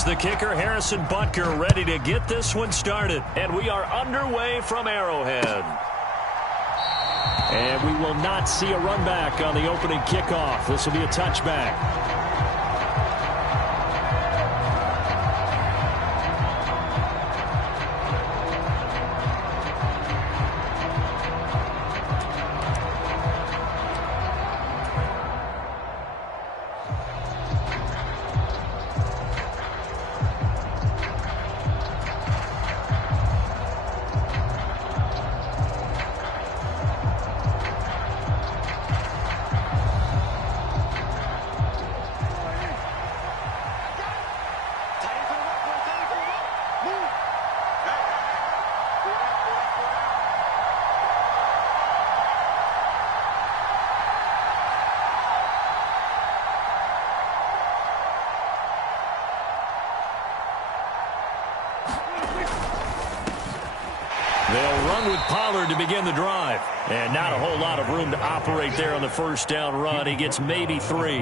Here's the kicker, Harrison Butker, ready to get this one started. And we are underway from Arrowhead. And we will not see a run back on the opening kickoff. This will be a touchback. They'll run with Pollard to begin the drive. And not a whole lot of room to operate there on the first down run. He gets maybe 3.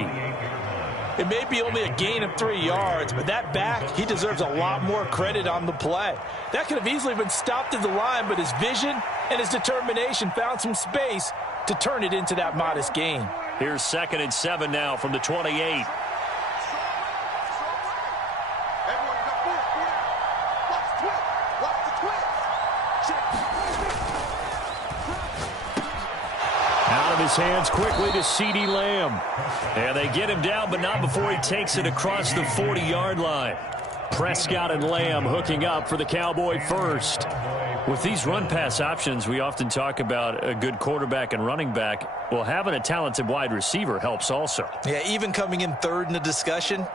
It may be only a gain of 3 yards, but that back, he deserves a lot more credit on the play. That could have easily been stopped at the line, but his vision and his determination found some space to turn it into that modest gain. Here's 2nd and 7 now from the 28. Out of his hands quickly to CeeDee Lamb. And they get him down, but not before he takes it across the 40-yard line. Prescott and Lamb hooking up for the Cowboy first. With these run-pass options, we often talk about a good quarterback and running back. Well, having a talented wide receiver helps also. Yeah, even coming in third in the discussion,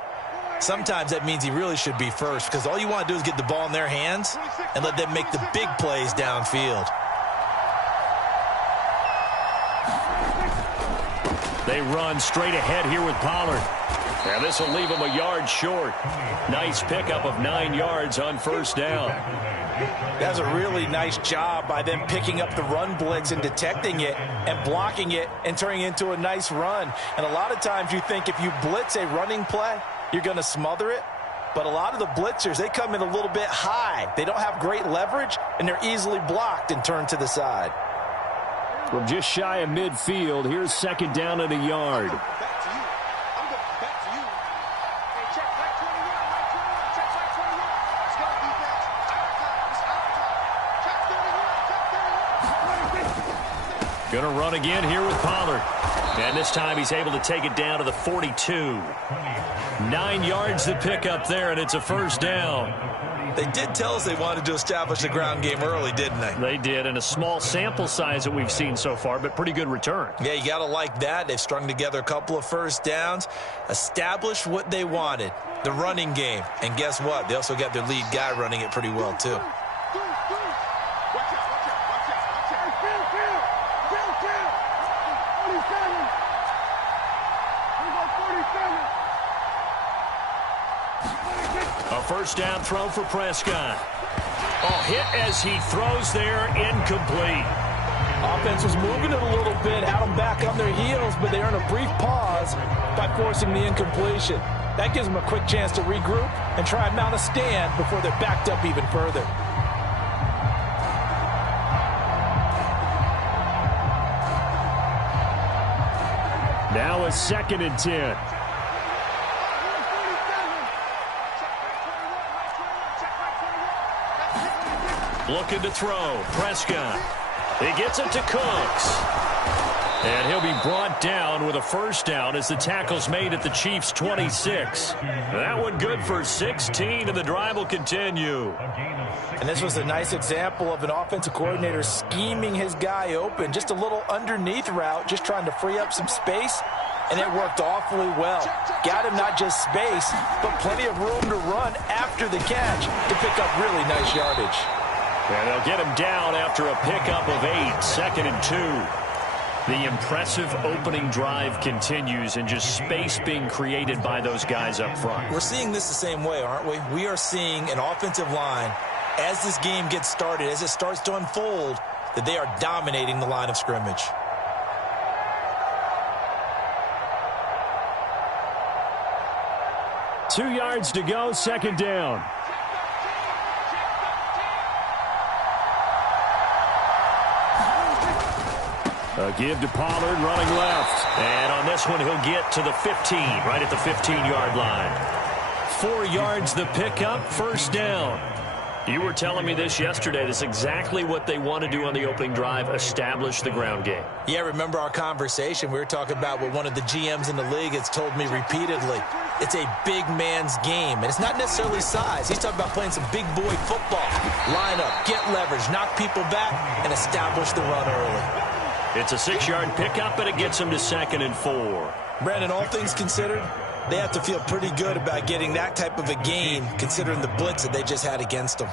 sometimes that means he really should be first, because all you want to do is get the ball in their hands and let them make the big plays downfield. They run straight ahead here with Pollard. And this will leave him a yard short. Nice pickup of 9 yards on first down. That's a really nice job by them picking up the run blitz and detecting it and blocking it and turning it into a nice run. And a lot of times you think if you blitz a running play, you're going to smother it. But a lot of the blitzers, they come in a little bit high. They don't have great leverage, and they're easily blocked and turned to the side. From just shy of midfield, here's 2nd down and a yard. Going to run again here with Pollard. And this time he's able to take it down to the 42. 9 yards to pick up there, and it's a first down. They did tell us they wanted to establish the ground game early, didn't they? They did, and a small sample size that we've seen so far, but pretty good return. Yeah, you got to like that. They've strung together a couple of first downs, established what they wanted, the running game. And guess what? They also got their lead guy running it pretty well, too. A first down throw for Prescott. Hit as he throws there, incomplete. Offense was moving it a little bit, had them back on their heels, but they earn a brief pause by forcing the incompletion. That gives them a quick chance to regroup and try and mount a stand before they're backed up even further. Now a 2nd and 10. Looking to throw. Prescott. He gets it to Cooks. And he'll be brought down with a first down as the tackle's made at the Chiefs' 26. That one good for 16, and the drive will continue. And this was a nice example of an offensive coordinator scheming his guy open. Just a little underneath route, just trying to free up some space, and it worked awfully well. Got him not just space, but plenty of room to run after the catch to pick up really nice yardage. And they'll get him down after a pickup of 8, 2nd and 2. The impressive opening drive continues, and just space being created by those guys up front. We're seeing this the same way, aren't we? We are seeing an offensive line, as this game gets started, as it starts to unfold, that they are dominating the line of scrimmage. 2 yards to go, second down. A give to Pollard, running left. And on this one, he'll get to the 15, right at the 15-yard line. 4 yards the pickup, first down. You were telling me this yesterday. That's exactly what they want to do on the opening drive, establish the ground game. Yeah, remember our conversation. We were talking about what one of the GMs in the league has told me repeatedly. It's a big man's game, and it's not necessarily size. He's talking about playing some big boy football. Line up, get leverage, knock people back, and establish the run early. It's a 6-yard pickup, and it gets him to 2nd and 4. Brandon, all things considered, they have to feel pretty good about getting that type of a gain, considering the blitz that they just had against them.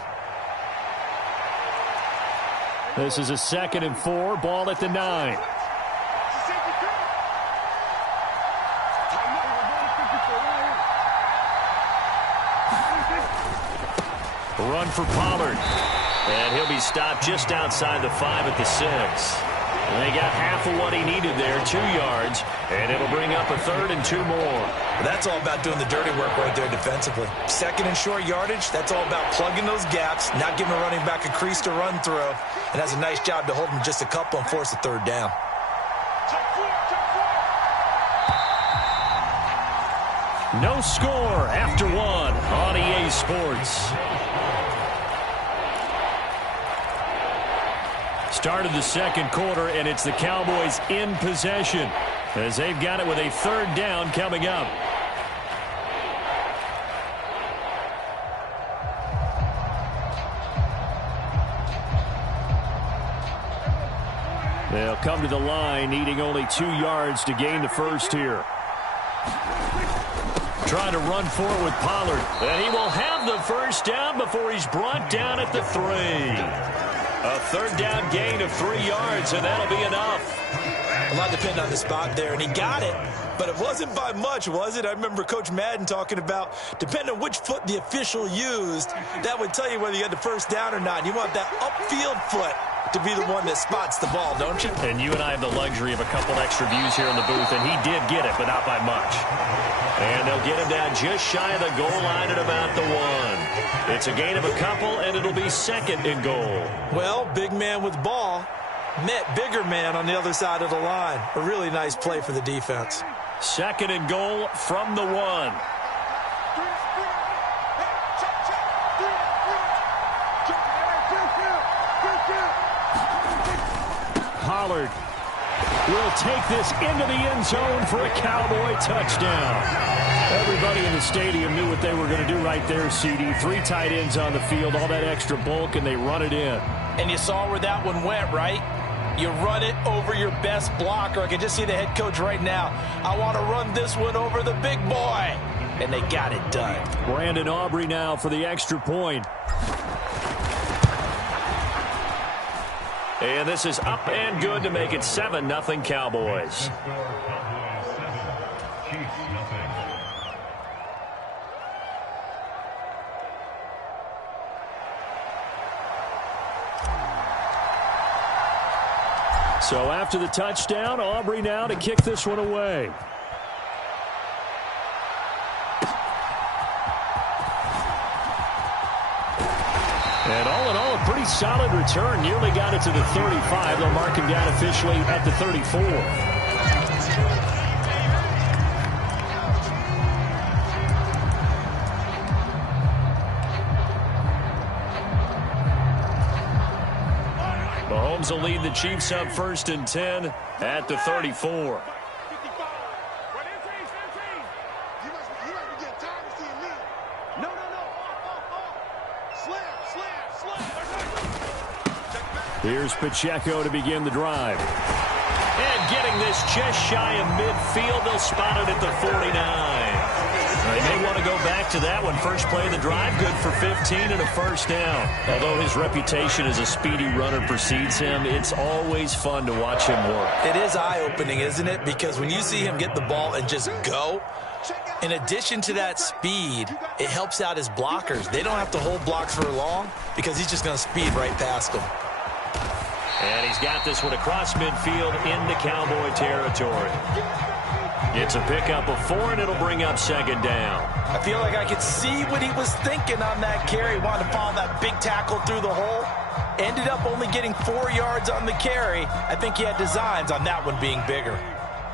This is a 2nd and 4, ball at the 9. Run for Pollard. And he'll be stopped just outside the 5 at the 6. And they got half of what he needed there, 2 yards, and it'll bring up a 3rd and 2 more. Well, that's all about doing the dirty work right there defensively. 2nd and short yardage, that's all about plugging those gaps, not giving a running back a crease to run through, and has a nice job to hold him just a couple and force a 3rd down. No score after 1 on EA Sports. Started the second quarter, and it's the Cowboys in possession as they've got it with a 3rd down coming up. They'll come to the line, needing only 2 yards to gain the first here. Trying to run forward with Pollard, and he will have the first down before he's brought down at the 3. A 3rd down gain of 3 yards, and that'll be enough. A lot depended on the spot there, and he got it, but it wasn't by much, was it? I remember Coach Madden talking about, depending on which foot the official used, that would tell you whether you had the first down or not. You want that upfield foot to be the one that spots the ball, don't you? And you and I have the luxury of a couple extra views here in the booth, and he did get it, but not by much. And they'll get him down just shy of the goal line at about the 1. It's a gain of a couple, and it'll be 2nd and goal. Well, big man with ball met bigger man on the other side of the line. A really nice play for the defense. 2nd and goal from the 1. Pollard will take this into the end zone for a Cowboy touchdown. Everybody in the stadium knew what they were going to do right there, CD. 3 tight ends on the field, all that extra bulk, and they run it in. And you saw where that one went, right? You run it over your best blocker. I can just see the head coach right now. I want to run this one over the big boy. And they got it done. Brandon Aubrey now for the extra point. And this is up and good to make it 7-0 Cowboys. So after the touchdown, Aubrey now to kick this one away. And all in all, a pretty solid return. Nearly got it to the 35. They'll mark him down officially at the 34. Mahomes will lead the Chiefs up 1st and 10 at the 34. Here's Pacheco to begin the drive. And getting this just shy of midfield. They'll spot it at the 49. They may want to go back to that one. First play of the drive, good for 15 and a first down. Although his reputation as a speedy runner precedes him, it's always fun to watch him work. It is eye-opening, isn't it? Because when you see him get the ball and just go, in addition to that speed, it helps out his blockers. They don't have to hold blocks for long because he's just going to speed right past them. And he's got this one across midfield into Cowboy territory. It's a pickup of 4, and it'll bring up second down. I feel like I could see what he was thinking on that carry. Wanted to follow that big tackle through the hole. Ended up only getting 4 yards on the carry. I think he had designs on that one being bigger.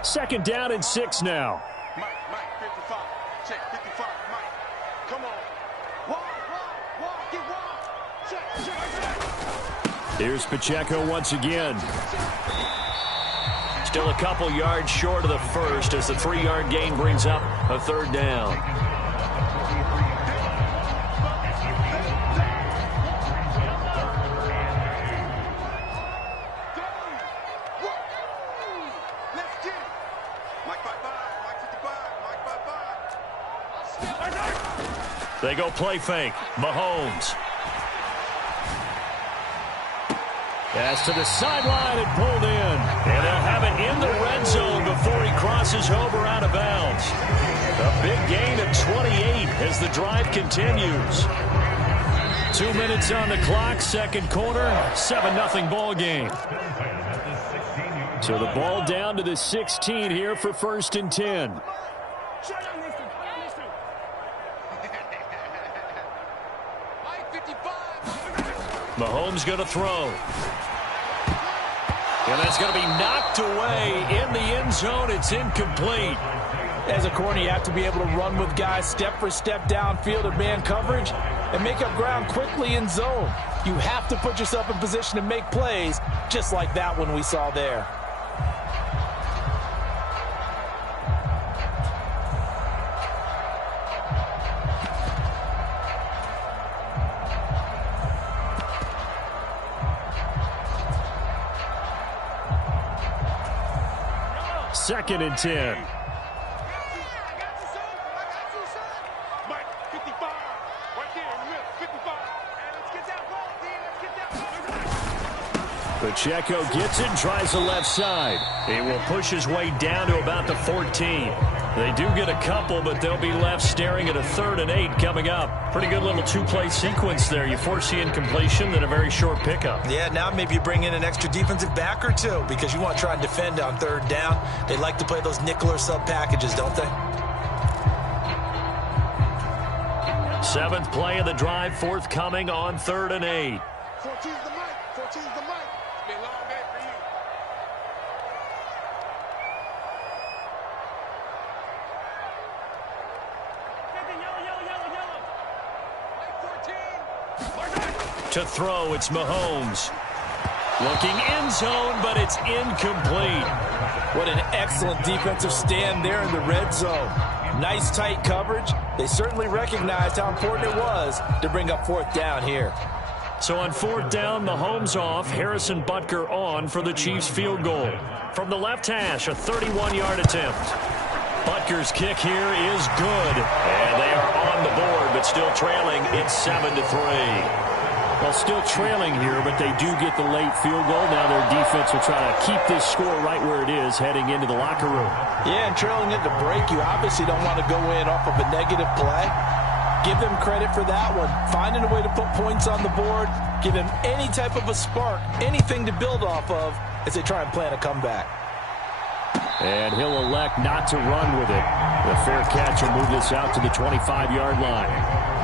Second down and 6 now. Mike, 55. Check, 55. Mike, come on. Walk, get walk. Check. Here's Pacheco once again. Still a couple yards short of the first as the 3-yard gain brings up a third down. Let's get it. Mike 55. Mike 55. They go play fake. Mahomes. Pass to the sideline and pulled in. And they'll have it in the red zone before he crosses over out of bounds. A big gain of 28 as the drive continues. 2 minutes on the clock, second quarter, 7-0 ball game. So the ball down to the 16 here for 1st and 10. Mahomes going to throw. And that's going to be knocked away in the end zone. It's incomplete. As a corner, you have to be able to run with guys step for step downfield in man coverage and make up ground quickly in zone. You have to put yourself in position to make plays, just like that one we saw there. Second and 10. Pacheco gets it and tries the left side. He will push his way down to about the 14. They do get a couple, but they'll be left staring at a 3rd and 8 coming up. Pretty good little 2-play sequence there. You force the incompletion, then a very short pickup. Yeah, now maybe you bring in an extra defensive back or two because you want to try and defend on 3rd down. They like to play those nickel or sub packages, don't they? 7th play of the drive, forthcoming on 3rd and 8. 14's the mic. 14's the mic. It's been a long day for you. To throw, it's Mahomes. Looking end zone, but it's incomplete. What an excellent defensive stand there in the red zone. Nice tight coverage. They certainly recognized how important it was to bring up 4th down here. So on 4th down, Mahomes off, Harrison Butker on for the Chiefs field goal. From the left hash, a 31-yard attempt. Butker's kick here is good. And they are on the board, but still trailing. It's 7-3. Well, still trailing here, but they do get the late field goal. Now their defense will try to keep this score right where it is heading into the locker room. Yeah, and trailing into break, you obviously don't want to go in off of a negative play. Give them credit for that one. Finding a way to put points on the board, give them any type of a spark, anything to build off of as they try and plan a comeback. And he'll elect not to run with it. The fair catch will move this out to the 25-yard line.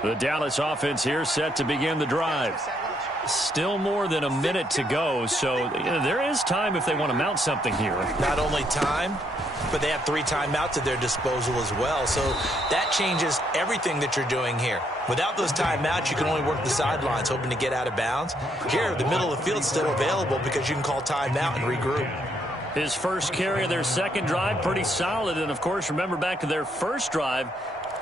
The Dallas offense here set to begin the drive. Still more than a minute to go, so there is time if they want to mount something here. Not only time, but they have 3 timeouts at their disposal as well, so that changes everything that you're doing here. Without those timeouts, you can only work the sidelines, hoping to get out of bounds. Here, the middle of the field is still available because you can call timeout and regroup. His first carry of their second drive, pretty solid, and of course, remember back to their first drive,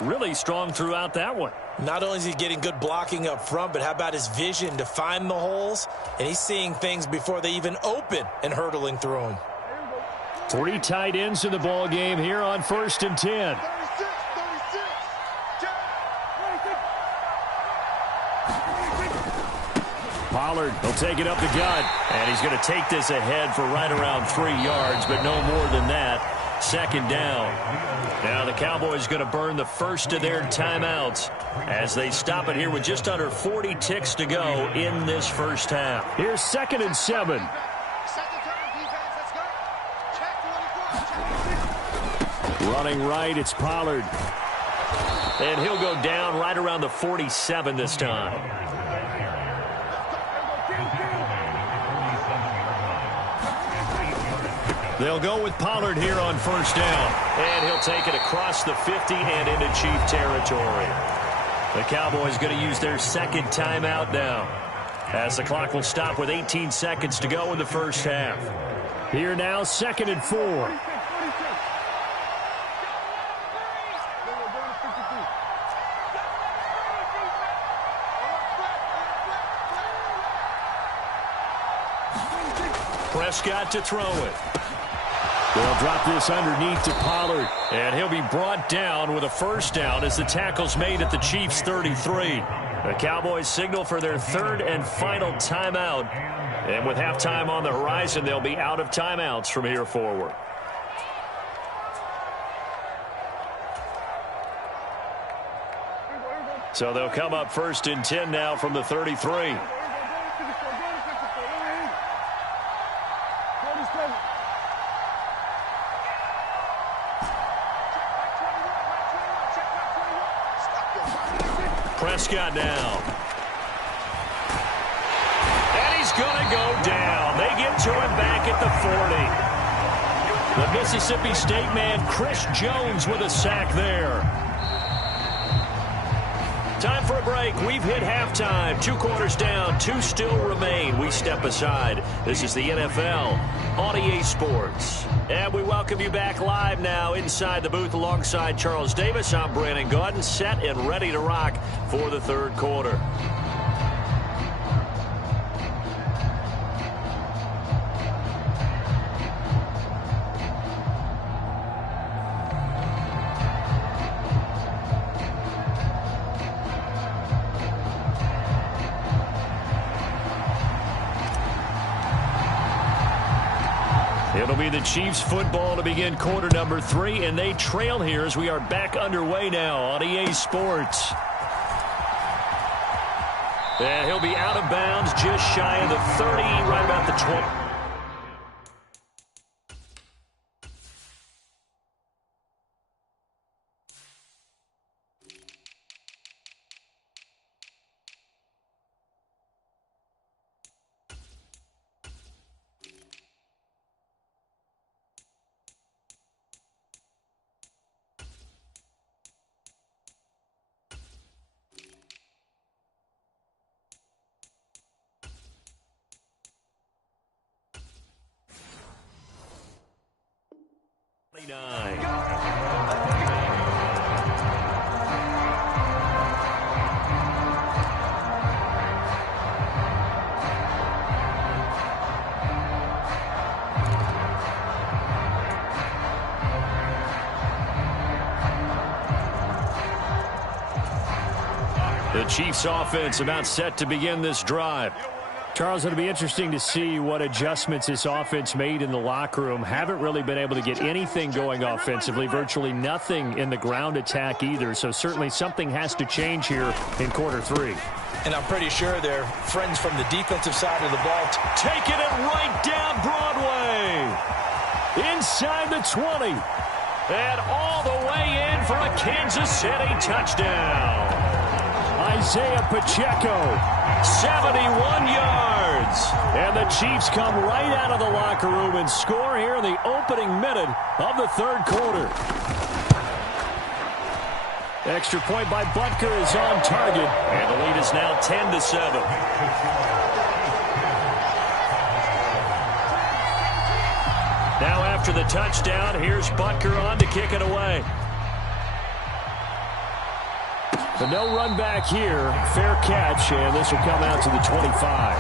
really strong throughout that one. Not only is he getting good blocking up front, but how about his vision to find the holes? And he's seeing things before they even open and hurtling through them. Three tight ends in the ball game here on 1st and 10. 36, 36. Pollard will take it up the gut, and he's going to take this ahead for right around 3 yards, but no more than that. 2nd down. Now the Cowboys going to burn the first of their timeouts as they stop it here with just under 40 ticks to go in this first half. Here's 2nd and 7. Running right, it's Pollard. And he'll go down right around the 47 this time. They'll go with Pollard here on 1st down. And he'll take it across the 50 and into Chief territory. The Cowboys going to use their 2nd timeout now, as the clock will stop with 18 seconds to go in the first half. Here now, 2nd and 4. Prescott to throw it. They'll drop this underneath to Pollard, and he'll be brought down with a 1st down as the tackle's made at the Chiefs' 33. The Cowboys signal for their 3rd and final timeout. And with halftime on the horizon, they'll be out of timeouts from here forward. So they'll come up 1st and 10 now from the 33. Prescott down. And he's going to go down. They get to him back at the 40. The Mississippi State man, Chris Jones, with a sack there. Time for a break. We've hit halftime. 2 quarters down. 2 still remain. We step aside. This is the NFL on EA Sports. And we welcome you back live now inside the booth alongside Charles Davis. I'm Brandon Gaudin, set and ready to rock for the 3rd quarter. It'll be the Chiefs football to begin quarter number 3, and they trail here as we are back underway now on EA Sports. And he'll be out of bounds just shy of the 30, right about the 20. The Chiefs offense about set to begin this drive. Charles, it'll be interesting to see what adjustments this offense made in the locker room. Haven't really been able to get anything going offensively, virtually nothing in the ground attack either. So certainly something has to change here in quarter 3. And I'm pretty sure they're friends from the defensive side of the ball. Taking it right down Broadway. Inside the 20. And all the way in for a Kansas City touchdown. Isaiah Pacheco, 71 yards. And the Chiefs come right out of the locker room and score here in the opening minute of the 3rd quarter. Extra point by Butker is on target. And the lead is now 10-7. Now after the touchdown, here's Butker on to kick it away. The no run back here, fair catch, and this will come out to the 25.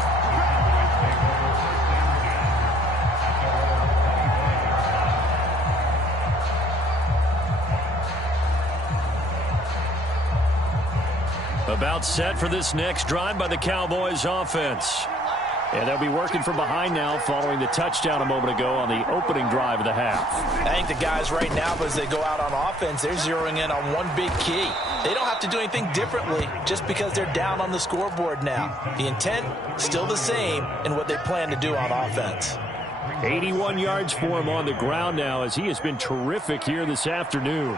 About set for this next drive by the Cowboys offense. And they'll be working from behind now following the touchdown a moment ago on the opening drive of the half. I think the guys right now, as they go out on offense, they're zeroing in on one big key. They don't have to do anything differently just because they're down on the scoreboard now. The intent, still the same in what they plan to do on offense. 81 yards for him on the ground now as he has been terrific here this afternoon.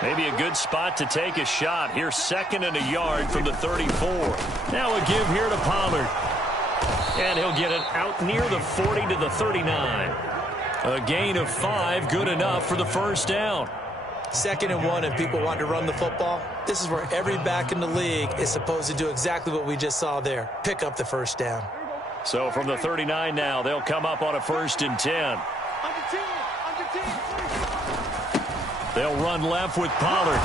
Maybe a good spot to take a shot. Here's 2nd and a yard from the 34. Now a give here to Pollard. And he'll get it out near the 40 to the 39. A gain of 5, good enough for the first down. 2nd and 1, and people want to run the football. This is where every back in the league is supposed to do exactly what we just saw there. Pick up the first down. So from the 39 now, they'll come up on a 1st and 10. They'll run left with Pollard.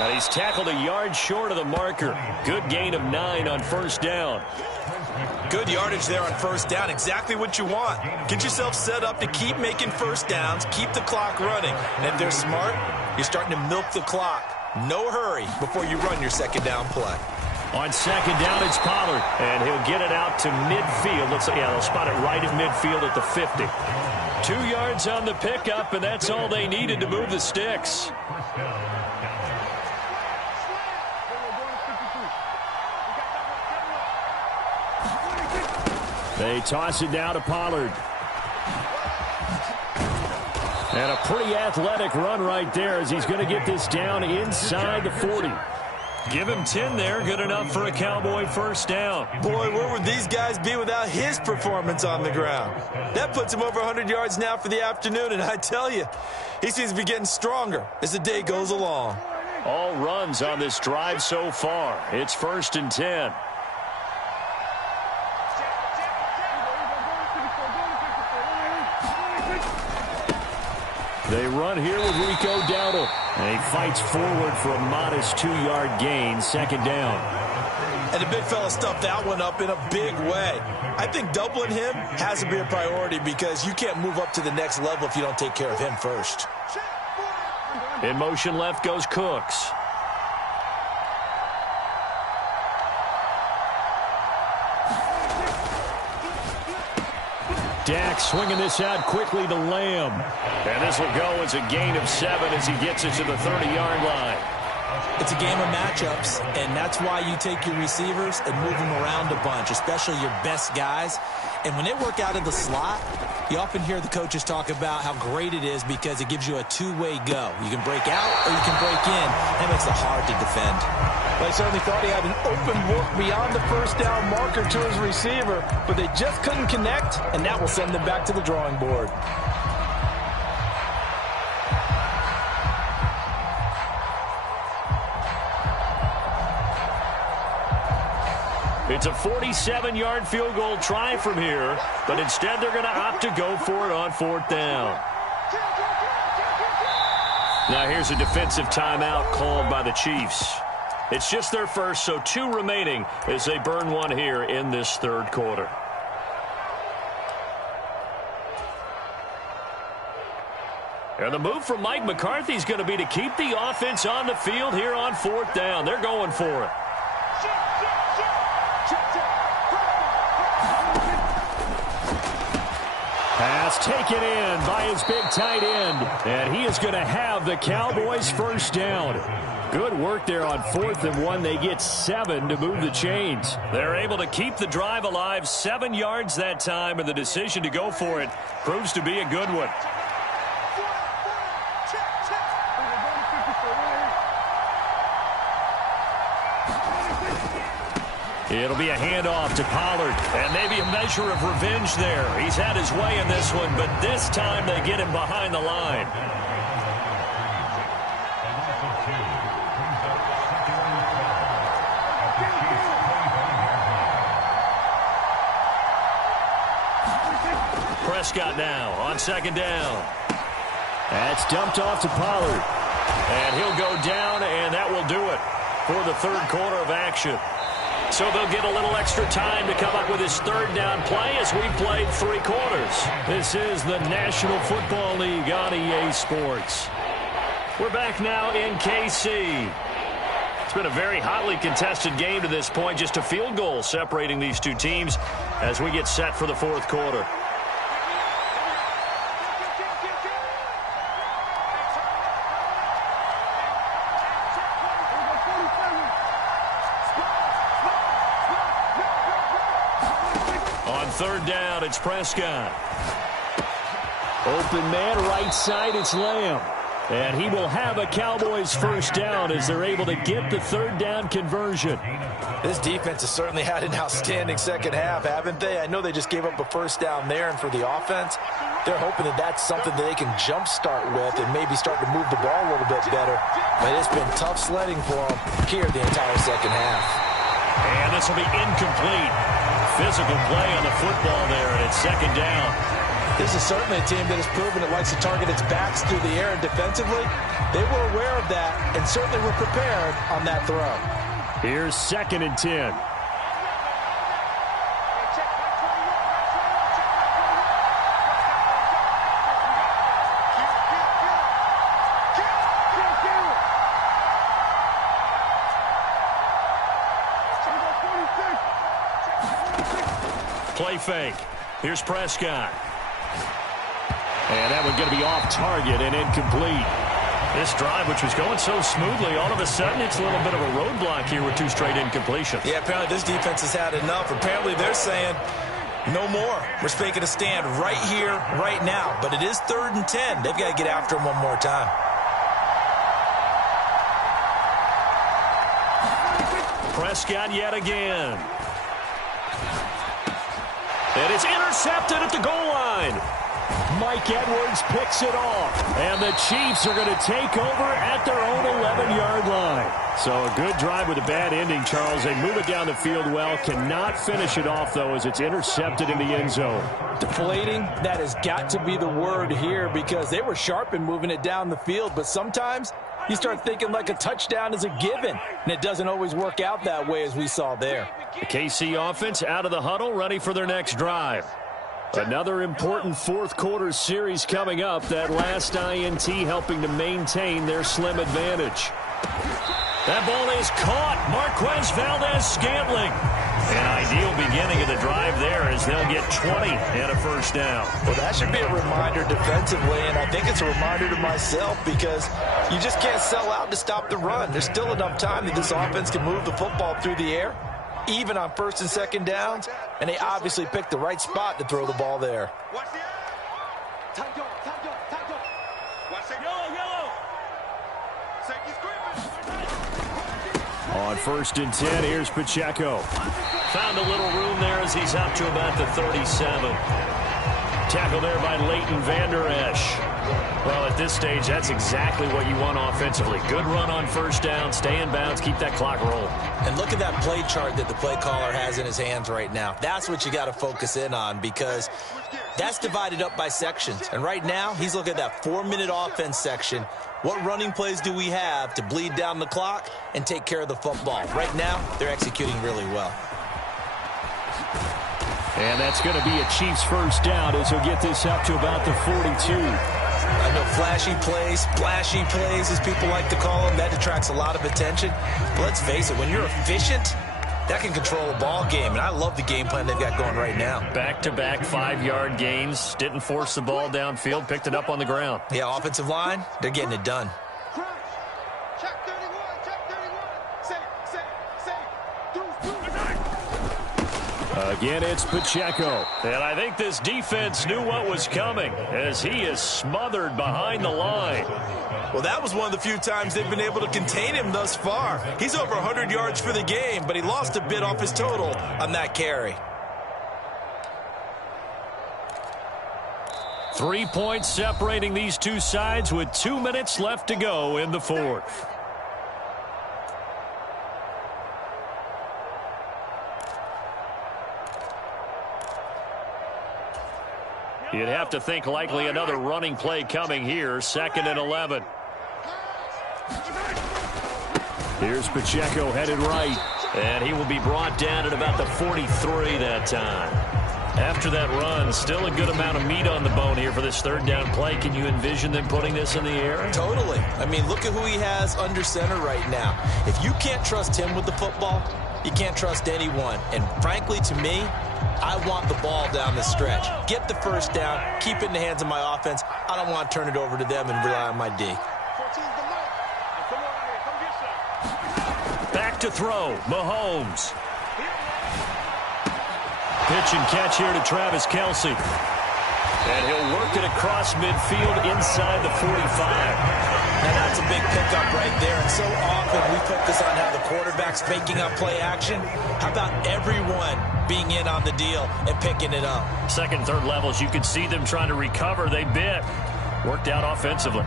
And he's tackled a yard short of the marker. Good gain of 9 on 1st down. Good yardage there on 1st down. Exactly what you want. Get yourself set up to keep making 1st downs, keep the clock running. And if they're smart, you're starting to milk the clock. No hurry before you run your 2nd down play. On 2nd down, it's Pollard. And he'll get it out to midfield. They'll spot it right at midfield at the 50. 2 yards on the pickup, and that's all they needed to move the sticks. They toss it down to Pollard. And a pretty athletic run right there as he's going to get this down inside the 40. Give him 10 there. Good enough for a Cowboy 1st down. Boy, where would these guys be without his performance on the ground? That puts him over 100 yards now for the afternoon, and I tell you, he seems to be getting stronger as the day goes along. All runs on this drive so far. It's 1st and 10. They run here with Rico Dowdle. And he fights forward for a modest 2-yard gain, 2nd down. And the big fella stuffed that one up in a big way. I think doubling him has to be a priority because you can't move up to the next level if you don't take care of him first. In motion left goes Cooks. Dak swinging this out quickly to Lamb. And this will go as a gain of 7 as he gets it to the 30-yard line. It's a game of matchups, and that's why you take your receivers and move them around a bunch, especially your best guys. And when they work out of the slot, you often hear the coaches talk about how great it is because it gives you a two-way go. You can break out or you can break in. That makes it hard to defend. They certainly thought he had an open look beyond the 1st down marker to his receiver, but they just couldn't connect, and that will send them back to the drawing board. It's a 47-yard field goal try from here, but instead they're going to opt to go for it on 4th down. Now here's a defensive timeout called by the Chiefs. It's just their first, so 2 remaining as they burn one here in this 3rd quarter. And the move from Mike McCarthy is going to be to keep the offense on the field here on 4th down. They're going for it. Pass taken in by his big tight end. And he is going to have the Cowboys' 1st down. Good work there on 4th and 1. They get 7 to move the chains. They're able to keep the drive alive, 7 yards that time, and the decision to go for it proves to be a good one. It'll be a handoff to Pollard, and maybe a measure of revenge there. He's had his way in this one, but this time they get him behind the line. Prescott now on 2nd down. That's dumped off to Pollard. And he'll go down, and that will do it for the 3rd quarter of action. So they'll get a little extra time to come up with his 3rd down play as we've played 3 quarters. This is the National Football League on EA Sports. We're back now in KC. been a very hotly contested game to this point. Just a field goal separating these two teams as we get set for the fourth quarter. On third down, it's Prescott. Open man, right side, it's Lamb. And he will have a Cowboys first down as they're able to get the third down conversion. This defense has certainly had an outstanding second half, haven't they? I know they just gave up a first down there, and for the offense, they're hoping that that's something that they can jumpstart with and maybe start to move the ball a little bit better. But it's been tough sledding for them here the entire second half. And this will be incomplete. Physical play on the football there, and it's second down. This is certainly a team that has proven it likes to target its backs through the air, and defensively, they were aware of that and certainly were prepared on that throw. Here's 2nd and 10. Play fake. Here's Prescott. And that one going to be off target and incomplete. This drive, which was going so smoothly, all of a sudden it's a little bit of a roadblock here with 2 straight incompletions. Yeah, apparently this defense has had enough. Apparently they're saying, no more. We're making a stand right here, right now. But it is 3rd and 10. They've got to get after him one more time. Prescott yet again. And it's intercepted at the goal line. Mike Edwards picks it off. And the Chiefs are going to take over at their own 11-yard line. So a good drive with a bad ending, Charles. They move it down the field well. Cannot finish it off, though, as it's intercepted in the end zone. Deflating, that has got to be the word here because they were sharp in moving it down the field. But sometimes you start thinking like a touchdown is a given. And it doesn't always work out that way as we saw there. The KC offense out of the huddle, ready for their next drive. Another important fourth quarter series coming up. That last INT helping to maintain their slim advantage. That ball is caught. Marquez Valdez-Scantling. An ideal beginning of the drive there as they'll get 20 and a first down. Well, that should be a reminder defensively, and I think it's a reminder to myself because you just can't sell out to stop the run. There's still enough time that this offense can move the football through the air, even on 1st and 2nd downs, and they obviously picked the right spot to throw the ball there. Watch the time go. Watch it. Yellow. Safety screaming. On 1st and 10, here's Pacheco. Found a little room there as he's up to about the 37. Tackle there by Leighton Vander Esch. Well, at this stage, that's exactly what you want offensively. Good run on 1st down, stay in bounds, keep that clock rolling. And look at that play chart that the play caller has in his hands right now. That's what you got to focus in on because that's divided up by sections. And right now, he's looking at that 4-minute offense section. What running plays do we have to bleed down the clock and take care of the football? Right now, they're executing really well. And that's going to be a Chiefs first down as he'll get this up to about the 42. I know flashy plays, splashy plays, as people like to call them, that attracts a lot of attention. But let's face it, when you're efficient, that can control a ball game. And I love the game plan they've got going right now. Back-to-back 5-yard gains. Didn't force the ball downfield. Picked it up on the ground. Yeah, offensive line, they're getting it done. Crash. Check 31. Say. Again, it's Pacheco. And I think this defense knew what was coming as he is smothered behind the line. Well, that was one of the few times they've been able to contain him thus far. He's over 100 yards for the game, but he lost a bit off his total on that carry. 3 points separating these two sides with 2 minutes left to go in the fourth. You'd have to think likely another running play coming here. 2nd and 11. Here's Pacheco headed right. And he will be brought down at about the 43 that time. After that run, still a good amount of meat on the bone here for this third down play. Can you envision them putting this in the air? Totally. I mean, look at who he has under center right now. If you can't trust him with the football, you can't trust anyone. And frankly, to me, I want the ball down the stretch. Get the first down, keep it in the hands of my offense. I don't want to turn it over to them and rely on my D. Back to throw, Mahomes. Pitch and catch here to Travis Kelce. And he'll work it across midfield inside the 45. Now that's a big pickup right there. And so often we focus on how the quarterback's making up play action. How about everyone being in on the deal and picking it up? Second, third levels, you could see them trying to recover. They bit. Worked out offensively.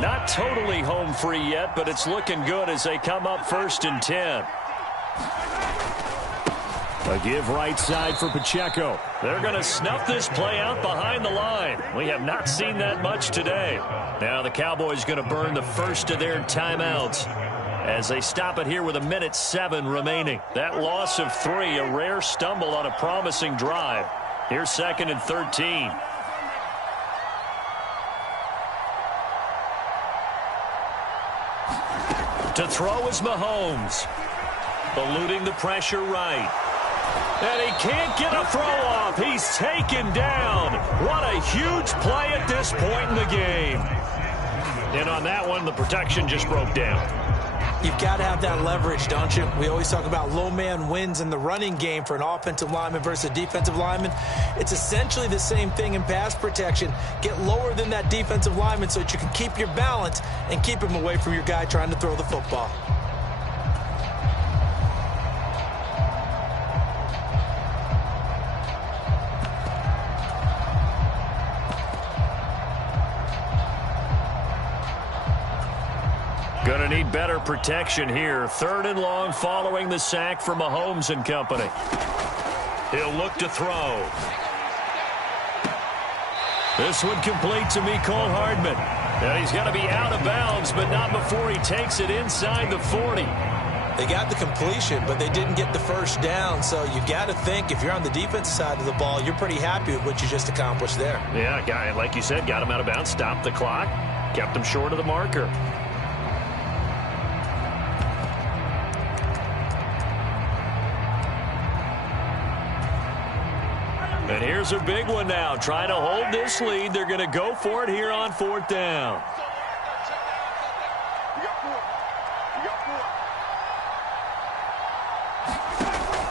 Not totally home free yet, but it's looking good as they come up 1st and 10. A give right side for Pacheco. They're going to snuff this play out behind the line. We have not seen that much today. Now the Cowboys going to burn the first of their timeouts as they stop it here with 1:07 remaining. That loss of 3, a rare stumble on a promising drive. Here's 2nd and 13. To throw is Mahomes. Eluding the pressure right. And he can't get a throw off. He's taken down. What a huge play at this point in the game. And on that one, the protection just broke down. You've got to have that leverage, don't you? We always talk about low man wins in the running game for an offensive lineman versus a defensive lineman. It's essentially the same thing in pass protection. Get lower than that defensive lineman so that you can keep your balance and keep him away from your guy trying to throw the football. Going to need better protection here. 3rd and long following the sack from Mahomes and company. He'll look to throw. This one complete to Mecole Hardman. And he's going to be out of bounds, but not before he takes it inside the 40. They got the completion, but they didn't get the first down. So you got to think if you're on the defensive side of the ball, you're pretty happy with what you just accomplished there. Yeah, guy, like you said, got him out of bounds, stopped the clock, kept him short of the marker. And here's a big one now. Trying to hold this lead. They're going to go for it here on 4th down.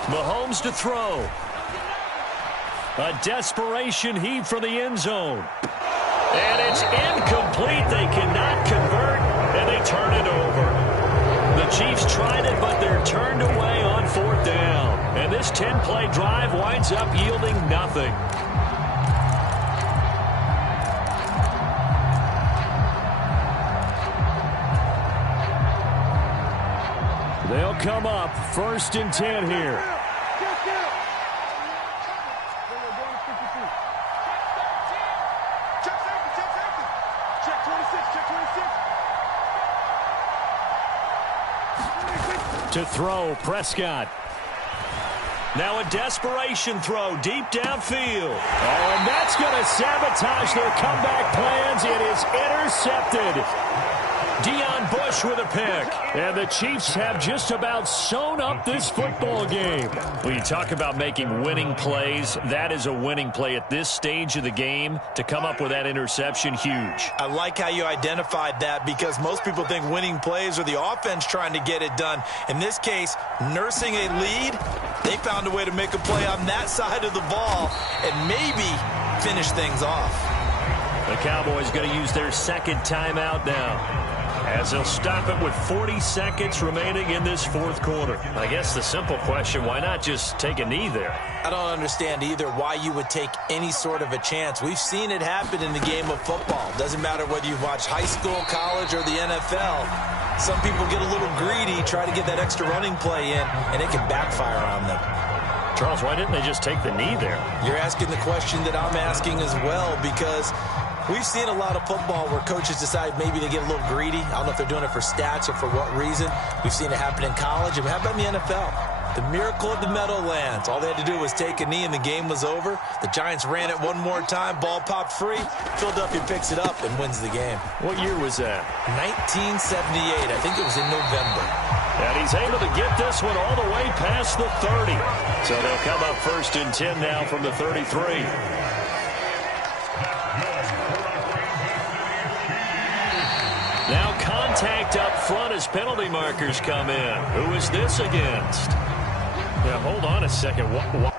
Mahomes to throw. A desperation heave for the end zone. And it's incomplete. They cannot convert, and they turn it over. The Chiefs tried it, but they're turned away on 4th down. And this 10-play drive winds up yielding nothing. They'll come up 1st and 10 here. To throw, Prescott. Now a desperation throw deep downfield. Oh, and that's going to sabotage their comeback plans. It is intercepted. Deion Bush with a pick. And the Chiefs have just about sewn up this football game. When you talk about making winning plays, that is a winning play at this stage of the game. To come up with that interception, huge. I like how you identified that because most people think winning plays are the offense trying to get it done. In this case, nursing a lead, they found a way to make a play on that side of the ball and maybe finish things off. The Cowboys going to use their 2nd timeout now, as they'll stop it with 40 seconds remaining in this 4th quarter. I guess the simple question, why not just take a knee there? I don't understand either why you would take any sort of a chance. We've seen it happen in the game of football. Doesn't matter whether you've watched high school, college, or the NFL. Some people get a little greedy, try to get that extra running play in, and it can backfire on them. Charles, why didn't they just take the knee there? You're asking the question that I'm asking as well, because we've seen a lot of football where coaches decide maybe they get a little greedy. I don't know if they're doing it for stats or for what reason. We've seen it happen in college, and it happened in the NFL. The miracle of the Meadowlands. All they had to do was take a knee and the game was over. The Giants ran it one more time. Ball popped free. Philadelphia picks it up and wins the game. What year was that? 1978. I think it was in November. And he's able to get this one all the way past the 30. So they'll come up 1st and 10 now from the 33. Now contact up front as penalty markers come in. Who is this against? Yeah, hold on a second. What?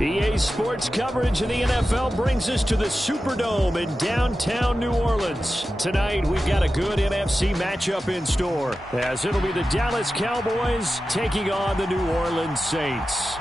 EA Sports coverage of the NFL brings us to the Superdome in downtown New Orleans. Tonight, we've got a good NFC matchup in store, as it'll be the Dallas Cowboys taking on the New Orleans Saints.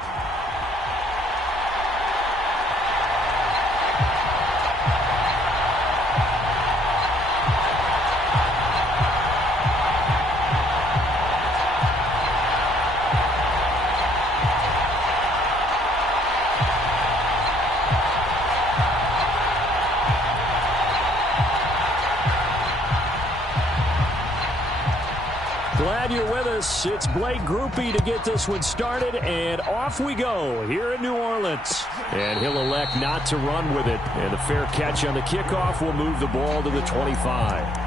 Glad you're with us. It's Blake Groupie to get this one started, and off we go here in New Orleans. And he'll elect not to run with it. And the fair catch on the kickoff will move the ball to the 25.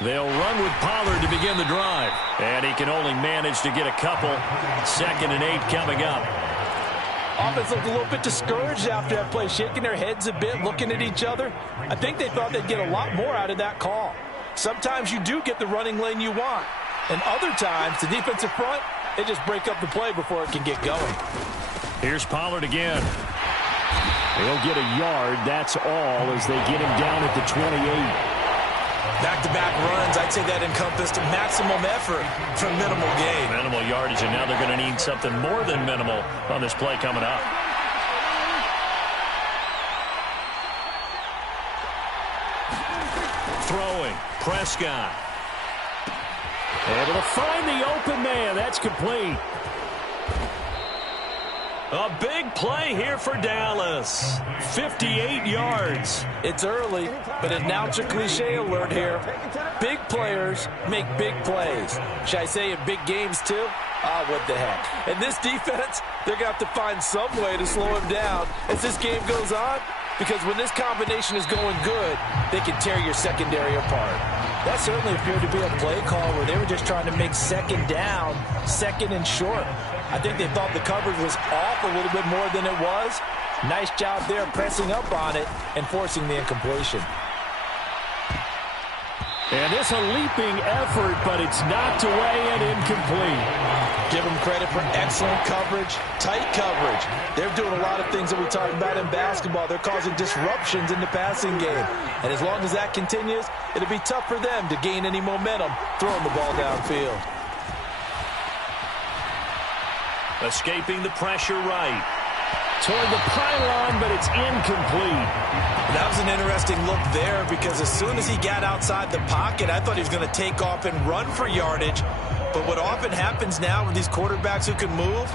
They'll run with Pollard to begin the drive. And he can only manage to get a couple. 2nd and 8 coming up. Offense looked a little bit discouraged after that play, shaking their heads a bit, looking at each other. I think they thought they'd get a lot more out of that call. Sometimes you do get the running lane you want. And other times, the defensive front, they just break up the play before it can get going. Here's Pollard again. He'll get a yard. That's all as they get him down at the 28. Back-to-back runs, I'd say that encompassed maximum effort for minimal gain. Minimal yardage, and now they're going to need something more than minimal on this play coming up. Throwing, Prescott. Able to find the open man. That's complete. A big play here for Dallas. 58 yards. It's early, but announcer cliche alert here. Big players make big plays. Should I say in big games too? Ah, what the heck. And this defense, they're going to have to find some way to slow him down as this game goes on, because when this combination is going good, they can tear your secondary apart. That certainly appeared to be a play call where they were just trying to make second down, second and short. I think they thought the coverage was off a little bit more than it was. Nice job there pressing up on it and forcing the incompletion. And it's a leaping effort, but it's knocked away and incomplete. Give them credit for excellent coverage, tight coverage. They're doing a lot of things that we talked about in basketball. They're causing disruptions in the passing game. And as long as that continues, it'll be tough for them to gain any momentum throwing the ball downfield. Escaping the pressure right. Toward the pylon, but it's incomplete. That was an interesting look there, because as soon as he got outside the pocket, I thought he was going to take off and run for yardage. But what often happens now with these quarterbacks who can move,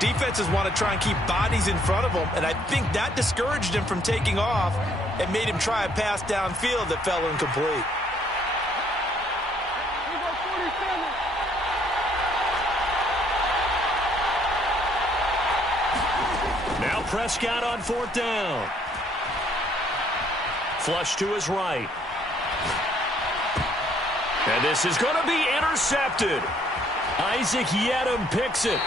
defenses want to try and keep bodies in front of them, and I think that discouraged him from taking off and made him try a pass downfield that fell incomplete. Now Prescott on fourth down. Flush to his right. And this is going to be intercepted. Isaac Yedem picks it.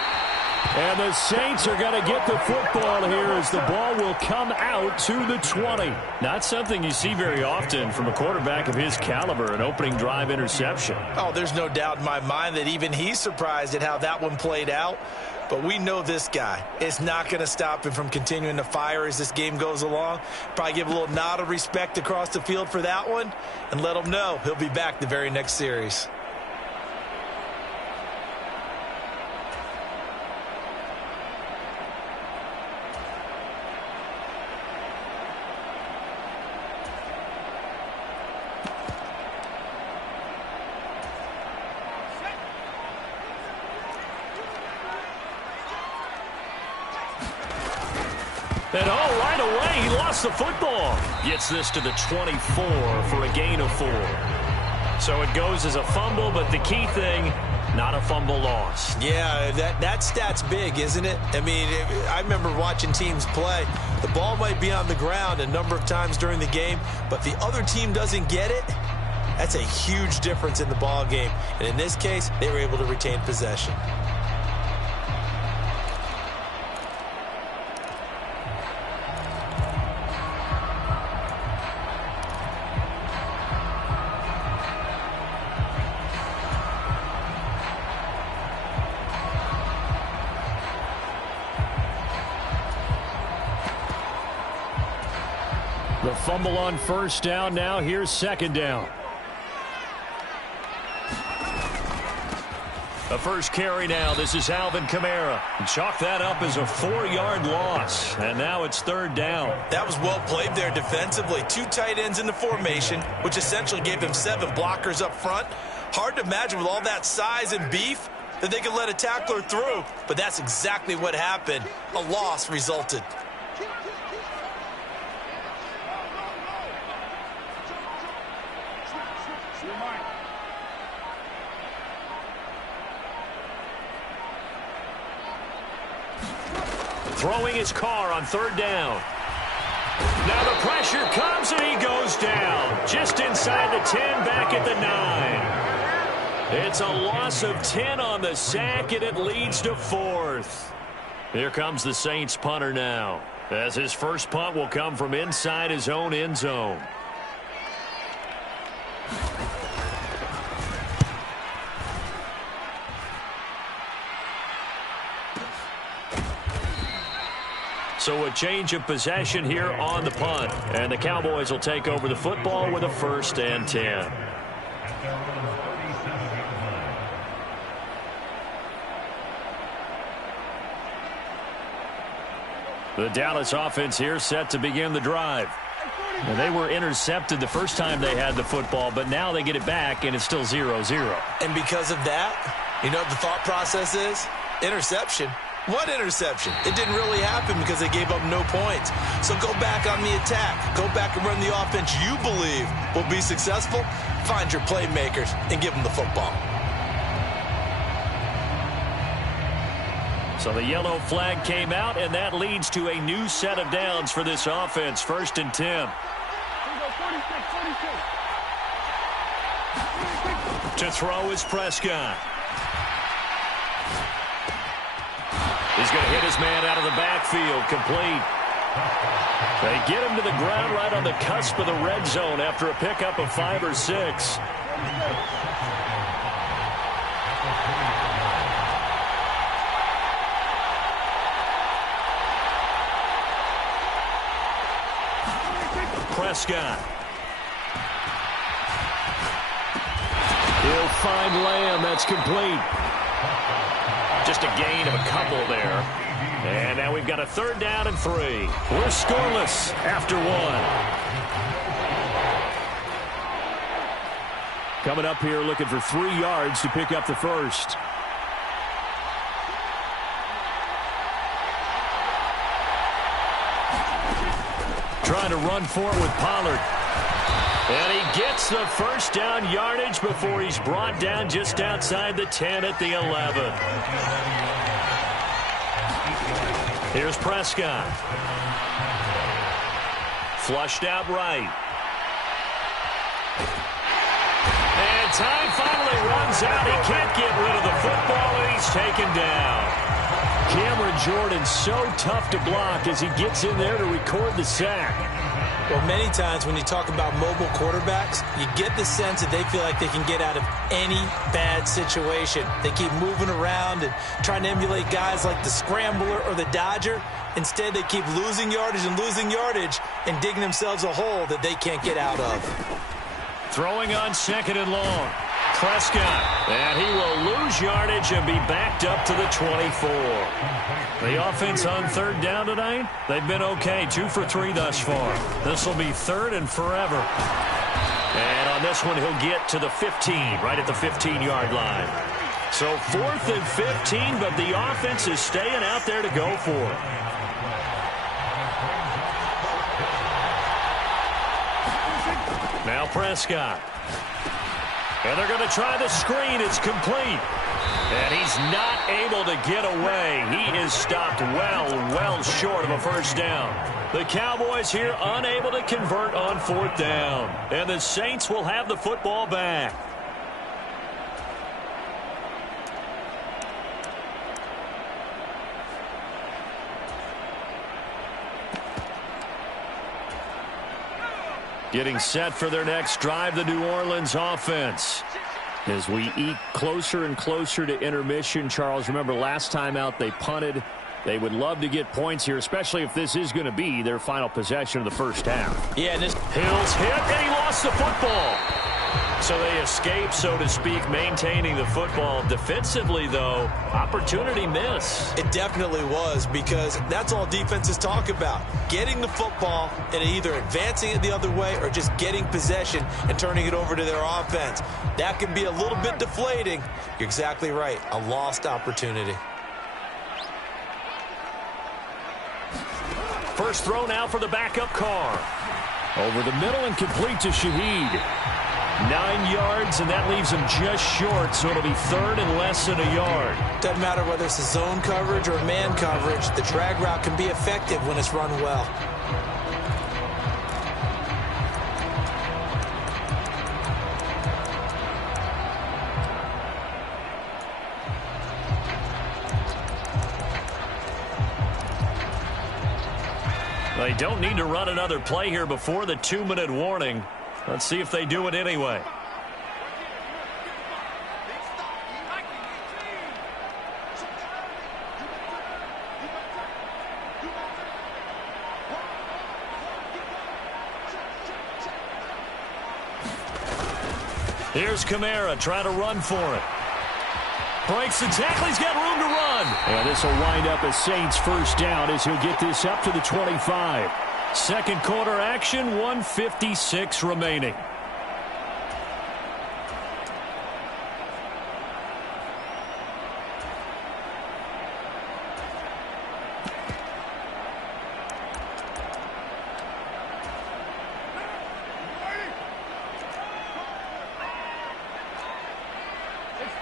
And the Saints are going to get the football here as the ball will come out to the 20. Not something you see very often from a quarterback of his caliber, an opening drive interception. Oh, there's no doubt in my mind that even he's surprised at how that one played out. But we know this guy is not going to stop him from continuing to fire as this game goes along. Probably give a little nod of respect across the field for that one and let him know he'll be back the very next series. And right away, he lost the football. Gets this to the 24 for a gain of 4. So it goes as a fumble, but the key thing, not a fumble loss. Yeah, that stat's big, isn't it? I mean, I remember watching teams play. The ball might be on the ground a number of times during the game, but the other team doesn't get it. That's a huge difference in the ball game. And in this case, they were able to retain possession. The fumble on first down. Now here's second down. The first carry now. This is Alvin Kamara. Chalk that up as a 4-yard loss. And now it's third down. That was well played there defensively. 2 tight ends in the formation, which essentially gave him 7 blockers up front. Hard to imagine with all that size and beef that they could let a tackler through. But that's exactly what happened. A loss resulted. Throwing his car on third down. Now the pressure comes and he goes down. Just inside the 10, back at the 9. It's a loss of 10 on the sack, and it leads to 4th. Here comes the Saints punter now, as his first punt will come from inside his own end zone. So a change of possession here on the punt. And the Cowboys will take over the football with a 1st and 10. The Dallas offense here set to begin the drive. And they were intercepted the first time they had the football, but now they get it back, and it's still 0-0. And because of that, you know what the thought process is? Interception. What interception? It didn't really happen because they gave up no points. So go back on the attack. Go back and run the offense you believe will be successful. Find your playmakers and give them the football. So the yellow flag came out, and that leads to a new set of downs for this offense. 1st and 10. To throw is Prescott. He's going to hit his man out of the backfield. Complete. They get him to the ground right on the cusp of the red zone after a pickup of 5 or 6. Prescott. He'll find Lamb. That's complete. Just a gain of a couple there. And now we've got a 3rd down and 3. We're scoreless after 1. Coming up here looking for 3 yards to pick up the first. Trying to run for it with Pollard. And he gets the 1st down yardage before he's brought down just outside the 10 at the 11. Here's Prescott. Flushed out right. And time finally runs out. He can't get rid of the football, and he's taken down. Cameron Jordan so tough to block as he gets in there to record the sack. Well, many times when you talk about mobile quarterbacks, you get the sense that they feel like they can get out of any bad situation. They keep moving around and trying to emulate guys like the Scrambler or the Dodger. Instead, they keep losing yardage and digging themselves a hole that they can't get out of. Throwing on 2nd and long. Prescott, and he will lose yardage and be backed up to the 24. The offense on 3rd down tonight, they've been okay, 2 for 3 thus far. This will be 3rd and forever. And on this one, he'll get to the 15, right at the 15-yard line. So 4th and 15, but the offense is staying out there to go for it. Now Prescott. And they're going to try the screen. It's complete. And he's not able to get away. He is stopped well short of a 1st down. The Cowboys here unable to convert on 4th down. And the Saints will have the football back. Getting set for their next drive, the New Orleans offense. As we eke closer and closer to intermission, Charles, remember last time out they punted. They would love to get points here, especially if this is going to be their final possession of the 1st half. Yeah, and this Hill's hit, and he lost the football. So they escape, so to speak, maintaining the football. Defensively, though, opportunity miss. It definitely was, because that's all defenses talk about. Getting the football and either advancing it the other way or just getting possession and turning it over to their offense. That can be a little bit deflating. You're exactly right. A lost opportunity. First throw now for the backup Carr. Over the middle and complete to Shaheed. 9 yards, and that leaves him just short, so it'll be 3rd and less than a yard. Doesn't matter whether it's a zone coverage or man coverage. The drag route can be effective when it's run well. They don't need to run another play here before the 2-minute warning. Let's see if they do it anyway. Here's Kamara trying to run for it. Breaks the tackle. He's got room to run. And this will wind up a Saints 1st down as he'll get this up to the 25. Second quarter action, 1:56 remaining.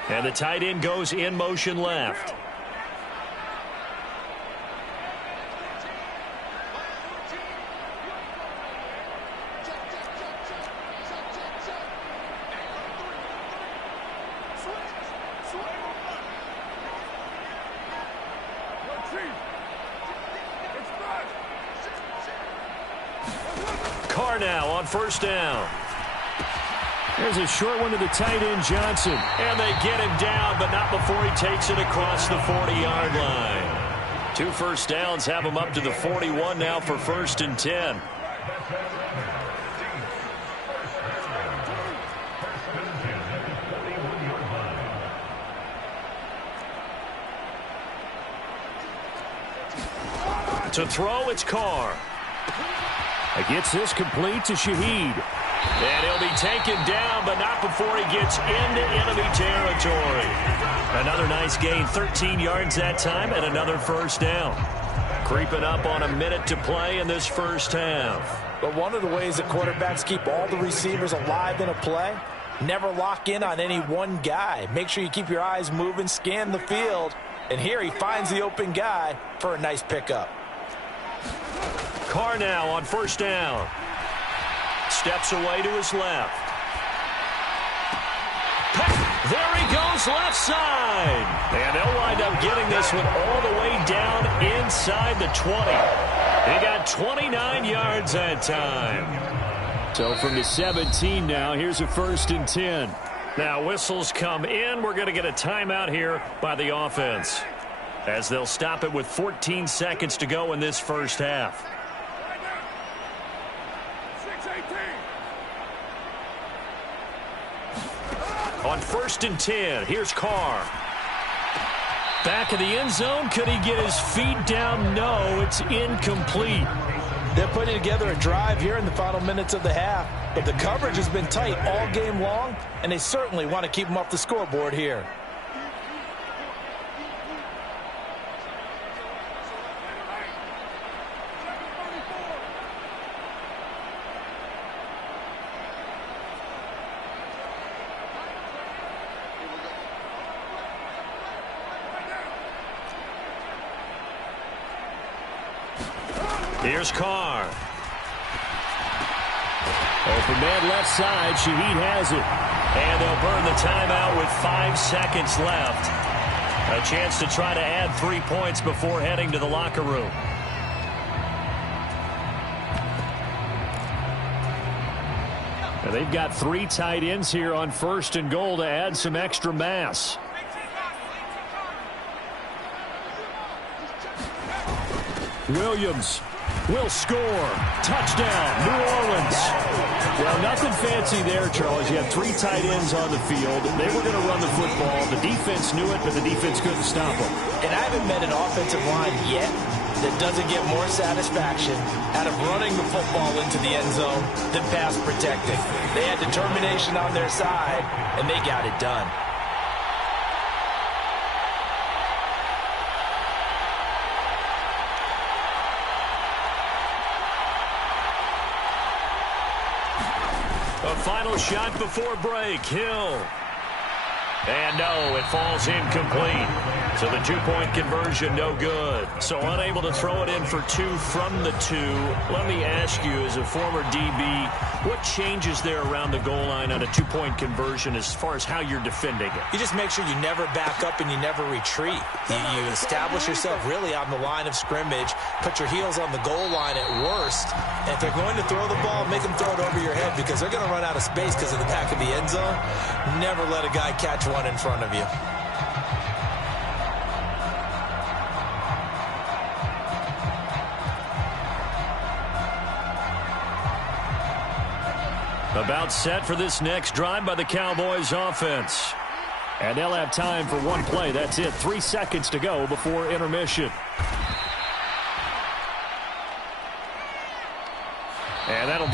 And the tight end goes in motion left. Carr now on first down. There's a short one to the tight end, Johnson. And they get him down, but not before he takes it across the 40-yard line. 2 first downs have him up to the 41 now for 1st and 10. To throw, it's Carr. He gets this complete to Shaheed. And he'll be taken down, but not before he gets into enemy territory. Another nice gain, 13 yards that time, and another first down. Creeping up on a minute to play in this first half. But one of the ways that quarterbacks keep all the receivers alive in a play, never lock in on any one guy. Make sure you keep your eyes moving, scan the field. And here he finds the open guy for a nice pickup. Carr now on first down. Steps away to his left. There he goes, left side. And they'll wind up getting this one all the way down inside the 20. He got 29 yards that time. So from the 17 now, here's a 1st and 10. Now whistles come in. We're going to get a timeout here by the offense, as they'll stop it with 14 seconds to go in this first half. On 1st and 10, here's Carr. Back of the end zone. Could he get his feet down? No, it's incomplete. They're putting together a drive here in the final minutes of the half, but the coverage has been tight all game long, and they certainly want to keep them off the scoreboard here. Here's Carr. Open man left side. Shaheed has it. And they'll burn the timeout with 5 seconds left. A chance to try to add 3 points before heading to the locker room. And they've got 3 tight ends here on 1st and goal to add some extra mass. Williams will score. Touchdown, New Orleans. Well, nothing fancy there, Charles. You have 3 tight ends on the field. They were going to run the football. The defense knew it, but the defense couldn't stop them. And I haven't met an offensive line yet that doesn't get more satisfaction out of running the football into the end zone than pass protecting. They had determination on their side, and they got it done. A final shot before break. Hill. And no, it falls incomplete. So the 2-point conversion, no good. So unable to throw it in for 2 from the 2. Let me ask you, as a former DB, what changes there around the goal line on a 2-point conversion as far as how you're defending it? You just make sure you never back up and you never retreat. You establish yourself really on the line of scrimmage, put your heels on the goal line at worst. And if they're going to throw the ball, make them throw it over your head, because they're going to run out of space because of the back of the end zone. Never let a guy catch one in front of you. About set for this next drive by the Cowboys offense. And they'll have time for 1 play. That's it. 3 seconds to go before intermission.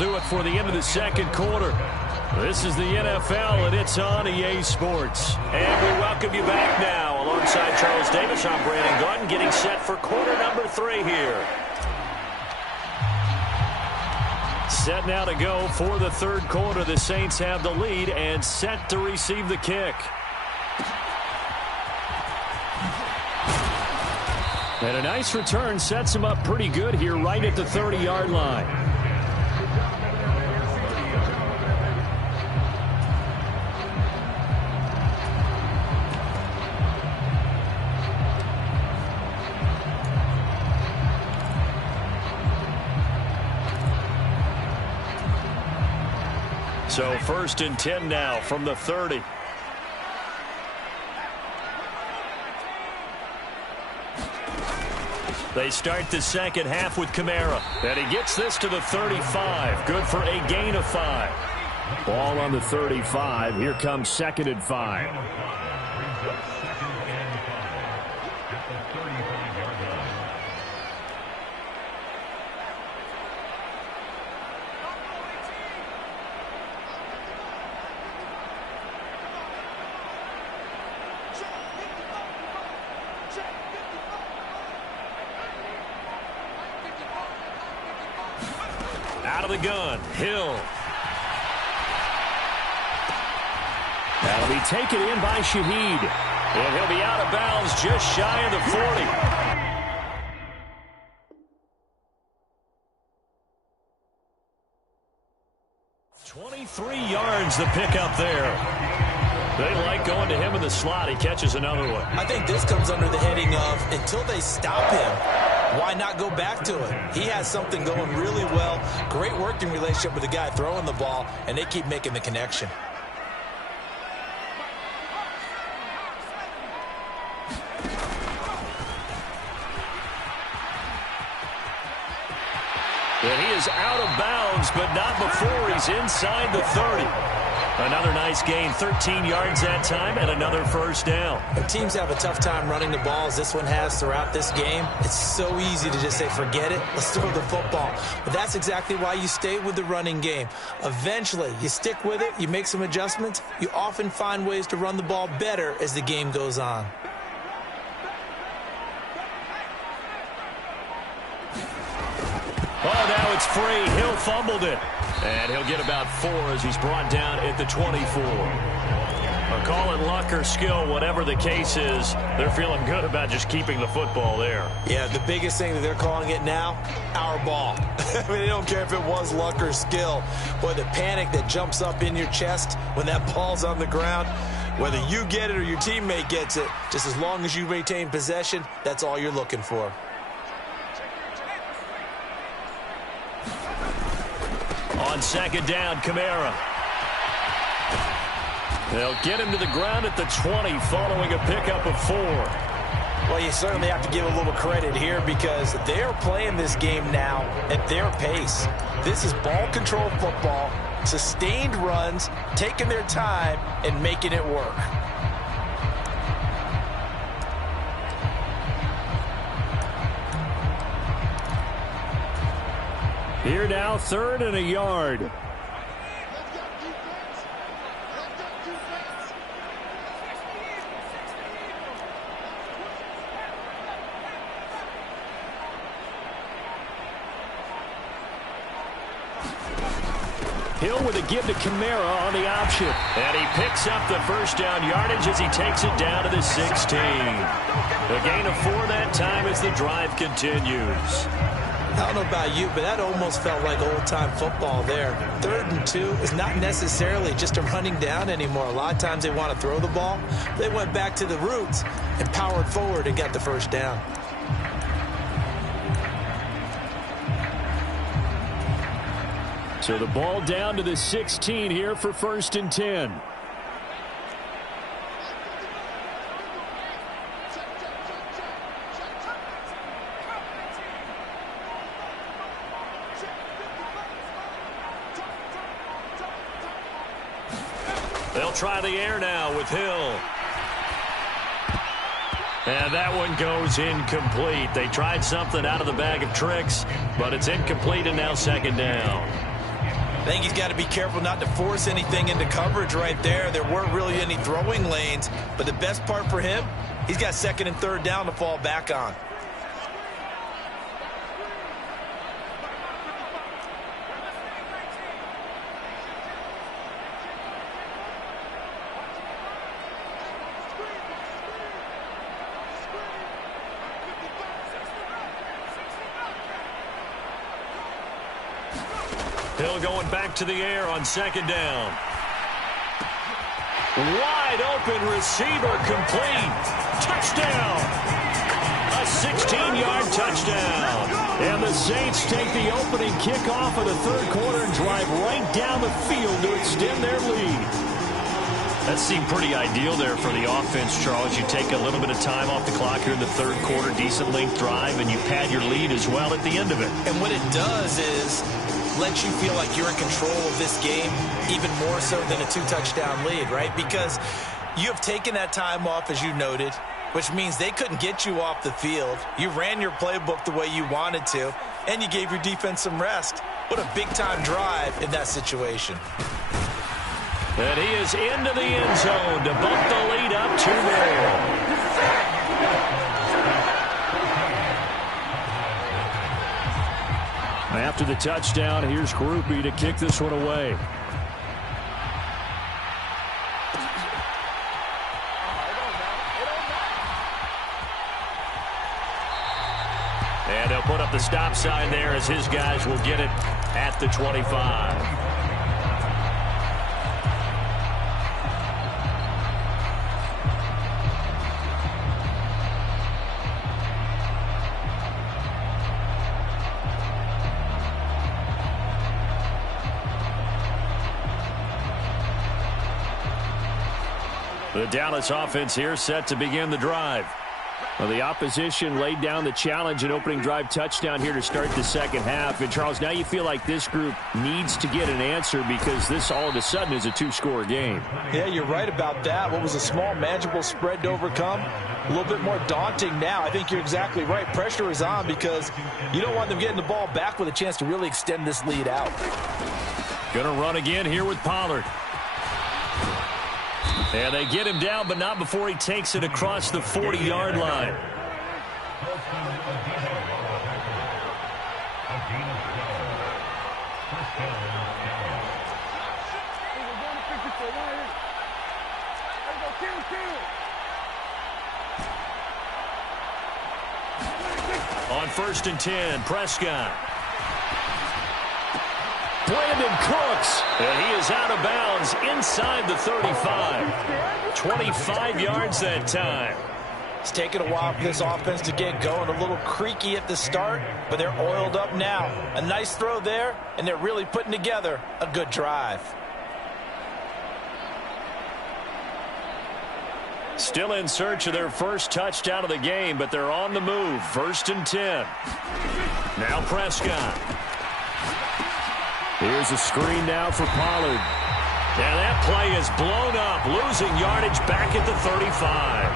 do it for the end of the second quarter. This is the NFL, and it's on EA Sports. And we welcome you back now. Alongside Charles Davis, I'm Brandon Gaudin, getting set for quarter number 3 here. Set now to go for the third quarter. The Saints have the lead and set to receive the kick. And a nice return sets him up pretty good here right at the 30-yard line. So 1st and 10 now from the 30. They start the second half with Kamara. And he gets this to the 35. Good for a gain of 5. Ball on the 35. Here comes 2nd and 5. Out of the gun, Hill. That'll be taken in by Shaheed. And he'll be out of bounds just shy of the 40. 23 yards the pickup there. They like going to him in the slot. He catches another one. I think this comes under the heading of until they stop him, why not go back to it? He has something going really well. Great working relationship with the guy throwing the ball, and they keep making the connection. And he is out of bounds, but not before he's inside the 30. Another nice gain, 13 yards that time, and another first down. When teams have a tough time running the ball, as this one has throughout this game, it's so easy to just say, forget it, let's throw the football. But that's exactly why you stay with the running game. Eventually, you stick with it, you make some adjustments, you often find ways to run the ball better as the game goes on. Oh, now it's free. Hill fumbled it. And he'll get about 4 as he's brought down at the 24. A call it luck or skill, whatever the case is, they're feeling good about just keeping the football there. Yeah, the biggest thing that they're calling it now, our ball. I mean, they don't care if it was luck or skill. Boy, the panic that jumps up in your chest when that ball's on the ground, whether you get it or your teammate gets it, just as long as you maintain possession, that's all you're looking for. On 2nd down, Kamara. They'll get him to the ground at the 20 following a pickup of 4. Well, you certainly have to give a little credit here because they're playing this game now at their pace. This is ball control football, sustained runs, taking their time, and making it work. Here now, 3rd and a yard. Hill with a give to Kamara on the option. And he picks up the first down yardage as he takes it down to the 16. A gain of 4 that time as the drive continues. I don't know about you, but that almost felt like old-time football there. 3rd and 2 is not necessarily just a running down anymore. A lot of times they want to throw the ball. They went back to the roots and powered forward and got the first down. So the ball down to the 16 here for 1st and 10. They'll try the air now with Hill. And that one goes incomplete. They tried something out of the bag of tricks, but it's incomplete and now 2nd down. I think he's got to be careful not to force anything into coverage right there. There weren't really any throwing lanes, but the best part for him, he's got second and third down to fall back on. Hill going back to the air on second down. Wide open receiver complete. Touchdown. A 16-yard touchdown. And the Saints take the opening kickoff of the third quarter and drive right down the field to extend their lead. That seemed pretty ideal there for the offense, Charles. You take a little bit of time off the clock here in the third quarter, decent length drive, and you pad your lead as well at the end of it. And what it does is let you feel like you're in control of this game even more so than a 2-touchdown lead, right? Because you have taken that time off, as you noted, which means they couldn't get you off the field. You ran your playbook the way you wanted to, and you gave your defense some rest. What a big-time drive in that situation. And he is into the end zone to bump the lead up 2-0. After the touchdown, here's Groupie to kick this one away. And they'll put up the stop sign there as his guys will get it at the 25. The Dallas offense here set to begin the drive. Well, the opposition laid down the challenge and opening drive touchdown here to start the second half. And, Charles, now you feel like this group needs to get an answer because this all of a sudden is a two-score game. Yeah, you're right about that. What was a small, manageable spread to overcome, a little bit more daunting now. I think you're exactly right. Pressure is on because you don't want them getting the ball back with a chance to really extend this lead out. Going to run again here with Pollard. And they get him down, but not before he takes it across the 40-yard line. On 1st and 10, Prescott. Brandon Cooks, and he is out of bounds inside the 35. 25 yards that time. It's taken a while for this offense to get going. A little creaky at the start, but they're oiled up now. A nice throw there, and they're really putting together a good drive. Still in search of their first touchdown of the game, but they're on the move. 1st and 10. Now Prescott. Here's a screen now for Pollard. And that play is blown up, losing yardage back at the 35.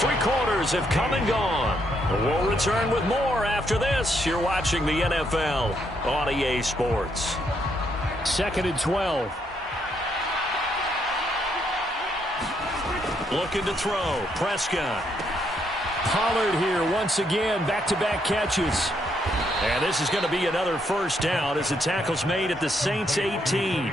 3 quarters have come and gone. We'll return with more after this. You're watching the NFL on EA Sports. 2nd and 12. Looking to throw. Prescott. Pollard here once again. Back-to-back catches. And this is going to be another first down as the tackle's made at the Saints 18.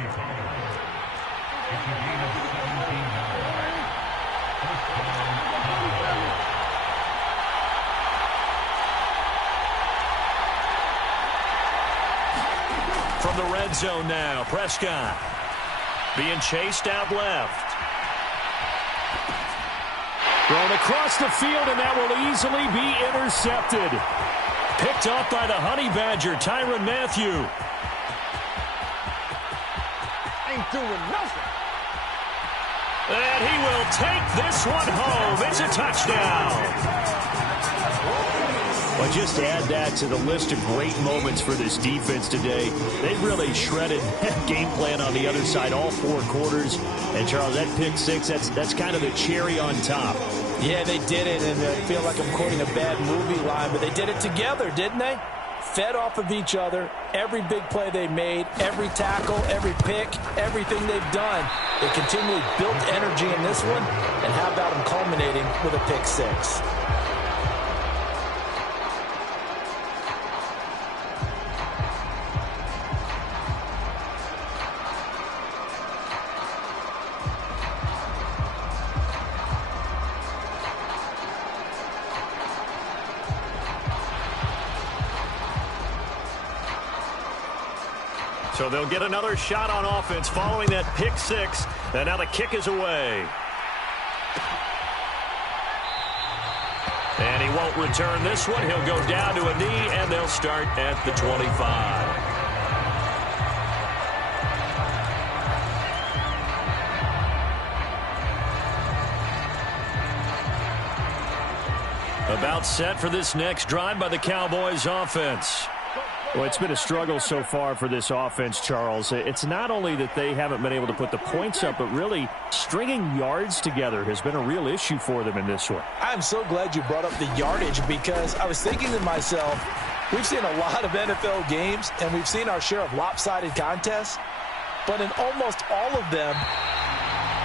From the red zone now, Prescott being chased out left. Thrown across the field, and that will easily be intercepted. Picked up by the Honey Badger, Tyrann Mathieu. Ain't doing nothing. And he will take this one home. It's a touchdown. Well, just to add that to the list of great moments for this defense today, they really shredded game plan on the other side all 4 quarters. And, Charles, that pick 6, that's kind of the cherry on top. Yeah, they did it, and I feel like I'm quoting a bad movie line, but they did it together, didn't they? fed off of each other. Every big play they made, every tackle, every pick, everything they've done, they continually built energy in this one, and how about them culminating with a pick six? So they'll get another shot on offense following that pick six. And now the kick is away. And he won't return this one. He'll go down to a knee, and they'll start at the 25. About set for this next drive by the Cowboys offense. Well, it's been a struggle so far for this offense, Charles. It's not only that they haven't been able to put the points up, but really stringing yards together has been a real issue for them in this one. I'm so glad you brought up the yardage, because I was thinking to myself, we've seen a lot of NFL games, and we've seen our share of lopsided contests, but in almost all of them,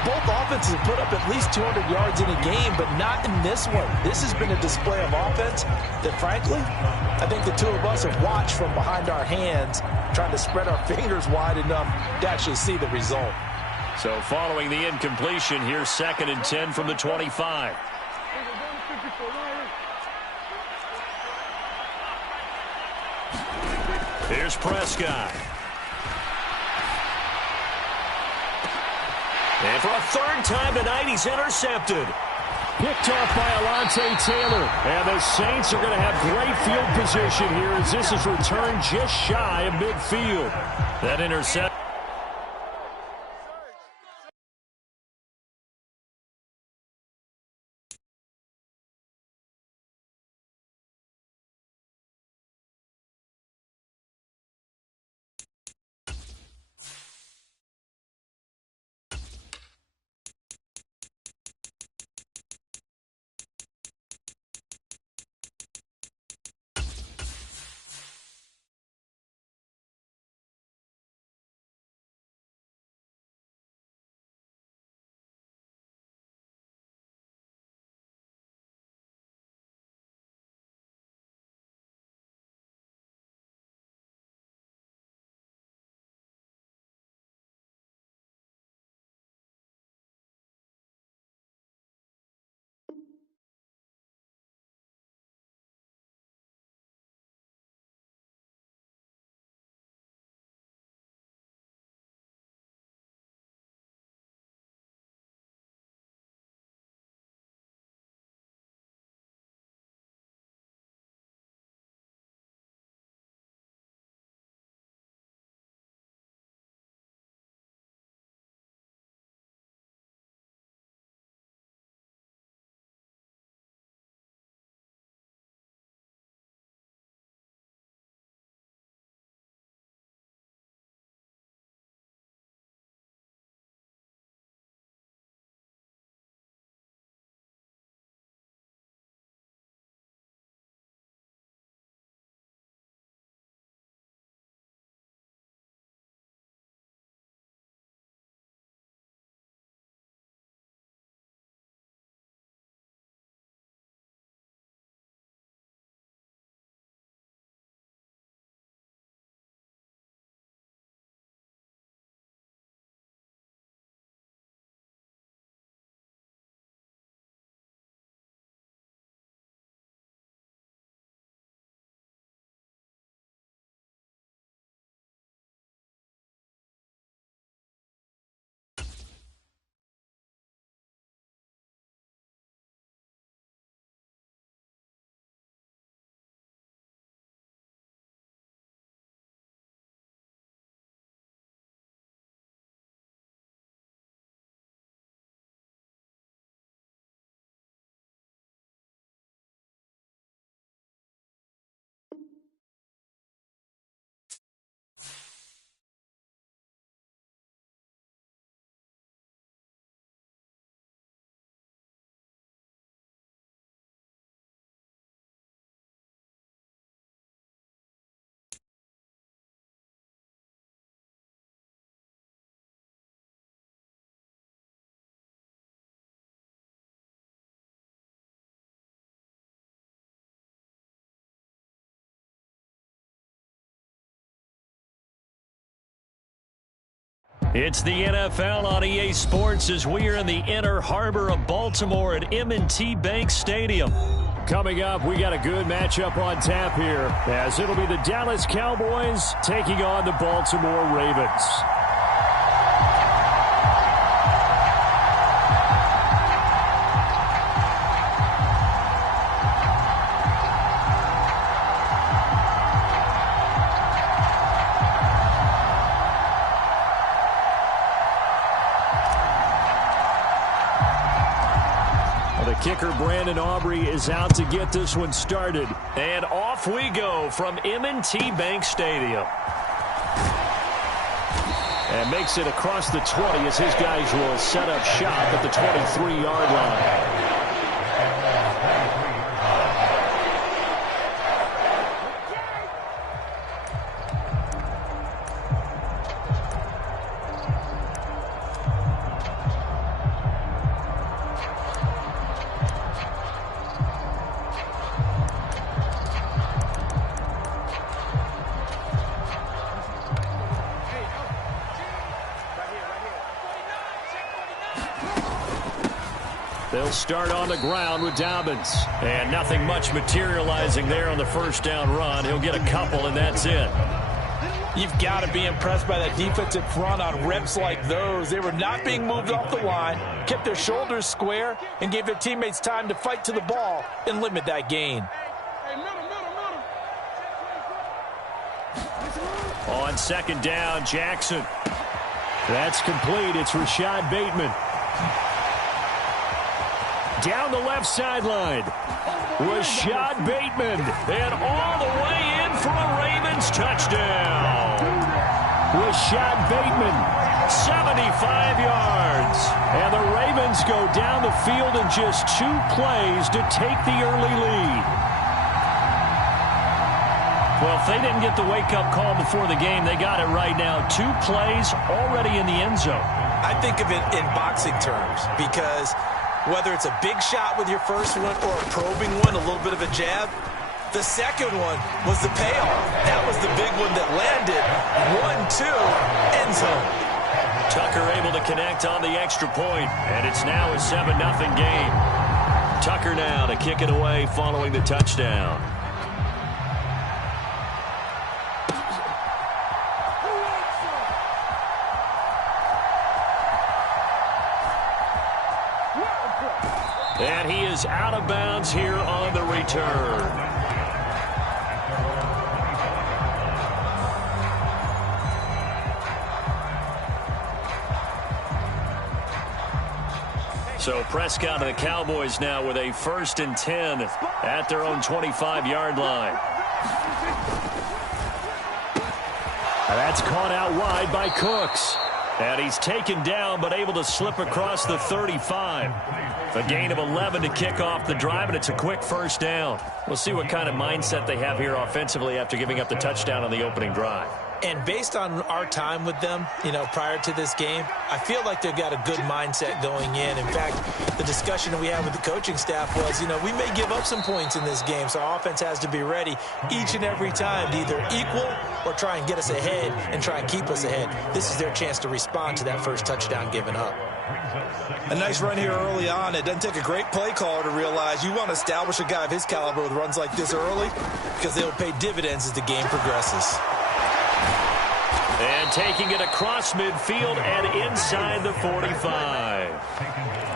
both offenses have put up at least 200 yards in a game, but not in this one. This has been a display of offense that, frankly, I think the two of us have watched from behind our hands, trying to spread our fingers wide enough to actually see the result. So following the incompletion, here's 2nd and 10 from the 25. Here's Prescott. And for a third time tonight, he's intercepted. Picked off by Alontae Taylor. And the Saints are going to have great field position here as this is returned just shy of midfield. That interception. It's the NFL on EA Sports as we are in the inner harbor of Baltimore at M&T Bank Stadium. Coming up, we got a good matchup on tap here, as it'll be the Dallas Cowboys taking on the Baltimore Ravens. Kicker Brandon Aubrey is out to get this one started. And off we go from M&T Bank Stadium. And makes it across the 20 as his guys will set up shop at the 23-yard line. They'll start on the ground with Dobbins. And nothing much materializing there on the first down run. He'll get a couple, and that's it. You've got to be impressed by that defensive front on reps like those. They were not being moved off the line, kept their shoulders square, and gave their teammates time to fight to the ball and limit that gain. On second down, Jackson. That's complete. It's Rashad Bateman. Down the left sideline. Rashad Bateman. And all the way in for a Ravens touchdown. Rashad Bateman, 75 yards. And the Ravens go down the field in just 2 plays to take the early lead. Well, if they didn't get the wake-up call before the game, they got it right now. 2 plays already in the end zone. I think of it in boxing terms because whether it's a big shot with your first one or a probing one, a little bit of a jab, the second one was the payoff. That was the big one that landed. 1-2, end zone. Tucker able to connect on the extra point, and it's now a 7-0 game. Tucker now to kick it away following the touchdown. And he is out of bounds here on the return. So Prescott and the Cowboys now with a 1st and 10 at their own 25-yard line. And that's caught out wide by Cooks. And he's taken down but able to slip across the 35. A gain of 11 to kick off the drive, and it's a quick first down. We'll see what kind of mindset they have here offensively after giving up the touchdown on the opening drive. And based on our time with them, prior to this game, I feel like they've got a good mindset going in. In fact, the discussion that we had with the coaching staff was, we may give up some points in this game, so our offense has to be ready each and every time to either equal or try and get us ahead and try and keep us ahead. This is their chance to respond to that first touchdown given up. A nice run here early on. It doesn't take a great play caller to realize you want to establish a guy of his caliber with runs like this early because they'll pay dividends as the game progresses. And taking it across midfield and inside the 45.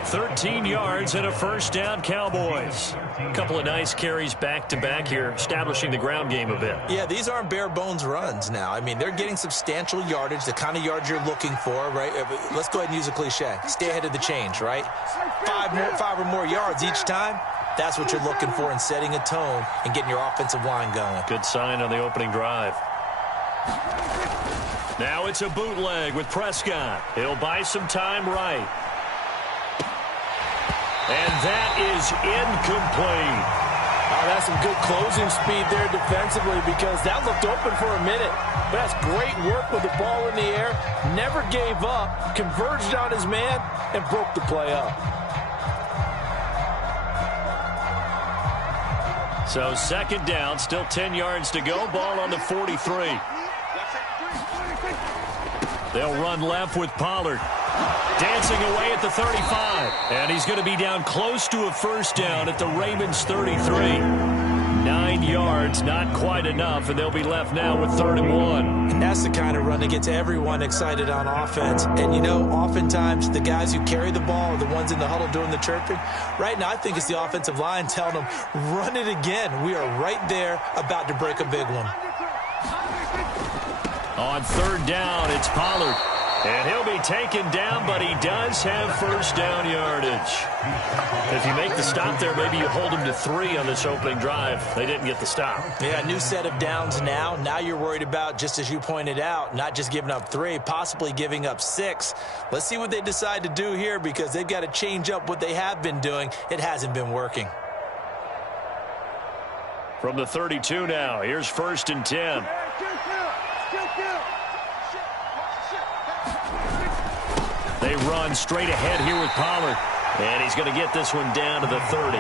13 yards and a first down, Cowboys. A couple of nice carries back-to-back here, establishing the ground game a bit. Yeah, these aren't bare-bones runs now. I mean, they're getting substantial yardage, the kind of yards you're looking for, right? Let's go ahead and use a cliche. Stay ahead of the change, right? 5 or more yards each time. That's what you're looking for in setting a tone and getting your offensive line going. Good sign on the opening drive. Now it's a bootleg with Prescott. He'll buy some time right. And that is incomplete. That's some good closing speed there defensively because that looked open for a minute. But that's great work with the ball in the air. Never gave up, converged on his man, and broke the play up. So second down, still 10 yards to go. Ball on the 43. They'll run left with Pollard. Dancing away at the 35. And he's going to be down close to a first down at the Ravens 33. 9 yards, not quite enough, and they'll be left now with 3rd and 1. And that's the kind of run that gets everyone excited on offense. And, you know, oftentimes the guys who carry the ball are the ones in the huddle doing the chirping. Right now, I think it's the offensive line telling them, run it again. We are right there about to break a big one. On 3rd down, it's Pollard. And he'll be taken down, but he does have first down yardage. If you make the stop there, maybe you hold him to 3 on this opening drive. They didn't get the stop. Yeah, new set of downs now. Now you're worried about, just as you pointed out, not just giving up 3, possibly giving up 6. Let's see what they decide to do here, because they've got to change up what they have been doing. It hasn't been working. From the 32 now, here's 1st and 10. They run straight ahead here with Pollard. And he's going to get this one down to the 30.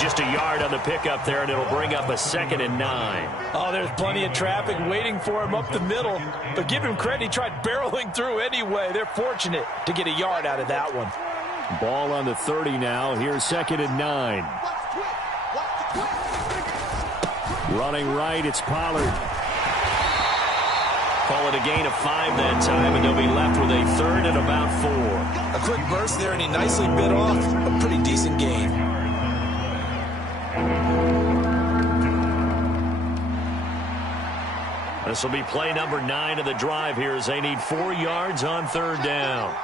Just a yard on the pickup there, and it'll bring up a 2nd and 9. Oh, there's plenty of traffic waiting for him up the middle. But give him credit, he tried barreling through anyway. They're fortunate to get a yard out of that one. Ball on the 30 now. Here's 2nd and 9. Running right, it's Pollard. Call it a gain of 5 that time, and they'll be left with a 3rd and about 4. A quick burst there, and he nicely bit off a pretty decent gain. This will be play number 9 of the drive here as they need 4 yards on 3rd down.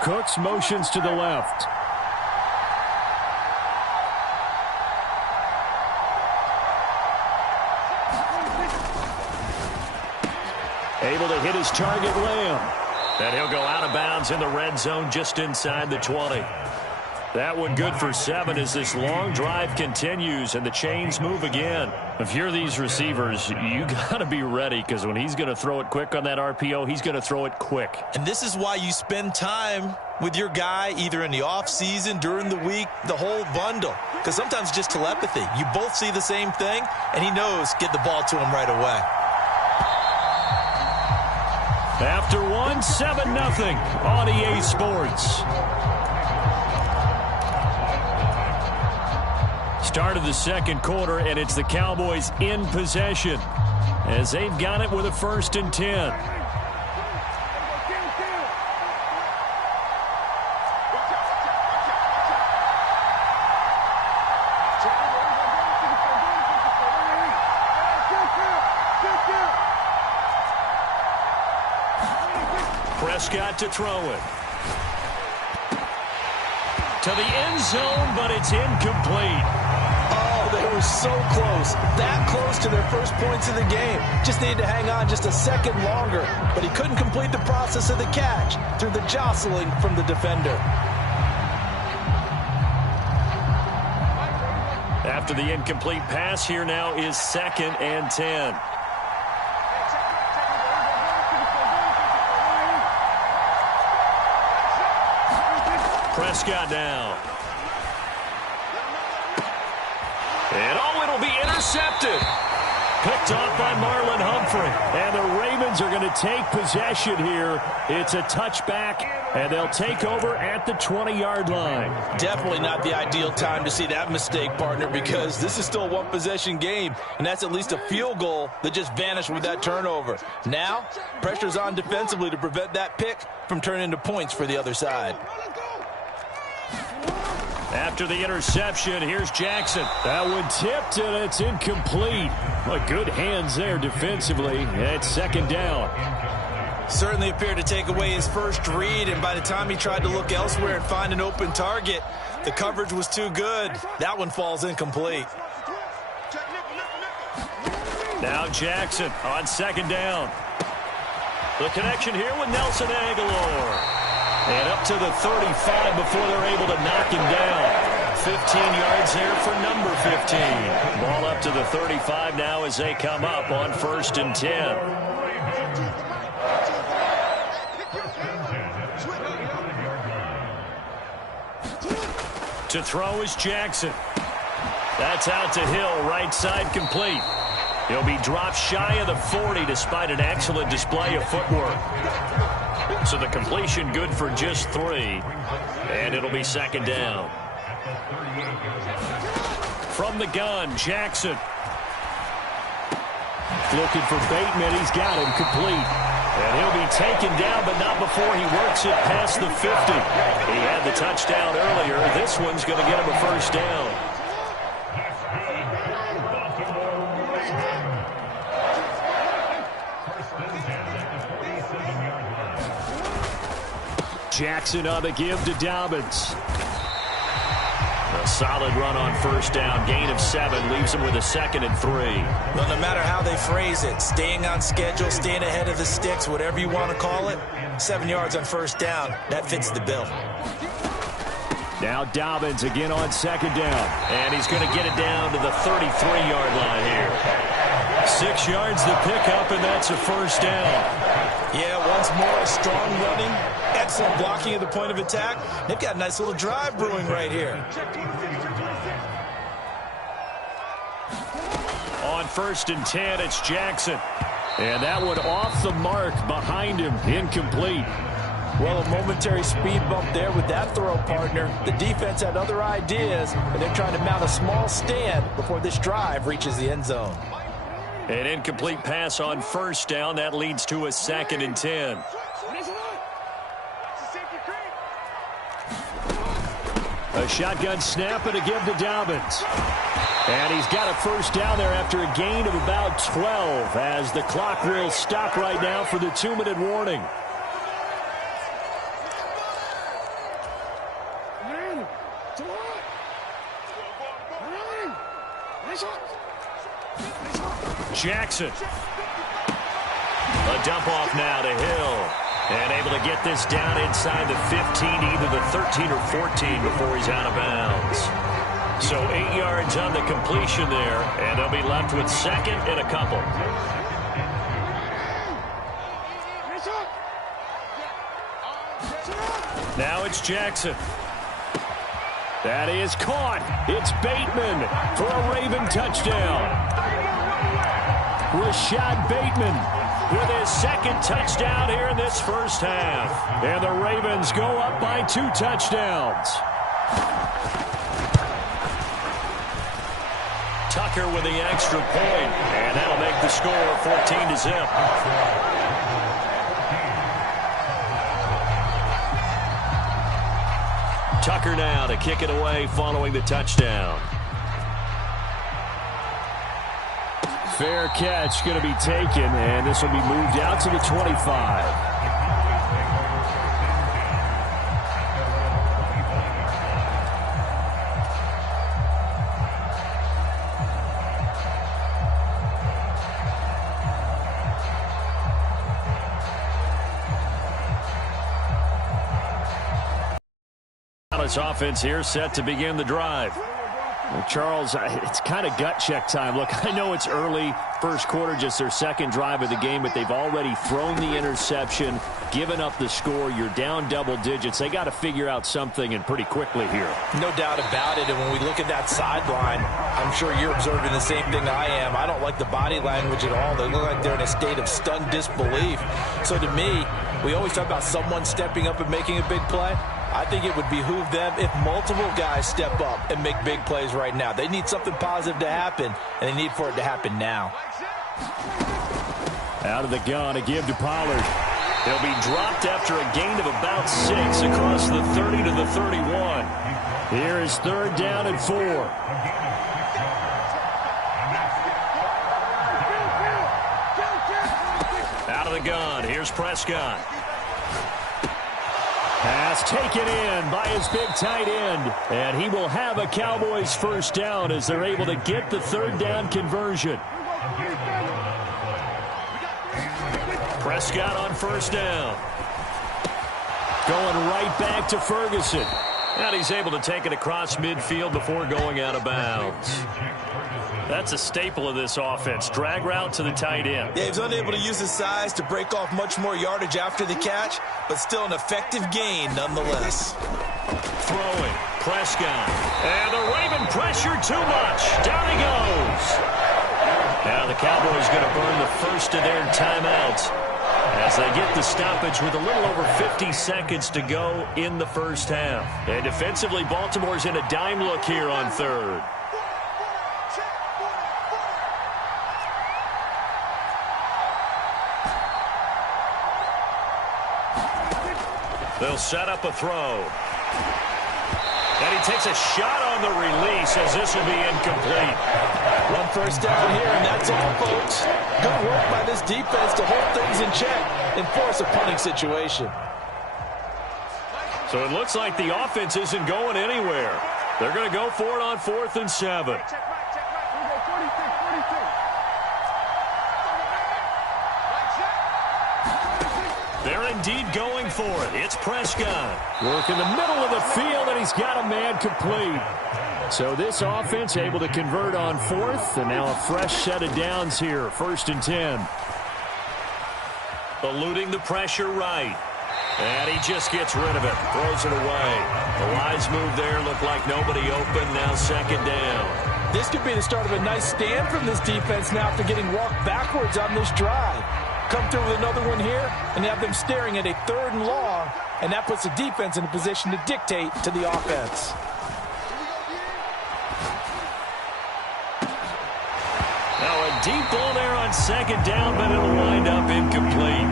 Cooks motions to the left. Able to hit his target, Lamb. And he'll go out of bounds in the red zone just inside the 20. That one good for 7 as this long drive continues and the chains move again. If you're these receivers, you got to be ready, because when he's going to throw it quick on that RPO, he's going to throw it quick. And this is why you spend time with your guy either in the offseason, during the week, the whole bundle. Because sometimes it's just telepathy. You both see the same thing, and he knows get the ball to him right away. After 1, 7-0 on EA Sports. Start of the 2nd quarter, and it's the Cowboys in possession as they've got it with a 1st and 10. Prescott to throw it. To the end zone, but it's incomplete. Oh, they were so close. That close to their first points of the game. Just needed to hang on just a second longer. But he couldn't complete the process of the catch through the jostling from the defender. After the incomplete pass, here now is 2nd and 10. Prescott down. And it'll be intercepted. Picked off by Marlon Humphrey. And the Ravens are going to take possession here. It's a touchback, and they'll take over at the 20-yard line. Definitely not the ideal time to see that mistake, partner, because this is still a one-possession game, and that's at least a field goal that just vanished with that turnover. Now, pressure's on defensively to prevent that pick from turning into points for the other side. After the interception, here's Jackson. That one tipped, and it's incomplete. But good hands there defensively. It's 2nd down. Certainly appeared to take away his first read, and by the time he tried to look elsewhere and find an open target, the coverage was too good. That one falls incomplete. Now Jackson on 2nd down. The connection here with Nelson Aguilar. And up to the 35 before they're able to knock him down. 15 yards there for number 15. Ball up to the 35 now as they come up on 1st and 10. To throw is Jackson. That's out to Hill, right side complete. He'll be dropped shy of the 40 despite an excellent display of footwork. So the completion good for just 3. And it'll be second down. From the gun, Jackson. Looking for Bateman. He's got him complete. And he'll be taken down, but not before he works it past the 50. He had the touchdown earlier. This one's going to get him a first down. Jackson on the give to Dobbins. A solid run on first down. Gain of 7 leaves him with a 2nd and 3. Well, no matter how they phrase it, staying on schedule, staying ahead of the sticks, whatever you want to call it, 7 yards on first down, that fits the bill. Now Dobbins again on second down. And he's going to get it down to the 33-yard line here. 6 yards to pick up, and that's a first down. Yeah, once more, strong running, excellent blocking at the point of attack. They've got a nice little drive brewing right here. On 1st and 10, it's Jackson. And that one off the mark behind him, incomplete. Well, a momentary speed bump there with that throw, partner. The defense had other ideas, and they're trying to mount a small stand before this drive reaches the end zone. An incomplete pass on first down. That leads to a 2nd and 10. A shotgun snap and a give to Dobbins. And he's got a first down there after a gain of about 12 as the clock will stop right now for the 2-minute warning. Jackson. A dump off now to Hill. And able to get this down inside the 15, either the 13 or 14 before he's out of bounds. So 8 yards on the completion there, and they'll be left with 2nd and a couple. Now it's Jackson. That is caught. It's Bateman for a Raven touchdown. Rashad Bateman with his 2nd touchdown here in this first half. And the Ravens go up by 2 touchdowns. Tucker with the extra point, and that'll make the score 14-0. Tucker now to kick it away following the touchdown. Fair catch going to be taken, and this will be moved out to the 25. This offense here set to begin the drive. Well, Charles, it's kind of gut check time. Look, I know it's early, first quarter, just their 2nd drive of the game, but they've already thrown the interception, given up the score. You're down double digits. They got to figure out something, and pretty quickly here. No doubt about it, and when we look at that sideline, I'm sure you're observing the same thing I am. I don't like the body language at all. They look like they're in a state of stunned disbelief. So to me, we always talk about someone stepping up and making a big play. I think it would behoove them if multiple guys step up and make big plays right now. They need something positive to happen, and they need for it to happen now. Out of the gun, a give to Pollard. He'll be dropped after a gain of about 6 across the 30 to the 31. Here is 3rd down and 4. Out of the gun, here's Prescott. Pass taken in by his big tight end. And he will have a Cowboys first down as they're able to get the 3rd down conversion. Prescott on first down. Going right back to Ferguson. And he's able to take it across midfield before going out of bounds. That's a staple of this offense. Drag route to the tight end. Yeah, he was unable to use his size to break off much more yardage after the catch, but still an effective gain nonetheless. Throwing. Prescott. And the Raven pressure too much. Down he goes. Now the Cowboys going to burn the first of their timeouts as they get the stoppage with a little over 50 seconds to go in the first half. And defensively, Baltimore's in a dime look here on third. They'll set up a throw. And he takes a shot on the release as this will be incomplete. One first down here, and that's all, folks. Good work by this defense to hold things in check and force a punting situation. So it looks like the offense isn't going anywhere. They're going to go for it on 4th and 7. They're indeed going for it. It's Prescott. Work in the middle of the field, and he's got a man complete. So this offense able to convert on 4th, and now a fresh set of downs here. 1st and 10. Eluding the pressure right. And he just gets rid of it. Throws it away. The wise move there. Looked like nobody open. Now 2nd down. This could be the start of a nice stand from this defense now after getting walked backwards on this drive. Come through with another one here, and have them staring at a 3rd and long, and that puts the defense in a position to dictate to the offense. Now a deep ball there on 2nd down, but it'll wind up incomplete.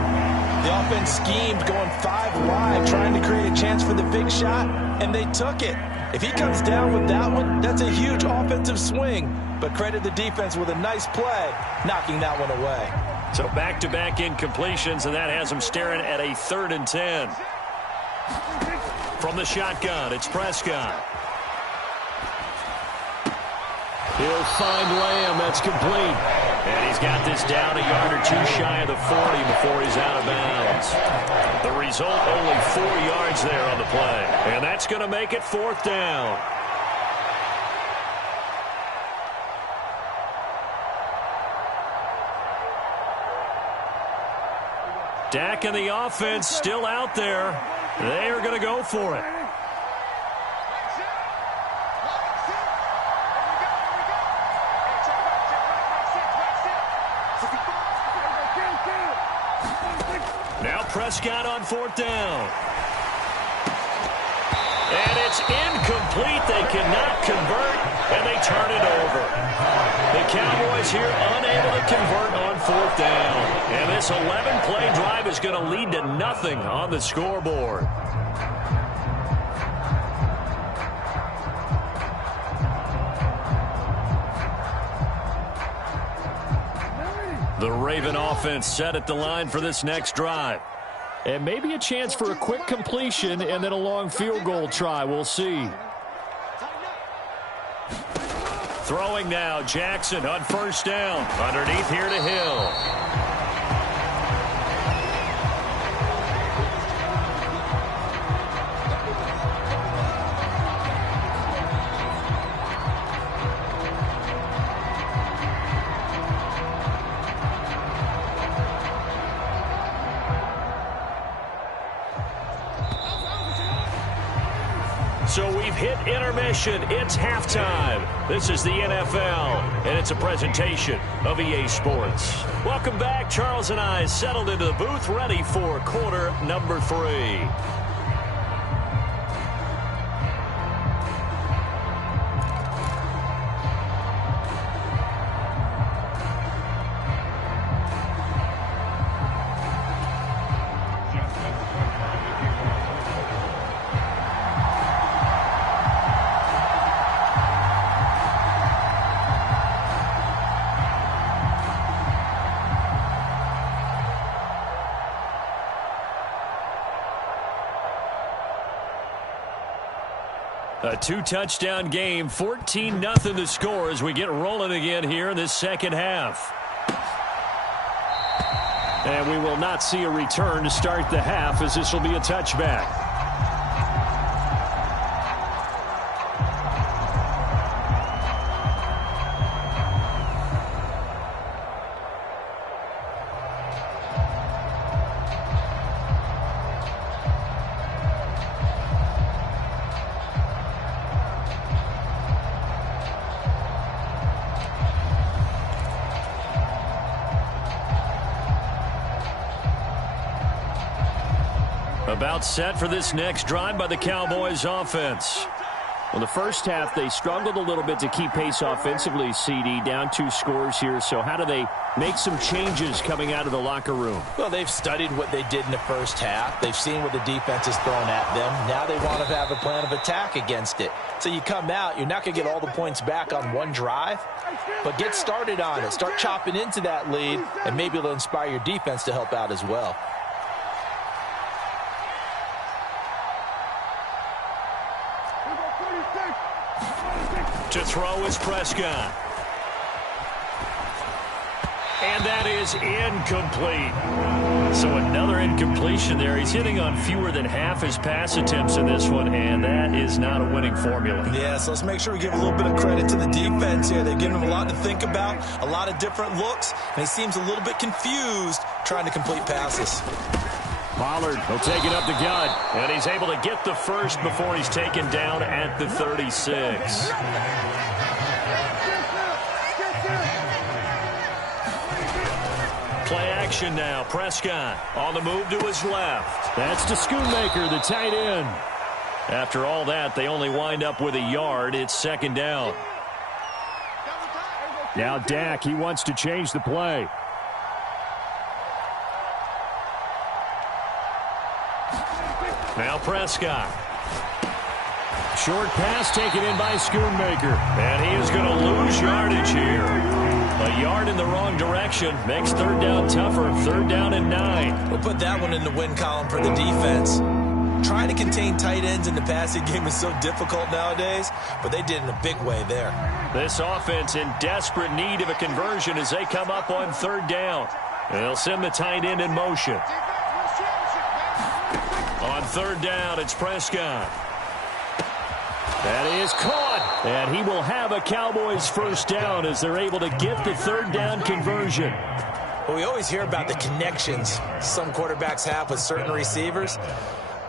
The offense schemed going 5 wide, trying to create a chance for the big shot, and they took it. If he comes down with that one, that's a huge offensive swing. But credit the defense with a nice play, knocking that one away. So back-to-back incompletions, and that has them staring at a 3rd and 10. From the shotgun, it's Prescott. He'll find Lamb. That's complete. And he's got this down a yard or 2 shy of the 40 before he's out of bounds. The result, only 4 yards there on the play. And that's going to make it 4th down. Dak and the offense still out there. They are going to go for it. Now Prescott on 4th down. And it's incomplete. They cannot convert, and they turn it over. The Cowboys here unable to convert on 4th down. And this 11-play drive is going to lead to nothing on the scoreboard. The Raven offense set at the line for this next drive. And maybe a chance for a quick completion and then a long field goal try. We'll see. Throwing now, Jackson on 1st down. Underneath here to Hill. So we've hit intermission. It's halftime. This is the NFL, and it's a presentation of EA Sports. Welcome back. Charles and I settled into the booth, ready for quarter number 3. A 2-touchdown game, 14-0 the score as we get rolling again here in this second half. And we will not see a return to start the half as this will be a touchback. About set for this next drive by the Cowboys offense. Well, the first half, they struggled a little bit to keep pace offensively, CD, down 2 scores here. So how do they make some changes coming out of the locker room? Well, they've studied what they did in the first half. They've seen what the defense has thrown at them. Now they want to have a plan of attack against it. So you come out, you're not going to get all the points back on one drive, but get started on it. Start chopping into that lead, and maybe it'll inspire your defense to help out as well. To throw is Prescott. And that is incomplete. So another incompletion there. He's hitting on fewer than half his pass attempts in this one, and that is not a winning formula. Yeah, so let's make sure we give a little bit of credit to the defense here. They're giving him a lot to think about, a lot of different looks, and he seems a little bit confused trying to complete passes. Pollard will take it up the gut, and he's able to get the first before he's taken down at the 36. Play action now. Prescott on the move to his left. That's to Schoonmaker, the tight end. After all that, they only wind up with a yard. It's second down. Now Dak, he wants to change the play. Now Prescott. Short pass taken in by Schoonmaker. And he is going to lose yardage here. A yard in the wrong direction makes third down tougher. Third down and 9. We'll put that one in the win column for the defense. Trying to contain tight ends in the passing game is so difficult nowadays, but they did it in a big way there. This offense in desperate need of a conversion as they come up on third down. They'll send the tight end in motion. On third down, it's Prescott. That is caught. And he will have a Cowboys first down as they're able to get the third down conversion. Well, we always hear about the connections some quarterbacks have with certain receivers.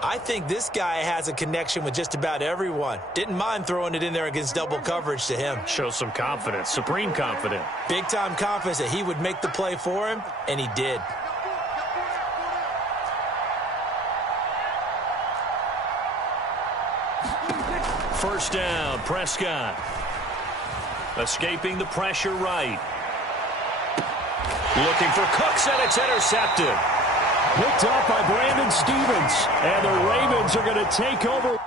I think this guy has a connection with just about everyone. Didn't mind throwing it in there against double coverage to him. Shows some confidence, supreme confidence. Big-time confidence that he would make the play for him, and he did. First down, Prescott. Escaping the pressure right. Looking for Cooks, and it's intercepted. Picked up by Brandon Stevens. And the Ravens are going to take over.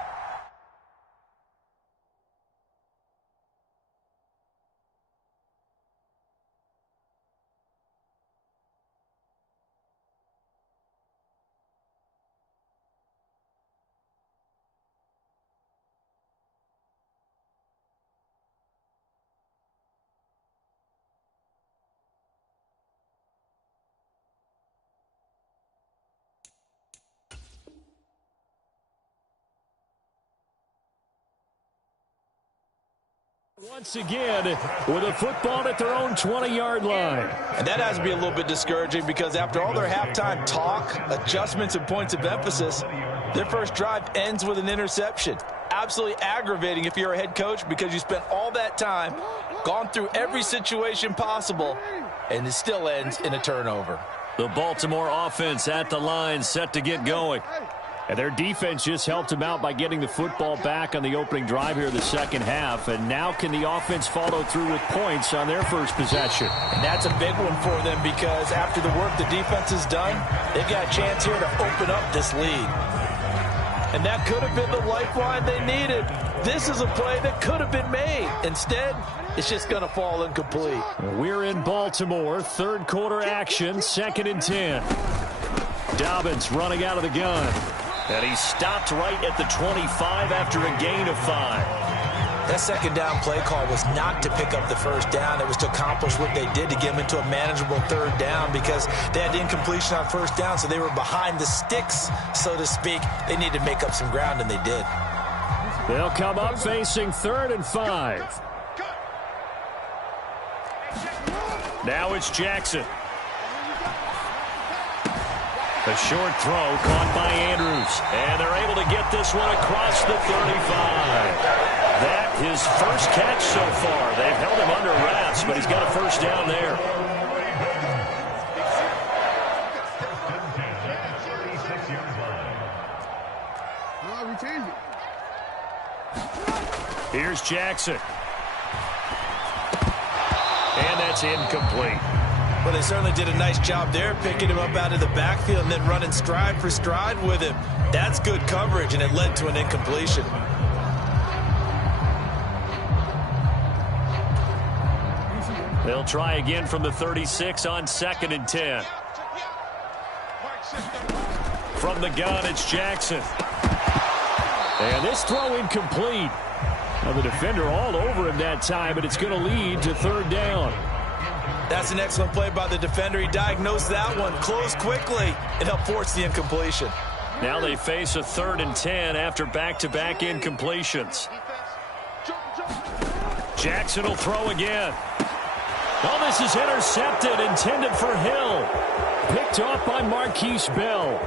Once again, with a football at their own 20-yard line. And that has to be a little bit discouraging because after all their halftime talk, adjustments, and points of emphasis, their first drive ends with an interception. Absolutely aggravating if you're a head coach because you spent all that time, gone through every situation possible, and it still ends in a turnover. The Baltimore offense at the line, set to get going. And their defense just helped them out by getting the football back on the opening drive here in the second half. And now can the offense follow through with points on their first possession? And that's a big one for them because after the work the defense has done, they've got a chance here to open up this lead. And that could have been the lifeline they needed. This is a play that could have been made. Instead, it's just going to fall incomplete. We're in Baltimore. Third quarter action, 2nd and 10. Dobbins running out of the gun. And he stopped right at the 25 after a gain of 5. That second down play call was not to pick up the first down. It was to accomplish what they did to get them into a manageable third down because they had incompletion on first down, so they were behind the sticks, so to speak. They needed to make up some ground, and they did. They'll come up facing 3rd and 5. Now it's Jackson. A short throw caught by Andrews. And they're able to get this one across the 35. That his first catch so far. They've held him under wraps, but he's got a first down there. Here's Jackson. And that's incomplete. Well, they certainly did a nice job there, picking him up out of the backfield and then running stride for stride with him. That's good coverage, and it led to an incompletion. They'll try again from the 36 on 2nd and 10. From the gun, it's Jackson. And this throw incomplete. Now the defender all over him that time, but it's going to lead to 3rd down. That's an excellent play by the defender. He diagnosed that one, closed quickly, and helped force the incompletion. Now they face a 3rd and 10 after back-to-back incompletions. Jackson will throw again. Oh, this is intercepted, intended for Hill. Picked off by Marquise Bell.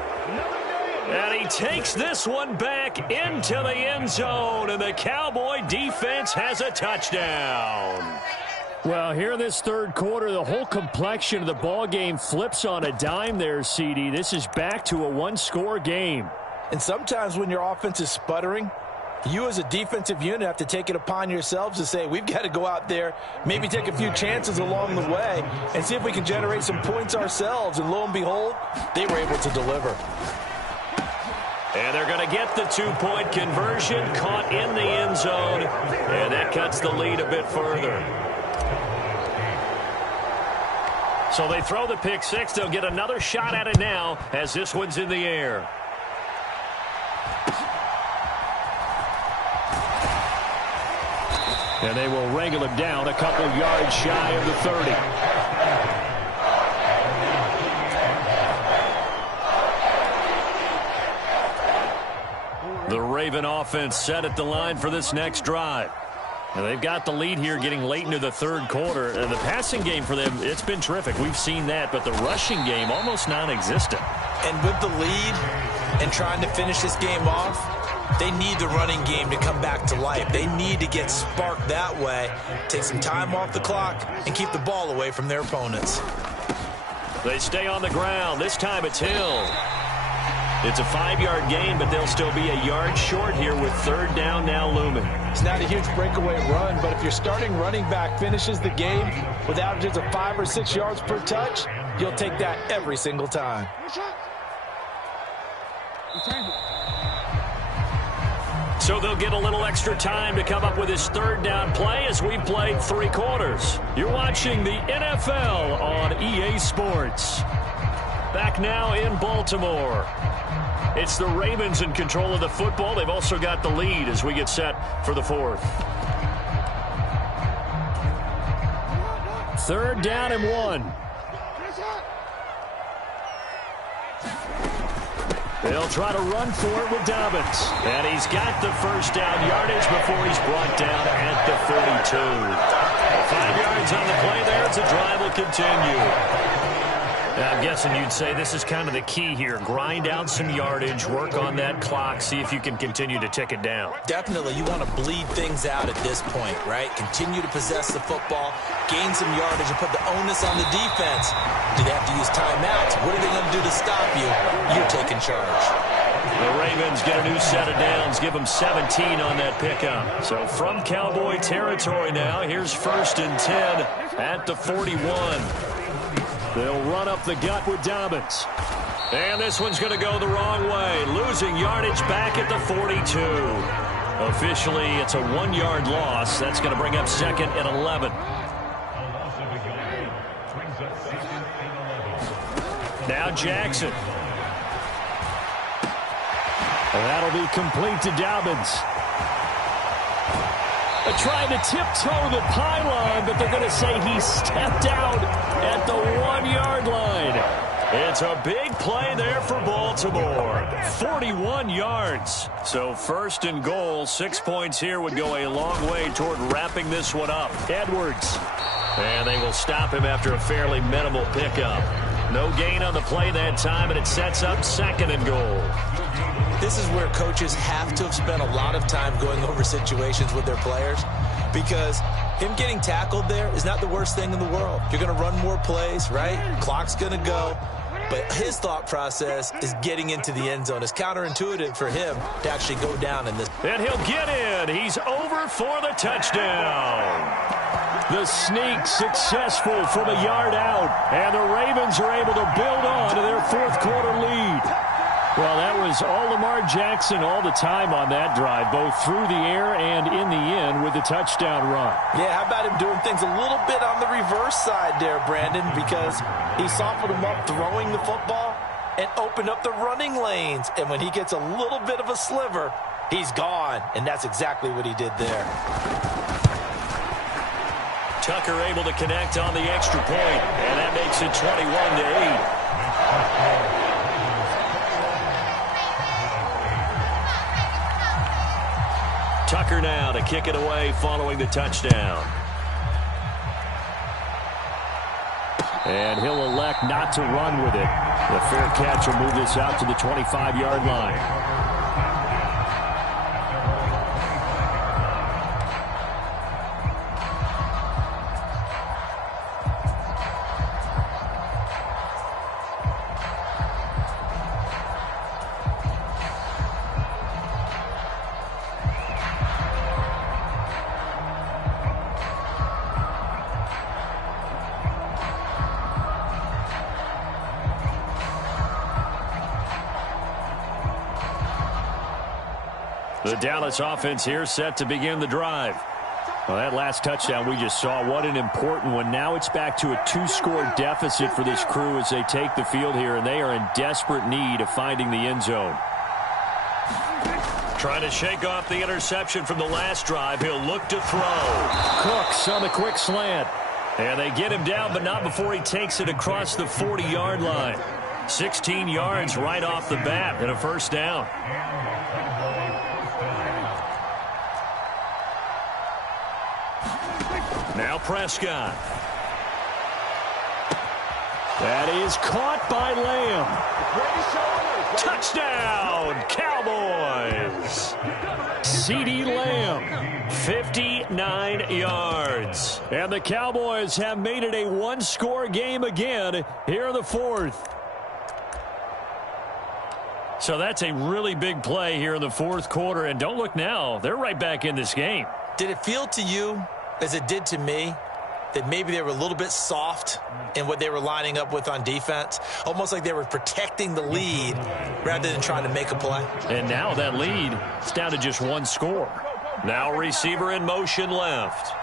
And he takes this one back into the end zone, and the Cowboy defense has a touchdown. Well, here in this 3rd quarter, the whole complexion of the ball game flips on a dime there, CD. This is back to a 1-score game. And sometimes when your offense is sputtering, you as a defensive unit have to take it upon yourselves to say, we've got to go out there, maybe take a few chances along the way, and see if we can generate some points ourselves. And lo and behold, they were able to deliver. And they're going to get the 2-point conversion, caught in the end zone, and that cuts the lead a bit further. So they throw the pick six. They'll get another shot at it now as this one's in the air. And they will wrangle him down a couple yards shy of the 30. The Raven offense set at the line for this next drive. Now they've got the lead here getting late into the 3rd quarter. And the passing game for them, it's been terrific. We've seen that. But the rushing game, almost non-existent. And with the lead and trying to finish this game off, they need the running game to come back to life. They need to get sparked that way, take some time off the clock, and keep the ball away from their opponents. They stay on the ground. This time it's Hill. It's a 5-yard gain, but they'll still be a yard short here with 3rd down now looming. It's not a huge breakaway run, but if your starting running back finishes the game with averages of 5 or 6 yards per touch, you'll take that every single time. So they'll get a little extra time to come up with his 3rd down play as we played 3 quarters. You're watching the NFL on EA Sports. Back now in Baltimore. It's the Ravens in control of the football. They've also got the lead as we get set for the 4th. 3rd down and 1. They'll try to run for it with Dobbins. And he's got the 1st down yardage before he's brought down at the 42. 5 yards on the play there as the drive will continue. I'm guessing you'd say this is kind of the key here. Grind out some yardage, work on that clock, see if you can continue to tick it down. Definitely, you want to bleed things out at this point, right? Continue to possess the football, gain some yardage, and put the onus on the defense. Do they have to use timeouts? What are they going to do to stop you? You're taking charge. The Ravens get a new set of downs, give them 17 on that pickup. So from Cowboy territory now, here's 1st and 10 at the 41. They'll run up the gut with Dobbins. And this one's going to go the wrong way. Losing yardage back at the 42. Officially, it's a 1-yard loss. That's going to bring up 2nd and 11. Now Jackson. That'll be complete to Dobbins. Trying to tiptoe the pylon, but they're going to say he stepped out at the 1-yard line. It's a big play there for Baltimore. 41 yards. So 1st and goal, 6 points here would go a long way toward wrapping this one up. Edwards. And they will stop him after a fairly minimal pickup. No gain on the play that time, and it sets up 2nd and goal. This is where coaches have to have spent a lot of time going over situations with their players, because him getting tackled there is not the worst thing in the world. You're going to run more plays, right? Clock's going to go. But his thought process is getting into the end zone. It's counterintuitive for him to actually go down in this. And he'll get in. He's over for the touchdown. The sneak successful from a yard out. And the Ravens are able to build on to their fourth quarter lead. Well, that was all Lamar Jackson all the time on that drive, both through the air and in the end with the touchdown run. Yeah, how about him doing things a little bit on the reverse side there, Brandon, because he softened him up throwing the football and opened up the running lanes. And when he gets a little bit of a sliver, he's gone. And that's exactly what he did there. Tucker able to connect on the extra point, and that makes it 21-8. Tucker now to kick it away following the touchdown. And he'll elect not to run with it. The fair catch will move this out to the 25-yard line. The Dallas offense here set to begin the drive. Well, that last touchdown we just saw, what an important one. Now it's back to a 2-score deficit for this crew as they take the field here, and they are in desperate need of finding the end zone. Trying to shake off the interception from the last drive. He'll look to throw. Cooks on the quick slant. And they get him down, but not before he takes it across the 40-yard line. 16 yards right off the bat and a first down. Now Prescott. That is caught by Lamb. Touchdown, Cowboys. CeeDee Lamb, 59 yards. And the Cowboys have made it a one-score game again here in the fourth. So that's a really big play here in the fourth quarter. And don't look now, they're right back in this game. Did it feel to you, as it did to me, that maybe they were a little bit soft in what they were lining up with on defense? Almost like they were protecting the lead rather than trying to make a play. And now that lead is down to just one score. Now receiver in motion left.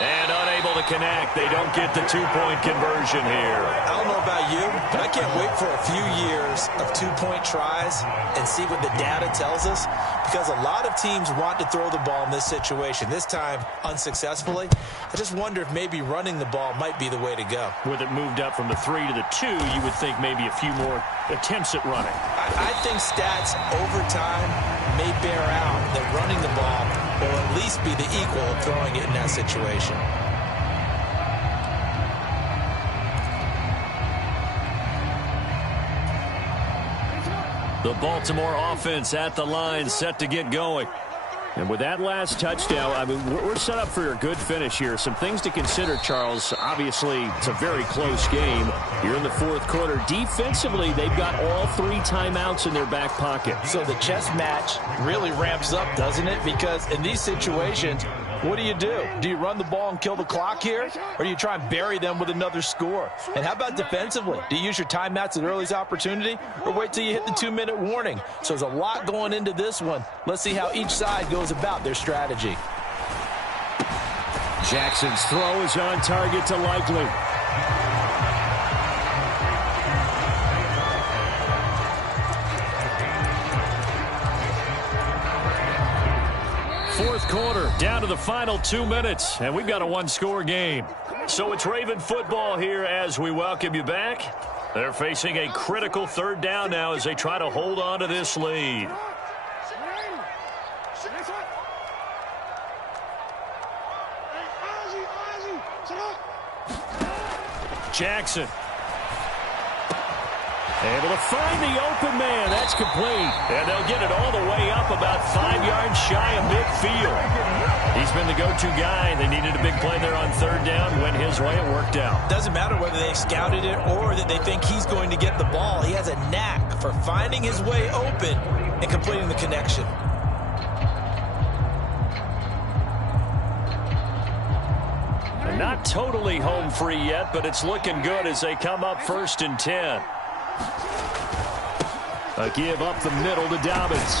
And unable to connect. They don't get the two-point conversion here. I don't know about you, but I can't wait for a few years of two-point tries and see what the data tells us, because a lot of teams want to throw the ball in this situation. This time, unsuccessfully. I just wonder if maybe running the ball might be the way to go. With it moved up from the 3 to the 2, you would think maybe a few more attempts at running. I think stats over time may bear out that running the ball will at least be the equal of throwing it in that situation. The Baltimore offense at the line, set to get going. And with that last touchdown, I mean, we're set up for a good finish here. Some things to consider, Charles. Obviously, it's a very close game. You're in the fourth quarter. Defensively, they've got all 3 timeouts in their back pocket. So the chess match really ramps up, doesn't it? Because in these situations, what do? Do you run the ball and kill the clock here? Or do you try and bury them with another score? And how about defensively? Do you use your timeouts at earliest opportunity? Or wait till you hit the 2-minute warning? So there's a lot going into this one. Let's see how each side goes about their strategy. Jackson's throw is on target to Likely. Fourth quarter, down to the final 2 minutes, and we've got a one-score game. So it's Raven football here as we welcome you back. They're facing a critical third down now as they try to hold on to this lead. Jackson. Able to find the open man. That's complete. And they'll get it all the way up about 5 yards shy of midfield. He's been the go-to guy. They needed a big play there on third down. Went his way. It worked out. Doesn't matter whether they scouted it or that they think he's going to get the ball. He has a knack for finding his way open and completing the connection. And not totally home free yet, but it's looking good as they come up 1st and 10. A give up the middle to Dobbins.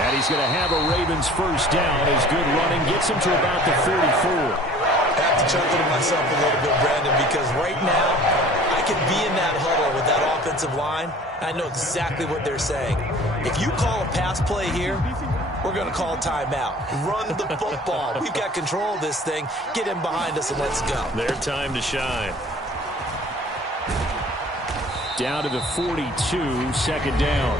And he's going to have a Ravens first down. His good running gets him to about the 44. I have to chuckle to myself a little bit, Brandon, because right now I could be in that huddle with that offensive line. I know exactly what they're saying. If you call a pass play here, we're going to call timeout. Run the football. We've got control of this thing. Get him behind us and let's go. Their time to shine. Down to the 42, 2nd down.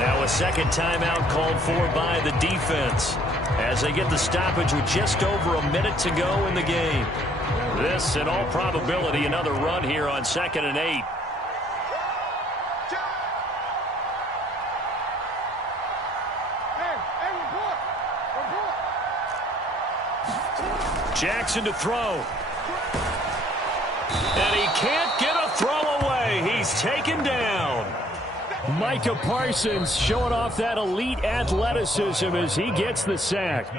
Now a second timeout called for by the defense as they get the stoppage with just over a minute to go in the game. This, in all probability, another run here on 2nd and 8. Jackson to throw. And he can't get a throw away. He's taken down. Micah Parsons showing off that elite athleticism as he gets the sack.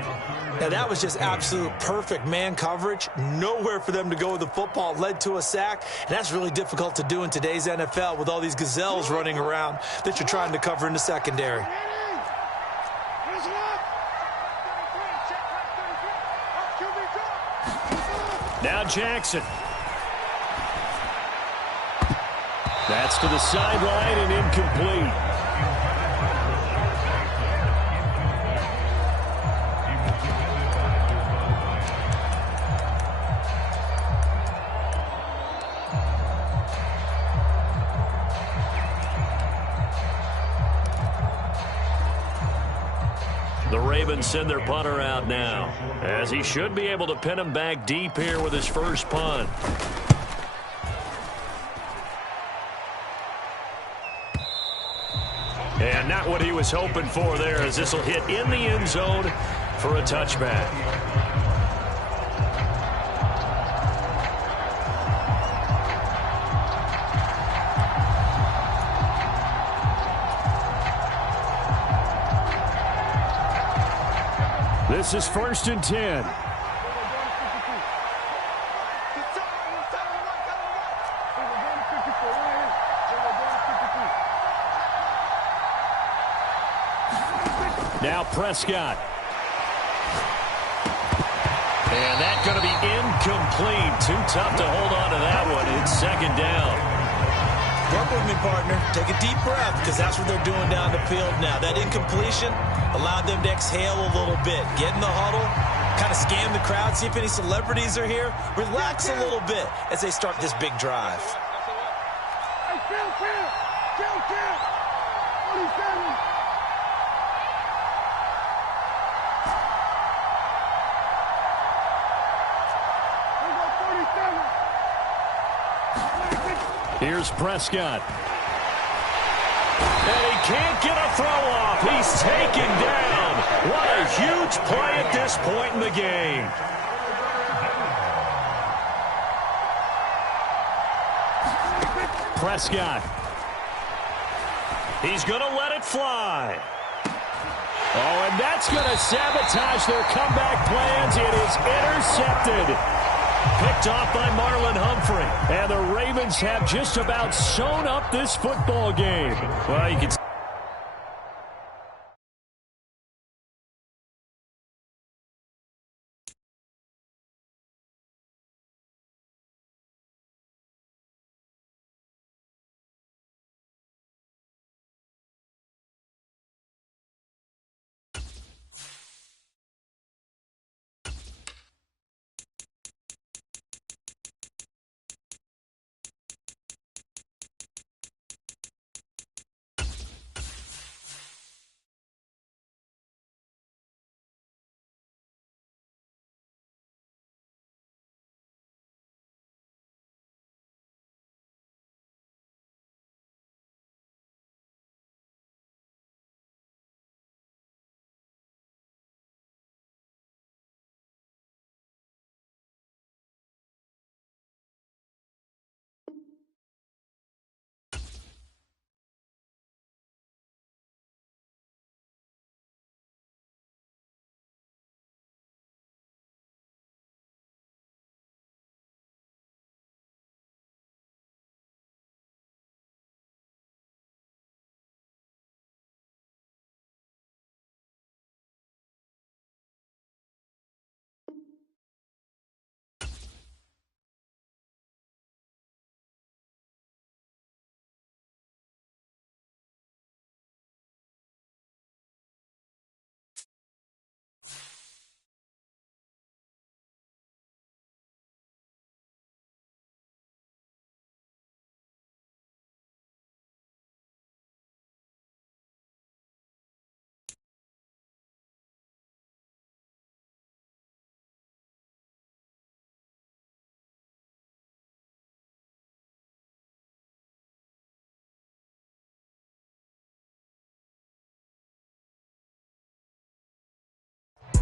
Now, that was just absolute perfect man coverage. Nowhere for them to go with the football. Led to a sack, and that's really difficult to do in today's NFL with all these gazelles running around that you're trying to cover in the secondary. Now Jackson. That's to the sideline and incomplete. The Ravens send their punter out now, as he should be able to pin him back deep here with his first punt. And not what he was hoping for there, as this will hit in the end zone for a touchback. This is 1st and 10. Now Prescott. And that's going to be incomplete. Too tough to hold on to that one. It's 2nd down. Work with me, partner. Take a deep breath, because that's what they're doing down the field now. That incompletion allowed them to exhale a little bit. Get in the huddle, kind of scan the crowd, see if any celebrities are here. Relax a little bit as they start this big drive. Hey, Phil. What are you saying? Here's Prescott. And he can't get a throw off. He's taken down. What a huge play at this point in the game. Prescott. He's going to let it fly. Oh, and that's going to sabotage their comeback plans. It is intercepted. Picked off by Marlon Humphrey. And the Ravens have just about sewn up this football game. Well, you can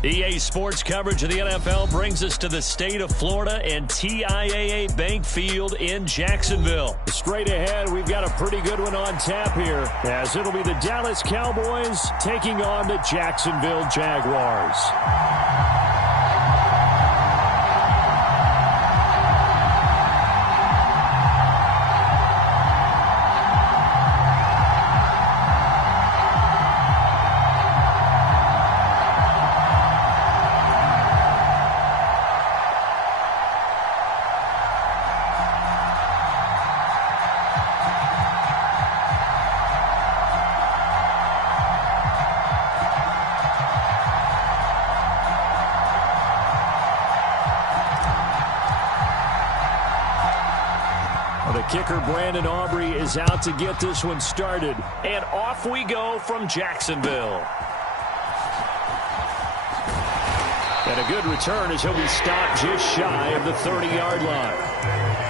EA Sports coverage of the NFL brings us to the state of Florida and TIAA Bank Field in Jacksonville. Straight ahead, we've got a pretty good one on tap here, as it'll be the Dallas Cowboys taking on the Jacksonville Jaguars. Kicker Brandon Aubrey is out to get this one started. And off we go from Jacksonville. And a good return as he'll be stopped just shy of the 30-yard line.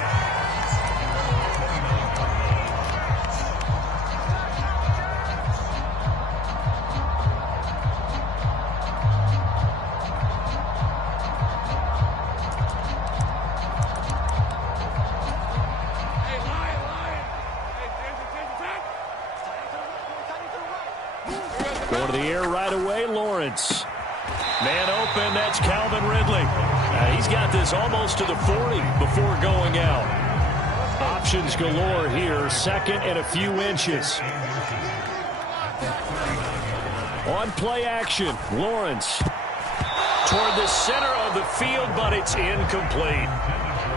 Going to the air right away, Lawrence. Man open, that's Calvin Ridley. He's got this almost to the 40 before going out. Options galore here, second and a few inches. On play action, Lawrence. Toward the center of the field, but it's incomplete.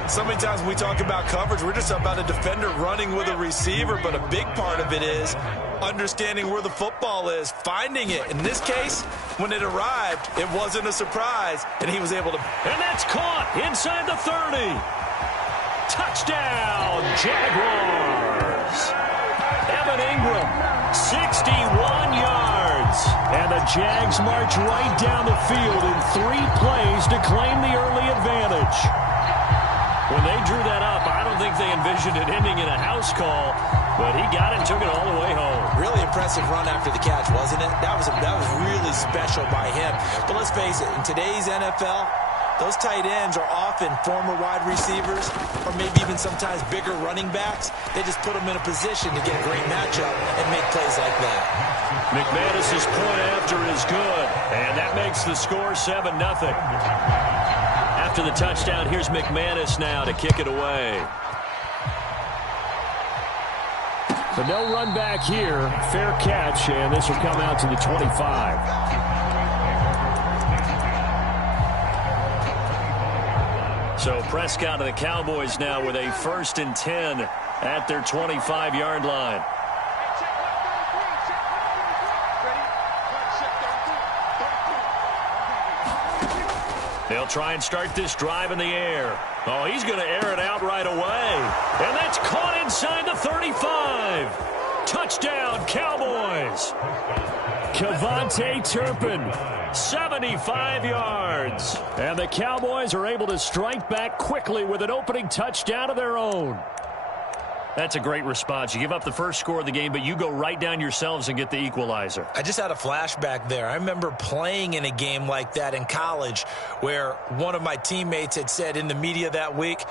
So many times when we talk about coverage, we're just about a defender running with a receiver, but a big part of it is understanding where the football is, finding it. In this case, when it arrived, it wasn't a surprise, and he was able to. And that's caught inside the 30. Touchdown, Jaguars. Evan Ingram, 61 yards. And the Jags march right down the field in 3 plays to claim the early advantage. When they drew that up, I don't think they envisioned it ending in a house call, but he got it and took it all the way home. Really impressive run after the catch, wasn't it? That was really special by him. But let's face it, in today's NFL, those tight ends are often former wide receivers or maybe even sometimes bigger running backs. They just put them in a position to get a great matchup and make plays like that. McManus's point after is good, and that makes the score 7-0. After the touchdown, here's McManus now to kick it away. But no run back here. Fair catch, and this will come out to the 25. So Prescott and the Cowboys now with a 1st and 10 at their 25-yard line. They'll try and start this drive in the air. Oh, he's going to air it out right away. And that's caught inside the 35. Touchdown, Cowboys. Kevontae Turpin, 75 yards. And the Cowboys are able to strike back quickly with an opening touchdown of their own. That's a great response. You give up the first score of the game, but you go right down yourselves and get the equalizer. I just had a flashback there. I remember playing in a game like that in college where one of my teammates had said in the media that week,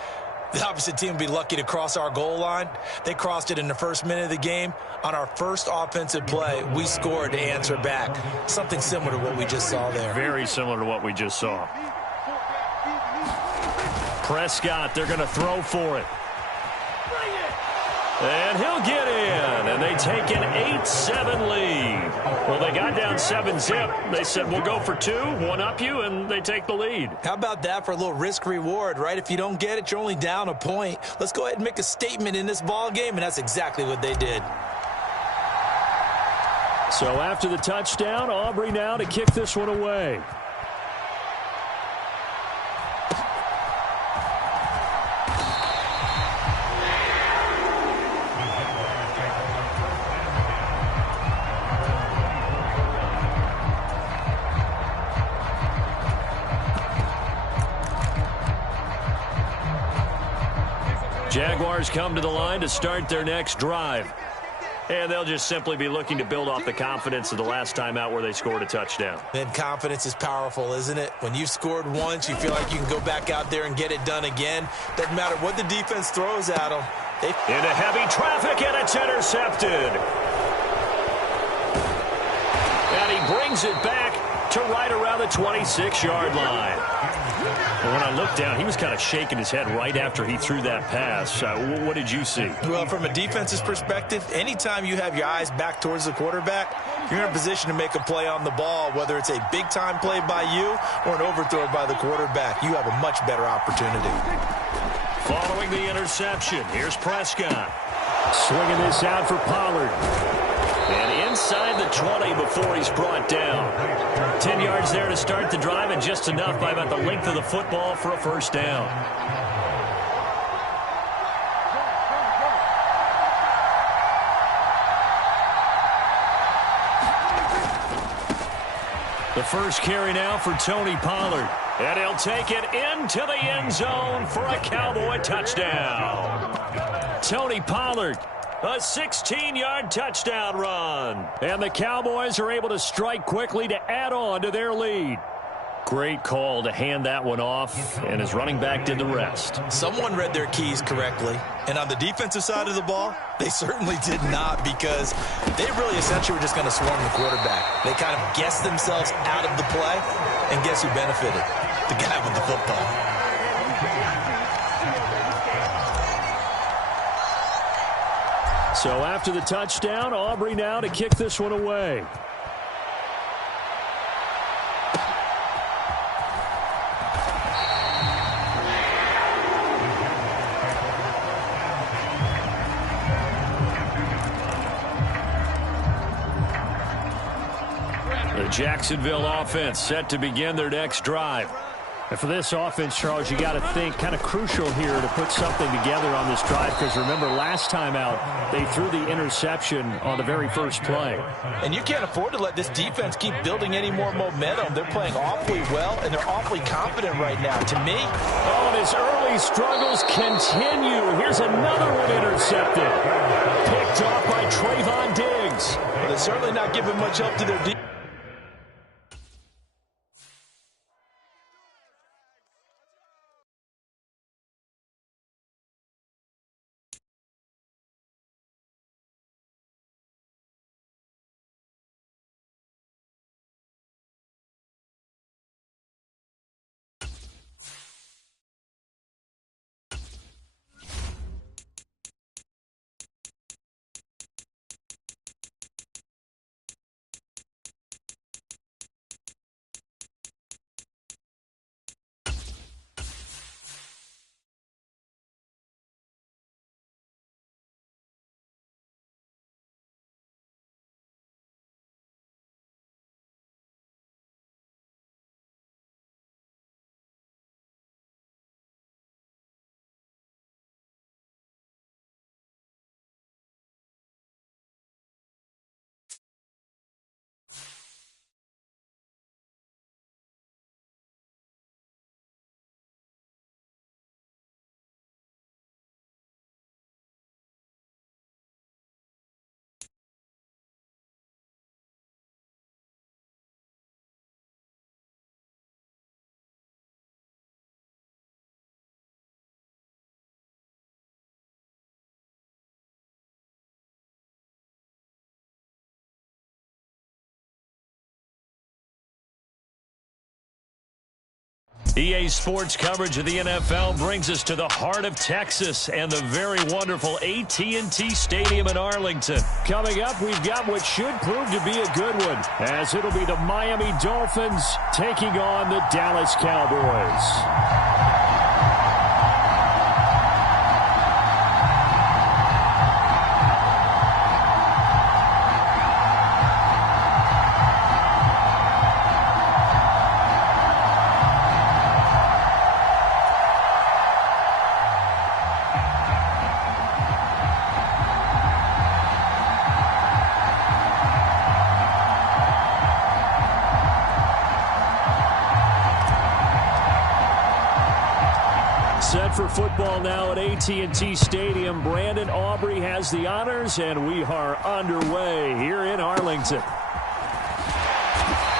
the opposite team would be lucky to cross our goal line. They crossed it in the first minute of the game. On our first offensive play, we scored to answer back. Something similar to what we just saw there. Very similar to what we just saw. Prescott, they're going to throw for it. And he'll get in, and they take an 8-7 lead. Well, they got down 7-zip. They said, we'll go for 2, one-up you, and they take the lead. How about that for a little risk-reward, right? If you don't get it, you're only down a point. Let's go ahead and make a statement in this ball game, and that's exactly what they did. So after the touchdown, Aubrey now to kick this one away. Jaguars come to the line to start their next drive. And they'll just simply be looking to build off the confidence of the last time out where they scored a touchdown. Then confidence is powerful, isn't it? When you've scored once, you feel like you can go back out there and get it done again. Doesn't matter what the defense throws at them. Into heavy traffic, and it's intercepted. And he brings it back to right around the 26-yard line. And when I looked down, he was kind of shaking his head right after he threw that pass. What did you see? Well, from a defense's perspective, anytime you have your eyes back towards the quarterback, you're in a position to make a play on the ball, whether it's a big-time play by you or an overthrow by the quarterback. You have a much better opportunity. Following the interception, here's Prescott. Swinging this out for Pollard. And inside the 20 before he's brought down. 10 yards there to start the drive, and just enough by about the length of the football for a first down. The first carry now for Tony Pollard. And he'll take it into the end zone for a Cowboy touchdown. Tony Pollard, a 16-yard touchdown run. And the Cowboys are able to strike quickly to add on to their lead. Great call to hand that one off, and his running back did the rest. Someone read their keys correctly, and on the defensive side of the ball, they certainly did not, because they really essentially were just going to swarm the quarterback. They kind of guessed themselves out of the play, and guess who benefited? The guy with the football. So after the touchdown, Aubrey now to kick this one away. The Jacksonville offense set to begin their next drive. And for this offense, Charles, you got to think kind of crucial here to put something together on this drive, because remember last time out they threw the interception on the very first play. And you can't afford to let this defense keep building any more momentum. They're playing awfully well, and they're awfully confident right now. To me, and his early struggles continue. Here's another one intercepted. Picked off by Trayvon Diggs. Well, they're certainly not giving much help to their defense. EA Sports coverage of the NFL brings us to the heart of Texas and the very wonderful AT&T Stadium in Arlington. Coming up, we've got what should prove to be a good one, as it'll be the Miami Dolphins taking on the Dallas Cowboys. on for football now at AT&T Stadium. Brandon Aubrey has the honors, and we are underway here in Arlington.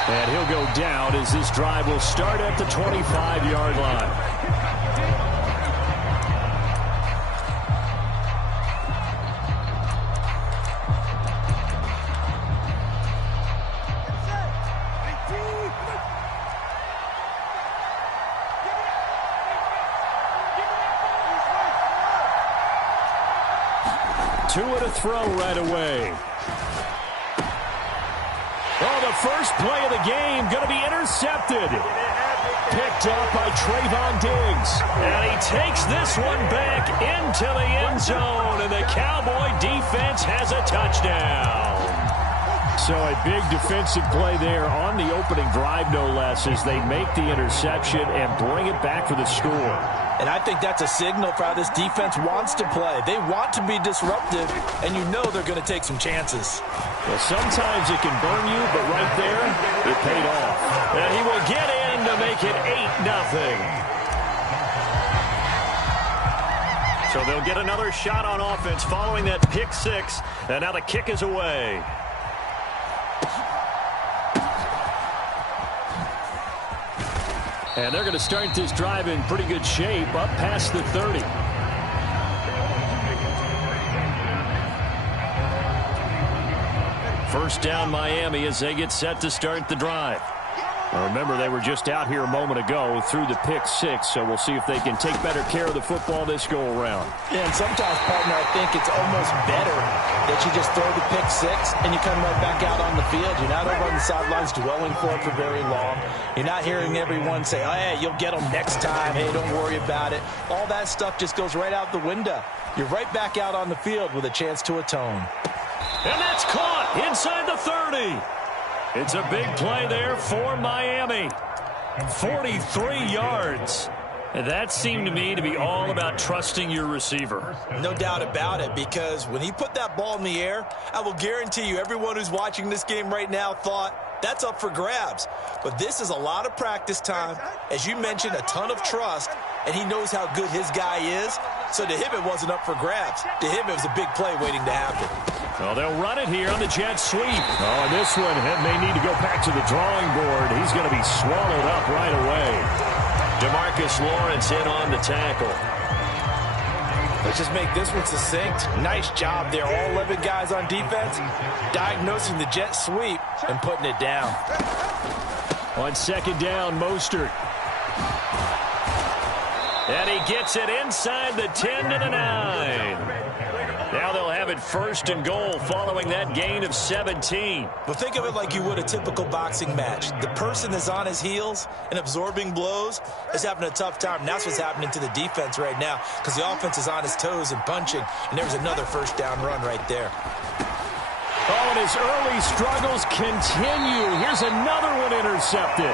And he'll go down as this drive will start at the 25-yard line. Tua to throw right away. Oh, the first play of the game going to be intercepted. Picked up by Trayvon Diggs. And he takes this one back into the end zone. And the Cowboy defense has a touchdown. So a big defensive play there on the opening drive, no less, as they make the interception and bring it back for the score. And I think that's a signal for how this defense wants to play. They want to be disruptive, and you know they're going to take some chances. Well, sometimes it can burn you, but right there, it paid off. And he will get in to make it 8-0. So they'll get another shot on offense following that pick six. And now the kick is away. And they're going to start this drive in pretty good shape, up past the 30. First down Miami as they get set to start the drive. Now remember, they were just out here a moment ago through the pick six, so we'll see if they can take better care of the football this go-around. Yeah, and sometimes, partner, I think it's almost better that you just throw the pick six and you come right back out on the field. You're not over on the sidelines dwelling for it for very long. You're not hearing everyone say, oh, hey, you'll get them next time. Hey, don't worry about it. All that stuff just goes right out the window. You're right back out on the field with a chance to atone. And that's caught inside the 30. It's a big play there for Miami. 43 yards. And that seemed to me to be all about trusting your receiver. No doubt about it, because when he put that ball in the air, I will guarantee you everyone who's watching this game right now thought, that's up for grabs. But this is a lot of practice time. As you mentioned, a ton of trust, and he knows how good his guy is. So to him, it wasn't up for grabs. To him, it was a big play waiting to happen. Well, they'll run it here on the jet sweep. Oh, and this one may need to go back to the drawing board. He's going to be swallowed up right away. DeMarcus Lawrence in on the tackle. Let's just make this one succinct. Nice job there. All 11 guys on defense diagnosing the jet sweep and putting it down. On second down, Mostert. And he gets it inside the 10 to the 9. Now they'll have it first and goal following that gain of 17. But think of it like you would a typical boxing match. The person that's on his heels and absorbing blows is having a tough time. And that's what's happening to the defense right now, because the offense is on his toes and punching. And there's another first down run right there. Oh, and his early struggles continue. Here's another one intercepted.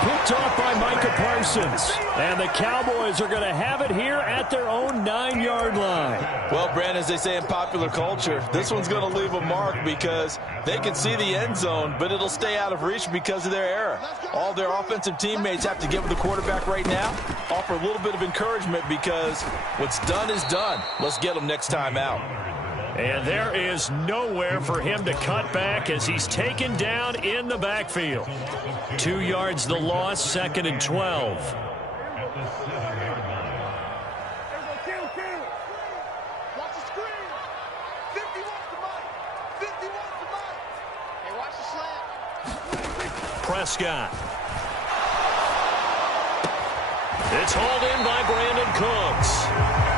Picked off by Micah Parsons. And the Cowboys are going to have it here at their own 9-yard line. Well, Brandon, as they say in popular culture, this one's going to leave a mark because they can see the end zone, but it'll stay out of reach because of their error. All their offensive teammates have to give the quarterback right now, offer a little bit of encouragement, because what's done is done. Let's get them next time out. And there is nowhere for him to cut back as he's taken down in the backfield. 2 yards the loss, second and 12. Watch the screen. 50 wants the money. 50 wants the money. Hey, watch the slant. Prescott. It's hauled in by Brandon Cooks.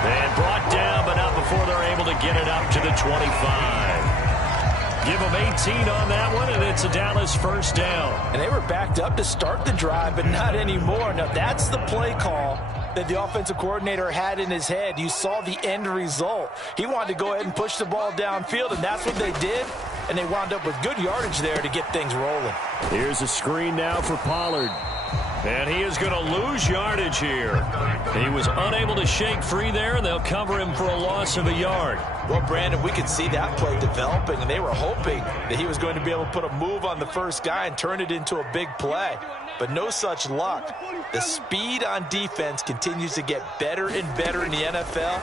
And brought down, but not before they're able to get it up to the 25. Give them 18 on that one, and it's a Dallas first down. And they were backed up to start the drive, but not anymore. Now, that's the play call that the offensive coordinator had in his head. You saw the end result. He wanted to go ahead and push the ball downfield, and that's what they did. And they wound up with good yardage there to get things rolling. Here's a screen now for Pollard. And he is going to lose yardage here. He was unable to shake free there, and they'll cover him for a loss of a yard. Well, Brandon, we could see that play developing, and they were hoping that he was going to be able to put a move on the first guy and turn it into a big play. But no such luck. The speed on defense continues to get better and better in the NFL.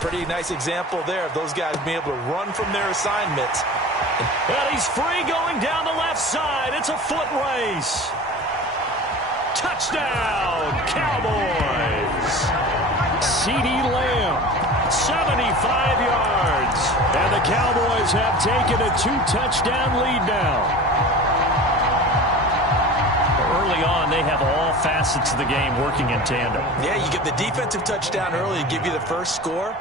Pretty nice example there of those guys being able to run from their assignments. And he's free going down the left side. It's a foot race. Touchdown, Cowboys. CeeDee Lamb, 75 yards. And the Cowboys have taken a 2-touchdown lead now. Early on, they have all facets of the game working in tandem. Yeah, you get the defensive touchdown early to give you the first score,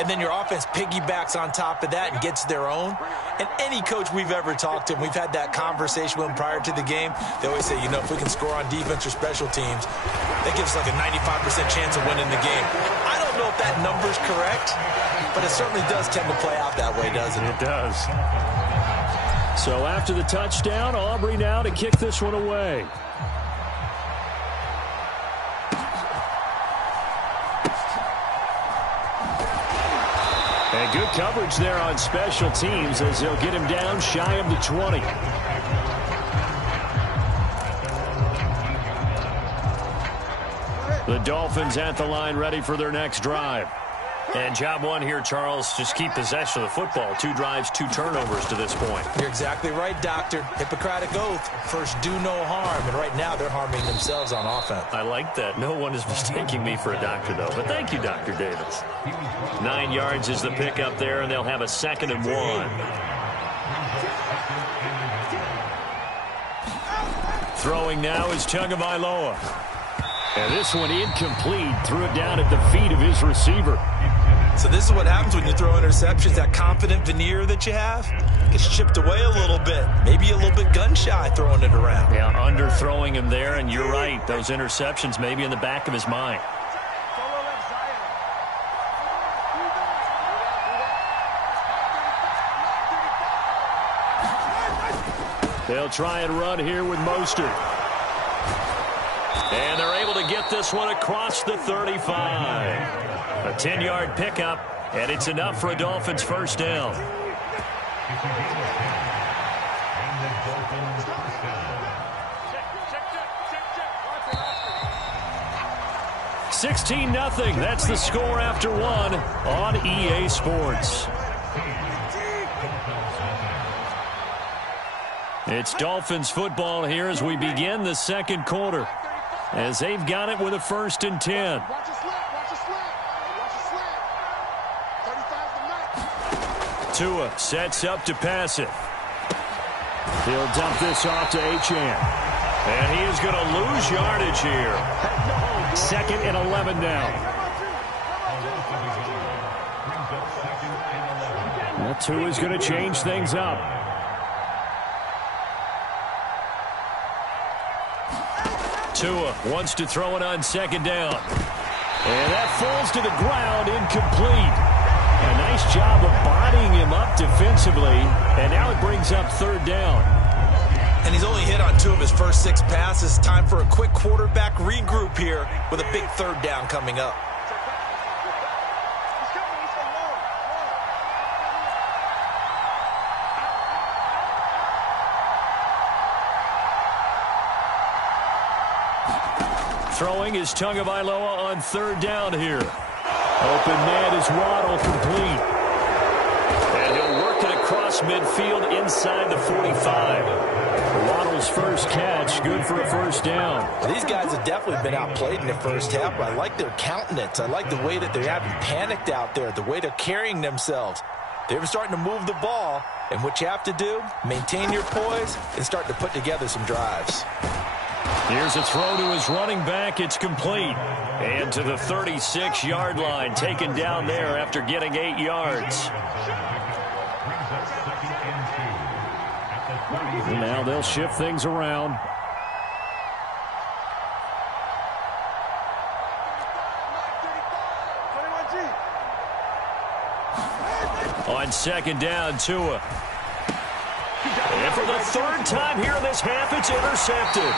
and then your offense piggybacks on top of that and gets their own. And any coach we've ever talked to, and we've had that conversation with them prior to the game, they always say, you know, if we can score on defense or special teams, that gives us like a 95% chance of winning the game. I don't know if that number's correct, but it certainly does tend to play out that way, doesn't it? It does. So after the touchdown, Aubrey now to kick this one away. And good coverage there on special teams as they'll get him down shy of the 20. The Dolphins at the line ready for their next drive. And job one here, Charles, just keep possession of the football. 2 drives, 2 turnovers to this point. You're exactly right, Doctor. Hippocratic oath. First, do no harm. And right now, they're harming themselves on offense. I like that. No one is mistaking me for a doctor, though. But thank you, Dr. Davis. 9 yards is the pickup there, and they'll have a 2nd and 1. Throwing now is Tagovailoa. And this one incomplete. Threw it down at the feet of his receiver. So this is what happens when you throw interceptions. That confident veneer that you have gets chipped away a little bit. Maybe a little bit gun-shy throwing it around. Yeah, underthrowing him there, and you're right. Those interceptions may be in the back of his mind. They'll try and run here with Mostert. And they're able to get this one across the 35. A 10-yard pickup, and it's enough for a Dolphins first down. Check. 16-0. That's the score after 1 on EA Sports. It's Dolphins football here as we begin the second quarter, as they've got it with a 1st and 10. Watch a slant. Watch a slant. Watch a slant. 35's the night. Tua sets up to pass it. He'll dump this off to Achane. And he is going to lose yardage here. 2nd and 11 now. Well, Tua's going to change things up. Tua wants to throw it on 2nd down. And that falls to the ground, incomplete. A nice job of bodying him up defensively. And now it brings up 3rd down. And he's only hit on 2 of his first 6 passes. Time for a quick quarterback regroup here with a big 3rd down coming up. Throwing is Tagovailoa on 3rd down here. Open man is Waddle, complete. And he'll work it across midfield inside the 45. Waddle's first catch, good for a 1st down. These guys have definitely been outplayed in the first half, but I like their countenance. I like the way that they haven't panicked out there, the way they're carrying themselves. They're starting to move the ball, and what you have to do, maintain your poise and start to put together some drives. Here's a throw to his running back. It's complete. And to the 36-yard line, taken down there after getting 8 yards. And now they'll shift things around. On 2nd down, Tua. And for the 3rd time here in this half, it's intercepted.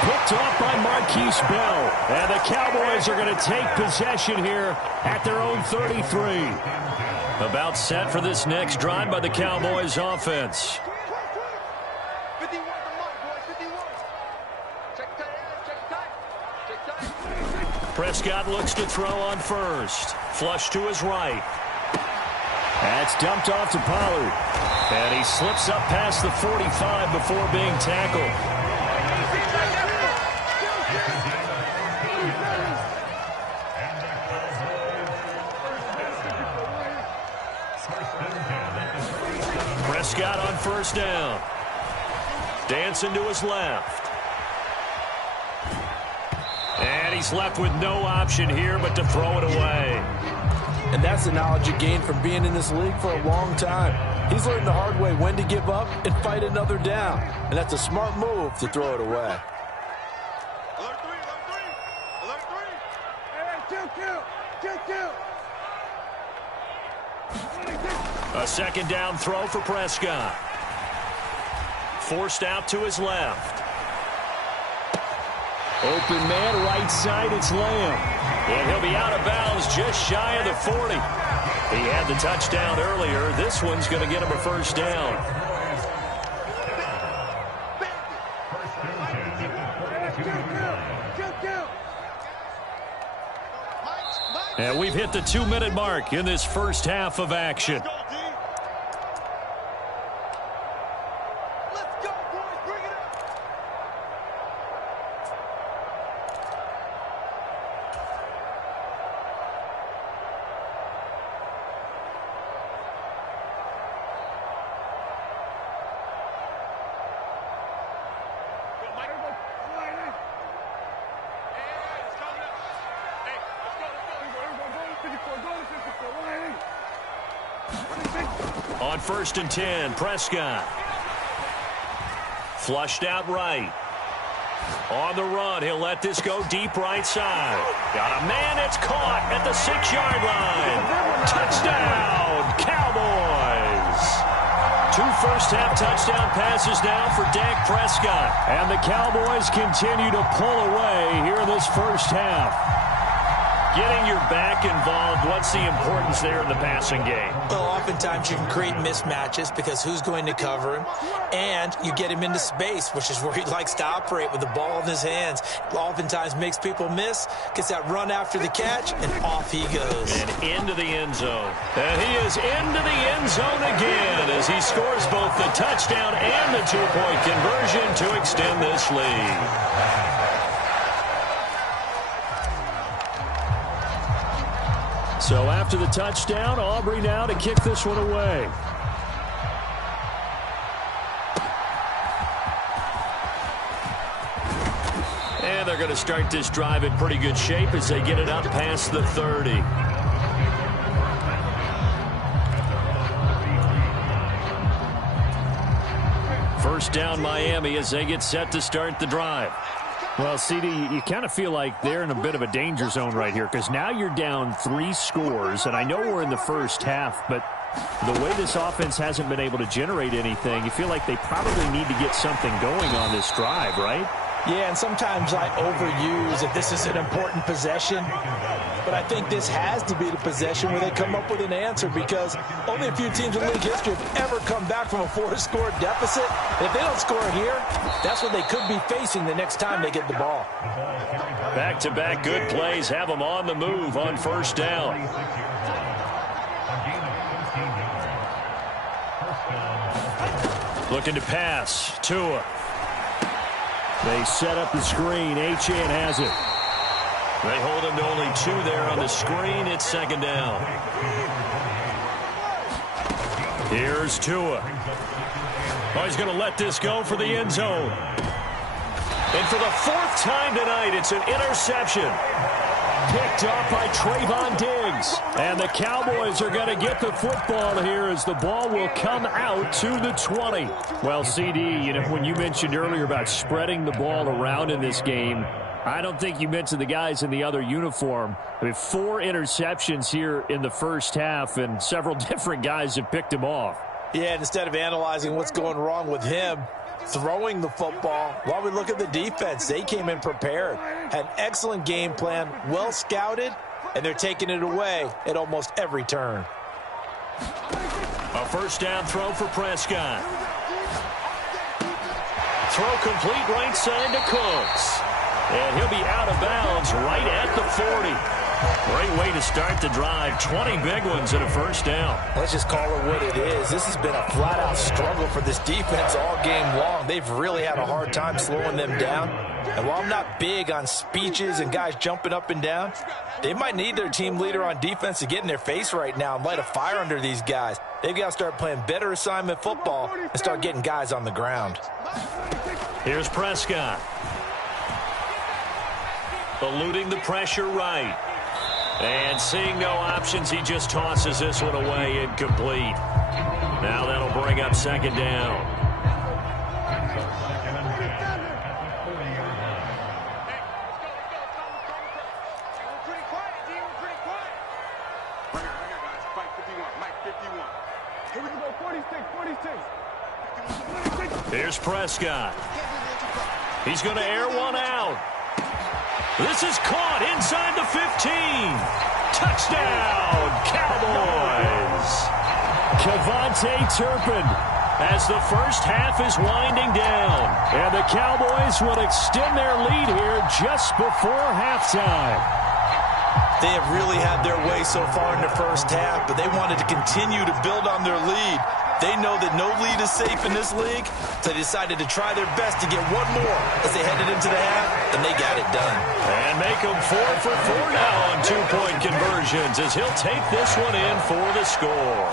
Picked off by Marquise Bell. And the Cowboys are going to take possession here at their own 33. About set for this next drive by the Cowboys offense. 51 to Mike, boys, 51. Check tight. Prescott looks to throw on first. Flush to his right. That's dumped off to Pollard. And he slips up past the 45 before being tackled. Prescott on first down. Dancing to his left. And he's left with no option here but to throw it away. And that's the knowledge you gain from being in this league for a long time. He's learned the hard way when to give up and fight another down. And that's a smart move to throw it away. Alert 3, alert 3, alert 3. Hey, 2-2. A second down throw for Prescott. Forced out to his left. Open man, right side, it's Lamb. And he'll be out of bounds just shy of the 40. He had the touchdown earlier. This one's going to get him a first down. And we've hit the 2-minute mark in this first half of action. On 1st and 10, Prescott. Flushed out right. On the run, he'll let this go deep right side. Got a man that's caught at the 6-yard line. Touchdown, Cowboys. 2 first-half touchdown passes now for Dak Prescott. And the Cowboys continue to pull away here in this first half. Getting your back involved, what's the importance there in the passing game? Well, oftentimes you can create mismatches because who's going to cover him, and you get him into space, which is where he likes to operate with the ball in his hands. Oftentimes makes people miss, gets that run after the catch, and off he goes. And into the end zone. And he is into the end zone again as he scores both the touchdown and the 2-point conversion to extend this lead. So after the touchdown, Aubrey now to kick this one away. And they're going to start this drive in pretty good shape as they get it up past the 30. First down Miami as they get set to start the drive. Well, CD, you kind of feel like they're in a bit of a danger zone right here because now you're down 3 scores, and I know we're in the first half, but the way this offense hasn't been able to generate anything, you feel like they probably need to get something going on this drive, right? Yeah, and sometimes I overuse if this is an important possession. But I think this has to be the possession where they come up with an answer because only a few teams in league history have ever come back from a 4-score deficit. And if they don't score here, that's what they could be facing the next time they get the ball. Back-to-back good plays have them on the move on first down. Looking to pass. Tua. They set up the screen. Achane has it. They hold him to only 2 there on the screen. It's second down. Here's Tua. Oh, he's going to let this go for the end zone. And for the 4th time tonight, it's an interception. Picked off by Trayvon Diggs. And the Cowboys are going to get the football here as the ball will come out to the 20. Well, CD, you know, when you mentioned earlier about spreading the ball around in this game, I don't think you mentioned the guys in the other uniform. I mean, 4 interceptions here in the first half, and several different guys have picked him off. Yeah, instead of analyzing what's going wrong with him, throwing the football. While we look at the defense, they came in prepared. Had an excellent game plan, well scouted, and they're taking it away at almost every turn. A first down throw for Prescott. Throw complete right side to Cooks. And he'll be out of bounds right at the 40. Great way to start the drive. 20 big ones and a first down. Let's just call it what it is. This has been a flat-out struggle for this defense all game long. They've really had a hard time slowing them down. And while I'm not big on speeches and guys jumping up and down, they might need their team leader on defense to get in their face right now and light a fire under these guys. They've got to start playing better assignment football and start getting guys on the ground. Here's Prescott. Eluding the pressure right. And seeing no options, he just tosses this one away incomplete. Now that'll bring up second down. Here's Prescott. He's going to air one out. This is caught inside the 15. Touchdown, Cowboys. Kevontae Turpin as the first half is winding down. And the Cowboys will extend their lead here just before halftime. They have really had their way so far in the first half, but they wanted to continue to build on their lead. They know that no lead is safe in this league, so they decided to try their best to get one more as they headed into the half, and they got it done. And make them 4 for 4 now on two-point conversions as he'll take this one in for the score.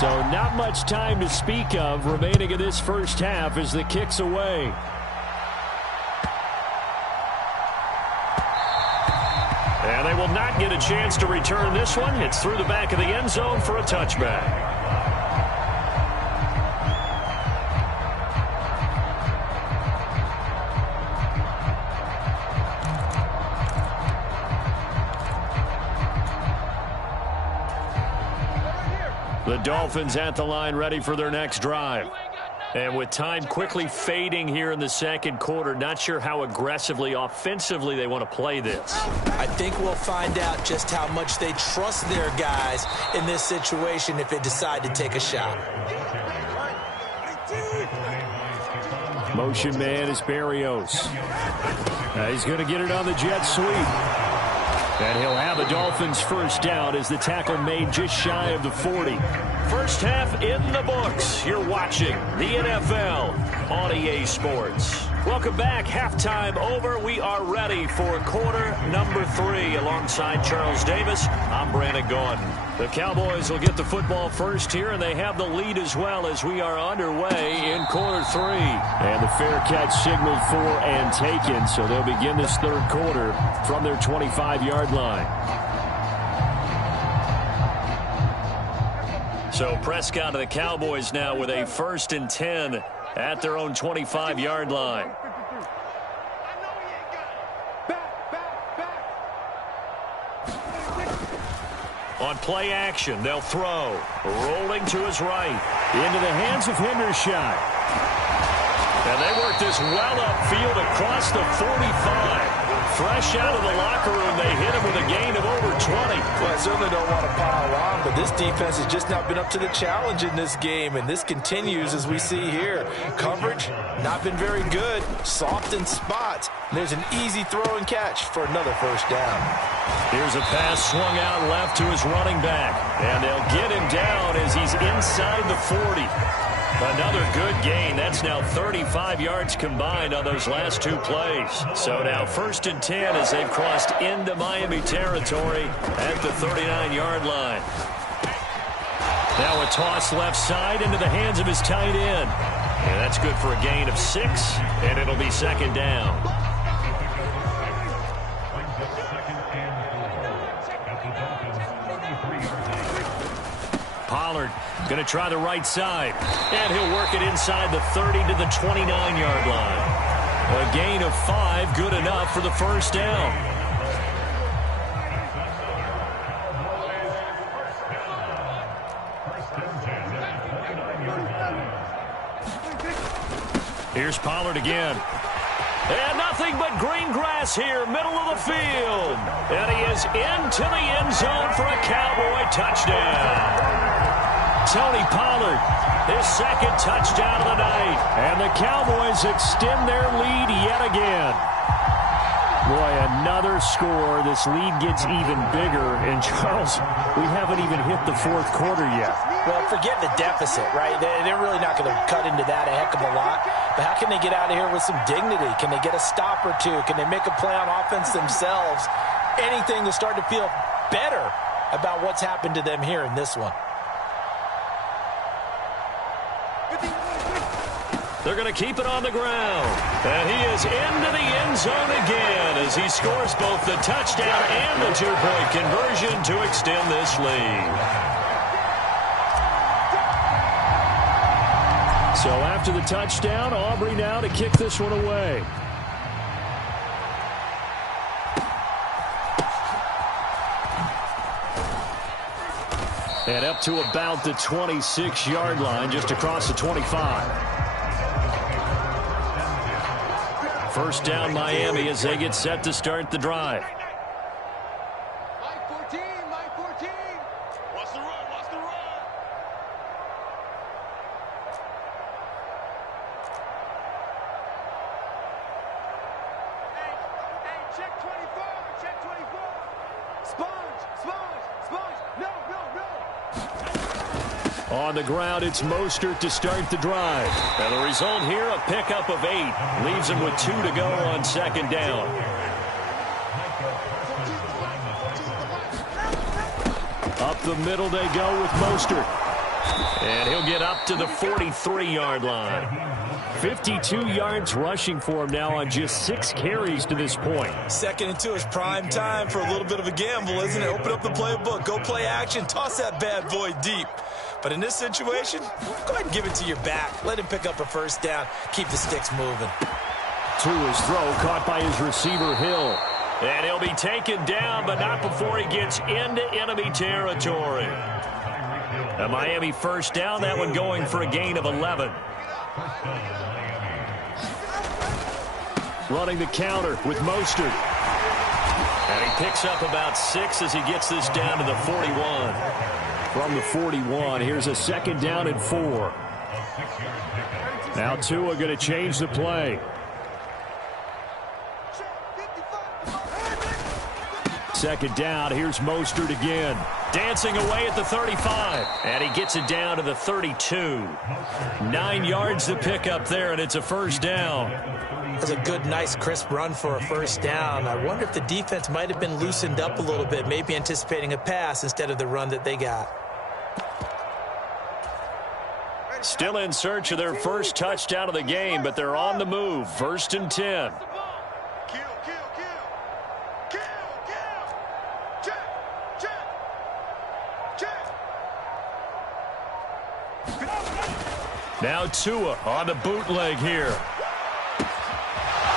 So not much time to speak of remaining in this first half as the kick's away. And they will not get a chance to return this one. It's through the back of the end zone for a touchback. The Dolphins at the line ready for their next drive. And with time quickly fading here in the second quarter, not sure how aggressively, offensively they want to play this. I think we'll find out just how much they trust their guys in this situation if they decide to take a shot. Motion man is Berrios. He's going to get it on the jet sweep. And he'll have the Dolphins first down as the tackle made just shy of the 40. First half in the books. You're watching the NFL on EA Sports. Welcome back. Halftime over. We are ready for quarter number 3. Alongside Charles Davis, I'm Brandon Gordon. The Cowboys will get the football first here, and they have the lead as well as we are underway in quarter 3. And the fair catch signaled for and taken, so they'll begin this third quarter from their 25-yard line. So Prescott of the Cowboys now with a 1st and 10 at their own 25-yard line. On play action, they'll throw. Rolling to his right. Into the hands of Hendershot. And they work this well upfield across the 45. Fresh out of the locker room, they hit him with a gain of over 20. Well, I certainly don't want to pile on, but this defense has just not been up to the challenge in this game, and this continues as we see here. Coverage, not been very good. Soft in spots. There's an easy throw and catch for another first down. Here's a pass swung out left to his running back, and they'll get him down as he's inside the 40. Another good gain. That's now 35 yards combined on those last 2 plays. So now 1st and 10 as they've crossed into Miami territory at the 39-yard line. Now a toss left side into the hands of his tight end. And that's good for a gain of 6, and it'll be 2nd down. Pollard going to try the right side. And he'll work it inside the 30 to the 29-yard line. A gain of 5, good enough for the first down. Here's Pollard again. And nothing but green grass here, middle of the field. And he is into the end zone for a Cowboy touchdown. Tony Pollard, his second touchdown of the night. And the Cowboys extend their lead yet again. Boy, another score. This lead gets even bigger. And, Charles, we haven't even hit the fourth quarter yet. Well, forget the deficit, right? They're really not going to cut into that a heck of a lot. But how can they get out of here with some dignity? Can they get a stop or two? Can they make a play on offense themselves? Anything to start to feel better about what's happened to them here in this one. They're going to keep it on the ground. And he is into the end zone again as he scores both the touchdown and the two-point conversion to extend this lead. So after the touchdown, Aubrey now to kick this one away. And up to about the 26-yard line, just across the 25. First down, Miami, as they get set to start the drive. Mike 14, Mike 14. Watch the run, watch the run. Hey, check 24, check 24. Sponge. No. On the ground, it's Mostert to start the drive. And the result here, a pickup of 8. Leaves him with 2 to go on second down. Up the middle they go with Mostert. And he'll get up to the 43-yard line. 52 yards rushing for him now on just 6 carries to this point. Second and 2 is prime time for a little bit of a gamble, isn't it? Open up the playbook, go play action, toss that bad boy deep. But in this situation, go ahead and give it to your back. Let him pick up a first down. Keep the sticks moving. To his throw, caught by his receiver, Hill. And he'll be taken down, but not before he gets into enemy territory. A Miami first down, that one going for a gain of 11. Running the counter with Mostert. And he picks up about 6 as he gets this down to the 41. From the 41, here's a second down and 4. Now Tua going to change the play. Second down, here's Mostert again. Dancing away at the 35. And he gets it down to the 32. 9 yards to pick up there, and it's a first down. That's a good, nice, crisp run for a first down. I wonder if the defense might have been loosened up a little bit, maybe anticipating a pass instead of the run that they got. Still in search of their first touchdown of the game, but they're on the move. First and 10. Now Tua on the bootleg here.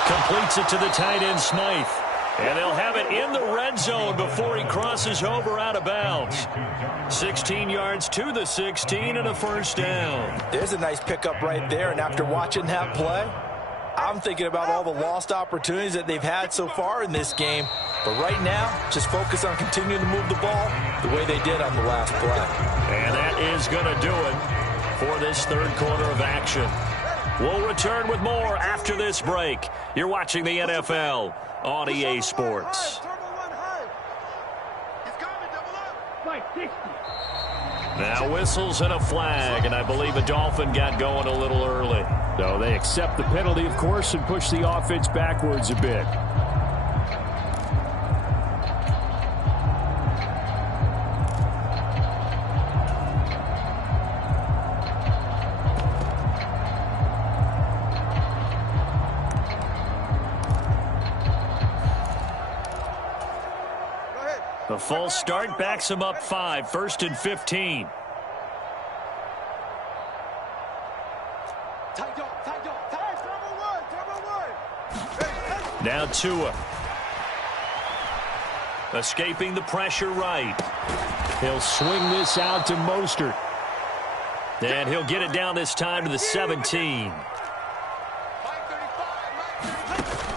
Completes it to the tight end, Smythe. And they'll have it in the red zone before he crosses over out of bounds. 16 yards to the 16 and a first down. There's a nice pickup right there, and after watching that play, I'm thinking about all the lost opportunities that they've had so far in this game. But right now, just focus on continuing to move the ball the way they did on the last play. And that is going to do it for this third quarter of action. We'll return with more after this break. You're watching the NFL on EA Sports. Now whistles and a flag, and I believe a Dolphin got going a little early. So they accept the penalty, of course, and push the offense backwards a bit. The false start backs him up 5, first and 15. Now Tua. Escaping the pressure right. He'll swing this out to Mostert. And he'll get it down this time to the 17.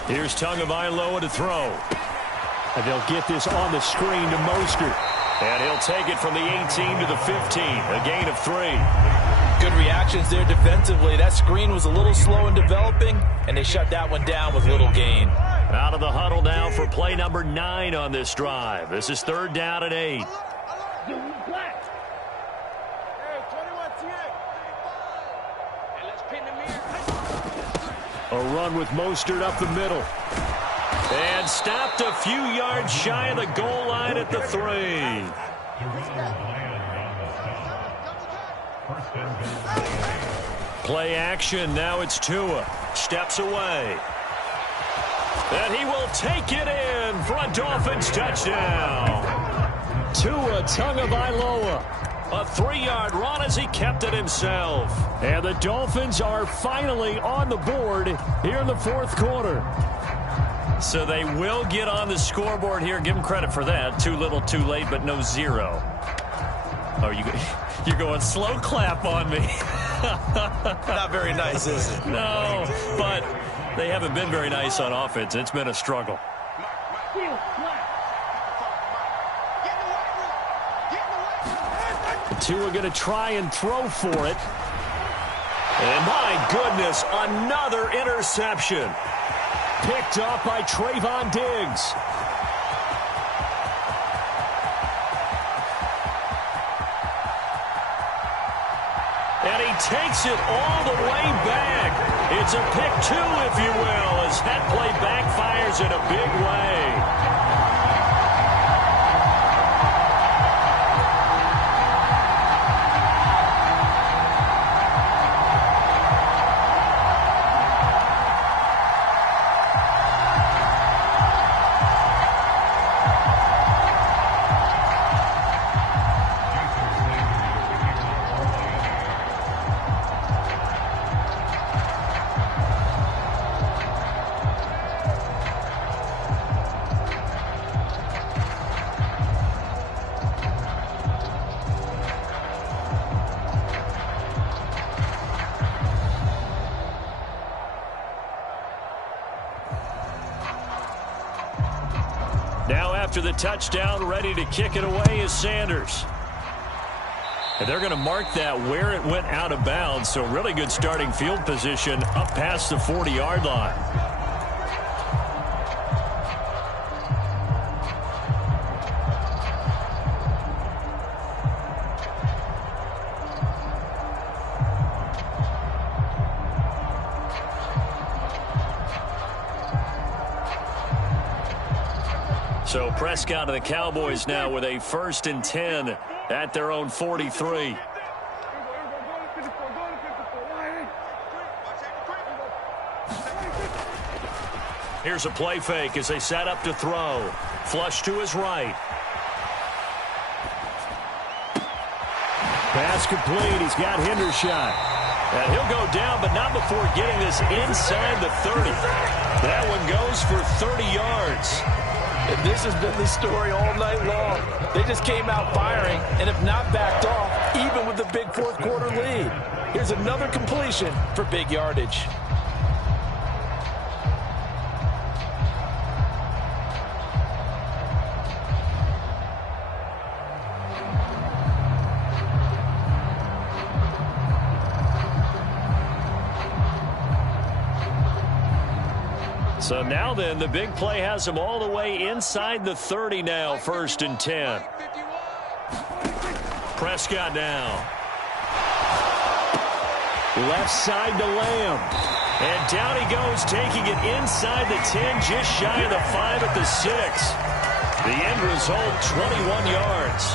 Here's Tagovailoa to throw. And they'll get this on the screen to Mostert. And he'll take it from the 18 to the 15. A gain of 3. Good reactions there defensively. That screen was a little slow in developing, and they shut that one down with little gain. Out of the huddle now for play number 9 on this drive. This is 3rd down and 8. A run with Mostert up the middle. And stopped a few yards shy of the goal line at the 3. Play action. Now it's Tua. Steps away. And he will take it in for a Dolphins touchdown. Tua Tagovailoa. A 3-yard run as he kept it himself. And the Dolphins are finally on the board here in the 4th quarter. So they will get on the scoreboard here. Give them credit for that. Too little, too late, but no 0. Oh, you're going slow clap on me. Not very nice, is it? No, but they haven't been very nice on offense. It's been a struggle. Tua going to try and throw for it. And my goodness, another interception. Picked up by Trayvon Diggs. And he takes it all the way back. It's a pick 2, if you will, as that play backfires in a big way. Now after the touchdown, ready to kick it away is Sanders. And they're going to mark that where it went out of bounds. So really good starting field position up past the 40-yard line. So Prescott and the Cowboys now with a 1st and 10 at their own 43. Here's a play fake as they set up to throw. Flush to his right. Pass complete. He's got Hendershot. And he'll go down, but not before getting this inside the 30. That one goes for 30 yards. And this has been the story all night long. They just came out firing and have not backed off, even with the big 4th quarter lead. Here's another completion for big yardage. So now then, the big play has them all the way inside the 30 now, 1st and 10. Prescott now. Left side to Lamb. And down he goes, taking it inside the 10, just shy of the 5 at the 6. The end result, 21 yards.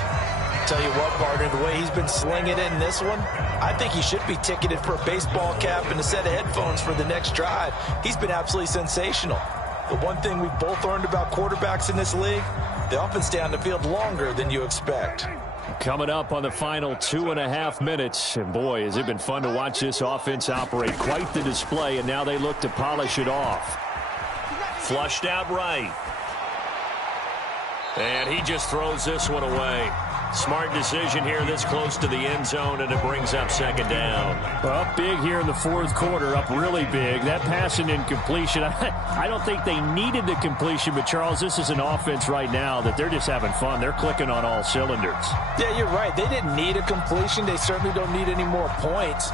Tell you what, partner, the way he's been slinging in this one, I think he should be ticketed for a baseball cap and a set of headphones for the next drive. He's been absolutely sensational. The one thing we've both learned about quarterbacks in this league, they often stay on the field longer than you expect. Coming up on the final 2.5 minutes. And boy, has it been fun to watch this offense operate. Quite the display, and now they look to polish it off. Flushed out right. And he just throws this one away. Smart decision here this close to the end zone, and it brings up second down. Well, up big here in the fourth quarter, up really big. That pass and incompletion, I don't think they needed the completion, but, Charles, this is an offense right now that they're just having fun. They're clicking on all cylinders. Yeah, you're right. They didn't need a completion. They certainly don't need any more points,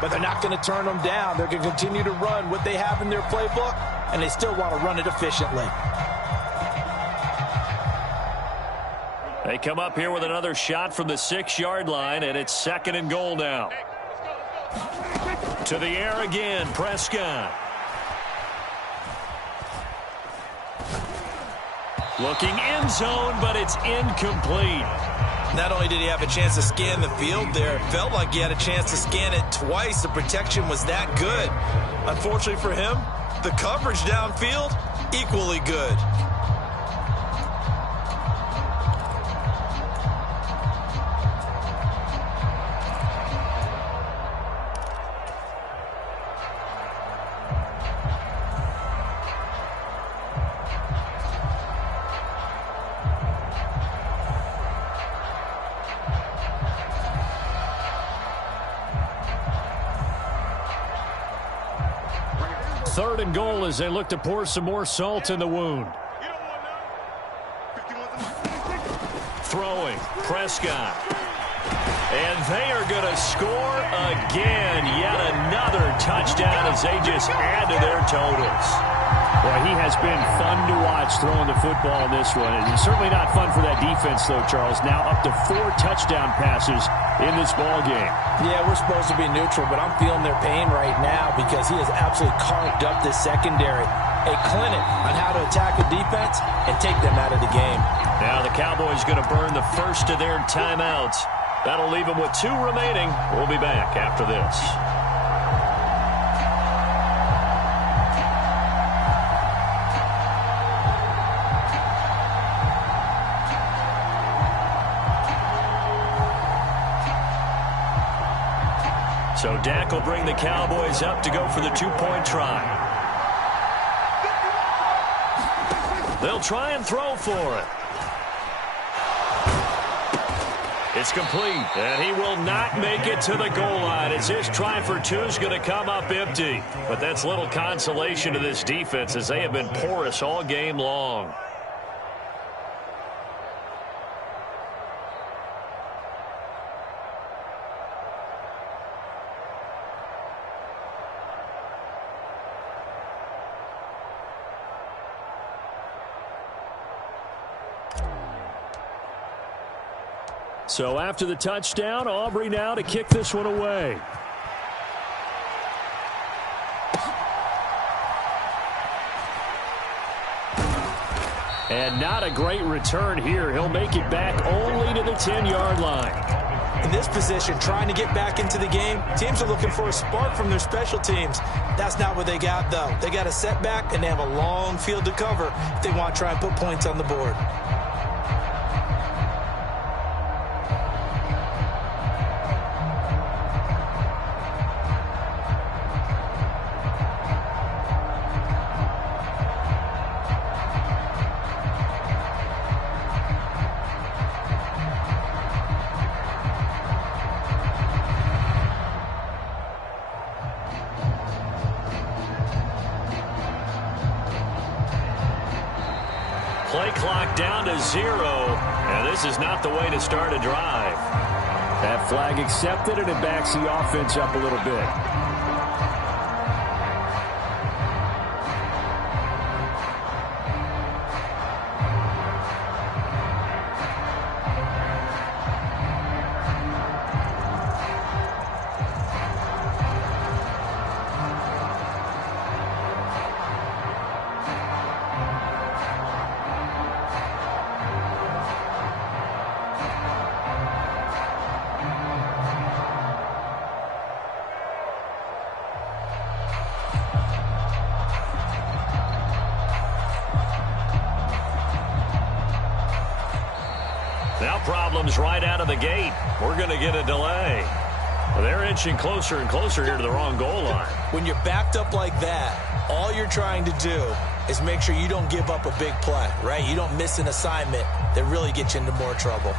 but they're not going to turn them down. They're going to continue to run what they have in their playbook, and they still want to run it efficiently. They come up here with another shot from the 6-yard line, and it's second and goal now. To the air again, Prescott. Looking end zone, but it's incomplete. Not only did he have a chance to scan the field there, it felt like he had a chance to scan it twice. The protection was that good. Unfortunately for him, the coverage downfield, equally good. Third and goal as they look to pour some more salt in the wound. Throwing, Prescott. And they are going to score again. Yet another touchdown as they just add to their totals. Boy, he has been fun to watch throwing the football in this one. It's certainly not fun for that defense, though, Charles. Now up to 4 touchdown passes in this ball game. Yeah, we're supposed to be neutral, but I'm feeling their pain right now because he has absolutely carved up this secondary. A clinic on how to attack a defense and take them out of the game. Now the Cowboys going to burn the first of their timeouts. That'll leave them with 2 remaining. We'll be back after this. So Dak will bring the Cowboys up to go for the 2-point try. They'll try and throw for it. It's complete, and he will not make it to the goal line as his try for 2 is going to come up empty. But that's little consolation to this defense as they have been porous all game long. So after the touchdown, Aubrey now to kick this one away. And not a great return here. He'll make it back only to the 10-yard line. In this position, trying to get back into the game, teams are looking for a spark from their special teams. That's not what they got, though. They got a setback, and they have a long field to cover if they want to try and put points on the board. Play clock down to 0, and this is not the way to start a drive. That flag accepted, and it backs the offense up a little bit. Now problems right out of the gate. We're going to get a delay. Well, they're inching closer and closer here to the wrong goal line. When you're backed up like that, all you're trying to do is make sure you don't give up a big play, right? You don't miss an assignment that really gets you into more trouble.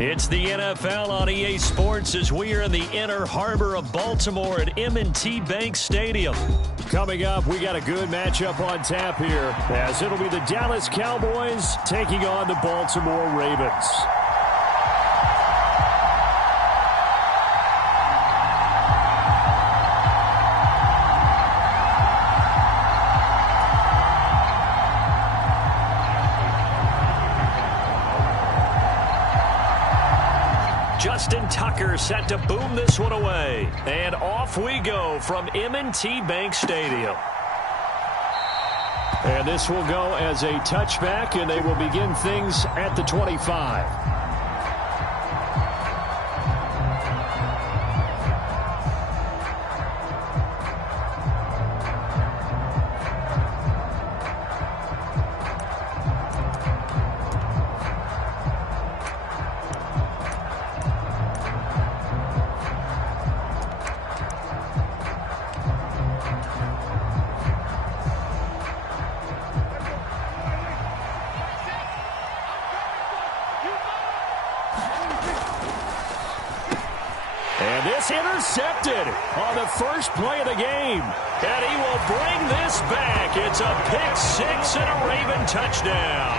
It's the NFL on EA Sports as we are in the inner harbor of Baltimore at M&T Bank Stadium. Coming up, we got a good matchup on tap here, as it'll be the Dallas Cowboys taking on the Baltimore Ravens. Justin Tucker set to boom this one away. And off we go from M&T Bank Stadium. And this will go as a touchback, and they will begin things at the 25. Intercepted on the first play of the game. And he will bring this back. It's a pick six and a Raven touchdown.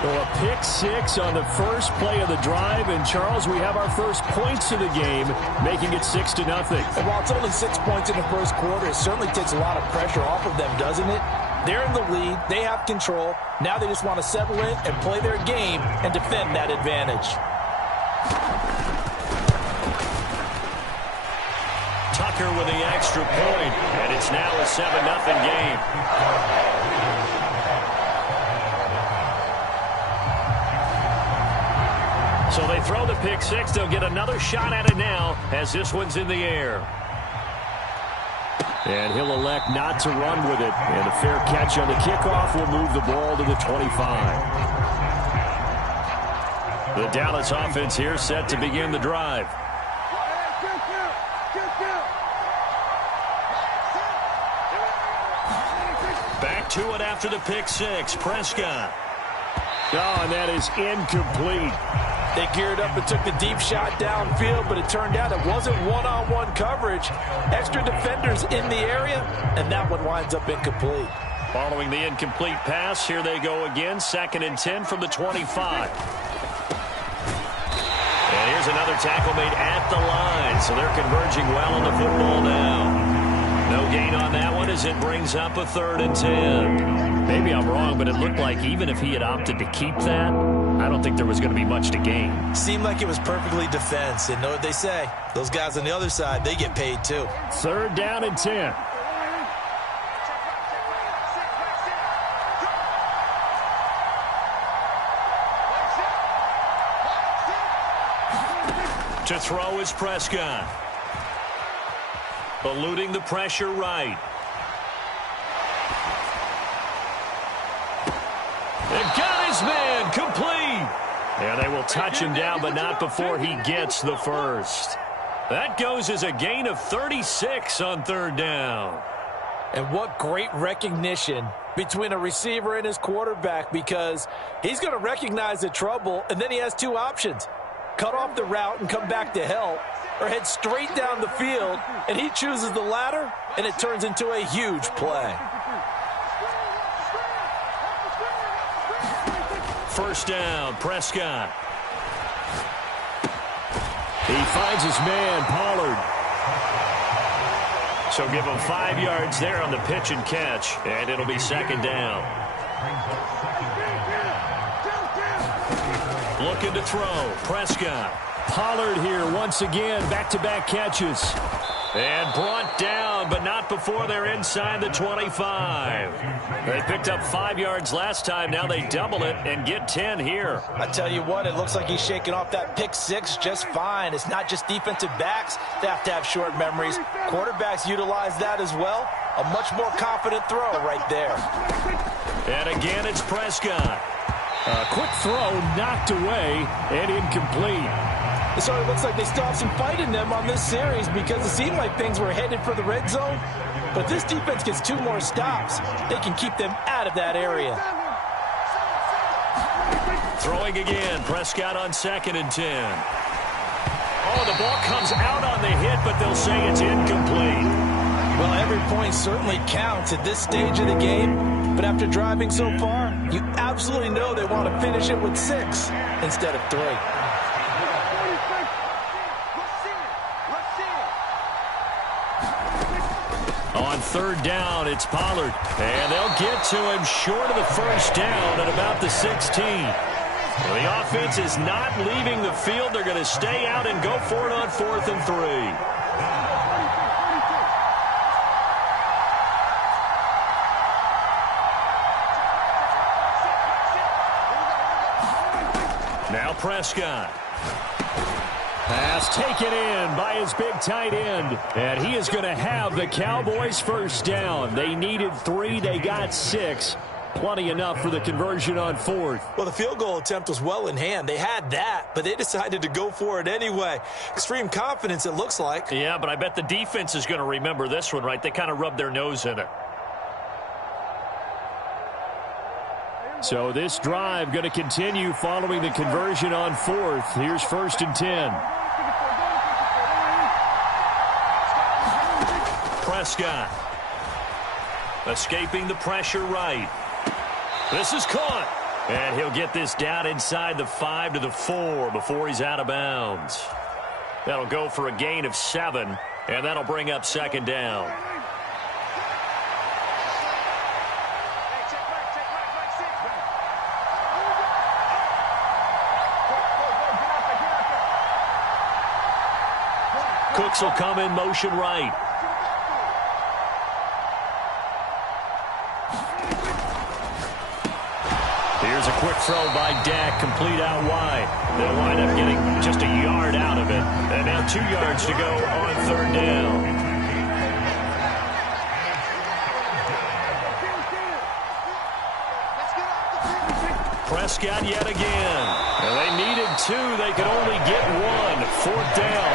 So a pick six on the first play of the drive. And, Charles, we have our first points of the game, making it 6-0. And while it's only 6 points in the first quarter, it certainly takes a lot of pressure off of them, doesn't it? They're in the lead. They have control. Now they just want to settle in and play their game and defend that advantage. Tucker with the extra point, and it's now a 7-0 game. So they throw the pick six. They'll get another shot at it now as this one's in the air. And he'll elect not to run with it. And a fair catch on the kickoff will move the ball to the 25. The Dallas offense here set to begin the drive. Back to it after the pick six. Prescott. Oh, and that is incomplete. They geared up and took the deep shot downfield, but it turned out it wasn't one-on-one coverage. Extra defenders in the area, and that one winds up incomplete. Following the incomplete pass, here they go again. 2nd and 10 from the 25. And here's another tackle made at the line, so they're converging well on the football now. No gain on that one as it brings up a 3rd and 10. Maybe I'm wrong, but it looked like even if he had opted to keep that, I don't think there was going to be much to gain. Seemed like it was perfectly defense. And know what they say? Those guys on the other side, they get paid too. 3rd down and 10. To throw is Prescott. Eluding the pressure right. And got his man complete. Yeah, they will touch him down, but not before he gets the first. That goes as a gain of 36 on 3rd down. And what great recognition between a receiver and his quarterback, because he's going to recognize the trouble, and then he has 2 options. Cut off the route and come back to help, or head straight down the field, and he chooses the latter, and it turns into a huge play. 1st down, Prescott. He finds his man, Pollard. So give him 5 yards there on the pitch and catch, and it'll be 2nd down. Looking to throw, Prescott. Pollard here once again, back-to-back catches. And brought down, but not before they're inside the 25. They picked up 5 yards last time. Now they double it and get 10 here. I tell you what, it looks like he's shaking off that pick six just fine. It's not just defensive backs that have to have short memories. Quarterbacks utilize that as well. A much more confident throw right there. And again, it's Prescott. A quick throw knocked away and incomplete. So it looks like they still have some fight in them on this series, because it seemed like things were headed for the red zone. But this defense gets 2 more stops. They can keep them out of that area. Throwing again. Prescott on 2nd and 10. Oh, the ball comes out on the hit, but they'll say it's incomplete. Well, every point certainly counts at this stage of the game. But after driving so far, you absolutely know they want to finish it with 6 instead of 3. On 3rd down, it's Pollard. And they'll get to him short of the first down at about the 16. Well, the offense is not leaving the field. They're going to stay out and go for it on 4th and 3. Now Prescott. Pass taken in by his big tight end. And he is going to have the Cowboys first down. They needed 3. They got 6. Plenty enough for the conversion on 4th. Well, the field goal attempt was well in hand. They had that, but they decided to go for it anyway. Extreme confidence, it looks like. Yeah, but I bet the defense is going to remember this one, right? They kind of rubbed their nose in it. So this drive going to continue following the conversion on 4th. Here's 1st and 10. Prescott. Escaping the pressure right. This is caught. And he'll get this down inside the 5 to the 4 before he's out of bounds. That'll go for a gain of 7, and that'll bring up 2nd down. Cooks will come in motion right. Here's a quick throw by Dak, complete out wide. They'll wind up getting just a yard out of it. And now 2 yards to go on 3rd down. Prescott yet again. And they needed 2. They could only get 1. 4th down.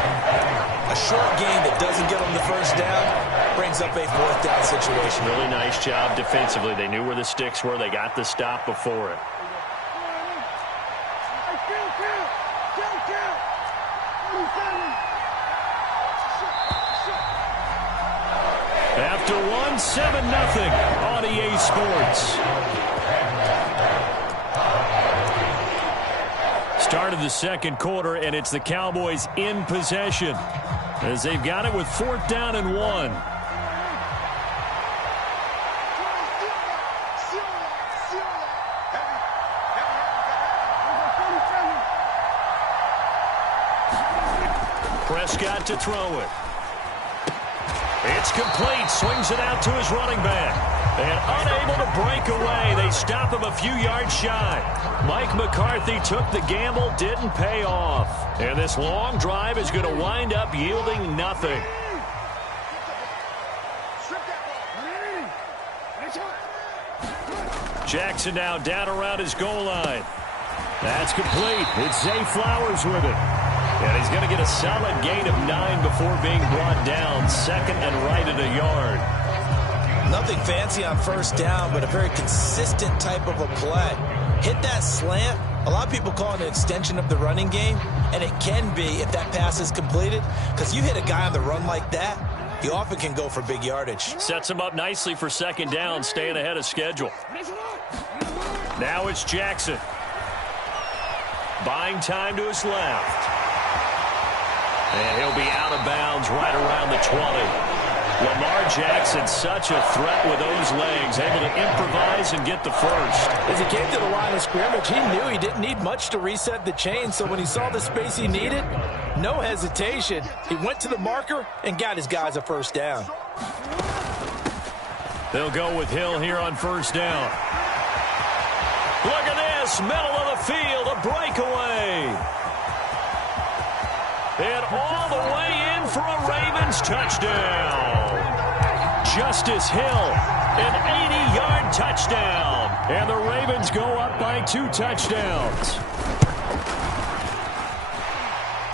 A short game that doesn't get them the first down brings up a 4th down situation. Really nice job defensively. They knew where the sticks were. They got the stop before it. After 1, 7-0 on EA Sports. Start of the 2nd quarter, and it's the Cowboys in possession as they've got it with 4th down and 1. Prescott to throw it. It's complete. Swings it out to his running back. And unable to break away. They stop him a few yards shy. Mike McCarthy took the gamble, didn't pay off. And this long drive is going to wind up yielding nothing. Jackson now down around his goal line. That's complete. It's Zay Flowers with it. And he's going to get a solid gain of 9 before being brought down. 2nd and right at a yard. Nothing fancy on first down, but a very consistent type of a play. Hit that slant. A lot of people call it an extension of the running game, and it can be if that pass is completed, because you hit a guy on the run like that, you often can go for big yardage. Sets him up nicely for 2nd down, staying ahead of schedule. Now it's Jackson. Buying time to his left. And he'll be out of bounds right around the 20. Lamar Jackson, such a threat with those legs, able to improvise and get the first. As he came to the line of scrimmage, he knew he didn't need much to reset the chain, so when he saw the space he needed, no hesitation. He went to the marker and got his guys a first down. They'll go with Hill here on first down. Look at this, middle of the field, a breakaway. And all the way in for a Ravens touchdown. Justice Hill, an 80-yard touchdown. And the Ravens go up by 2 touchdowns.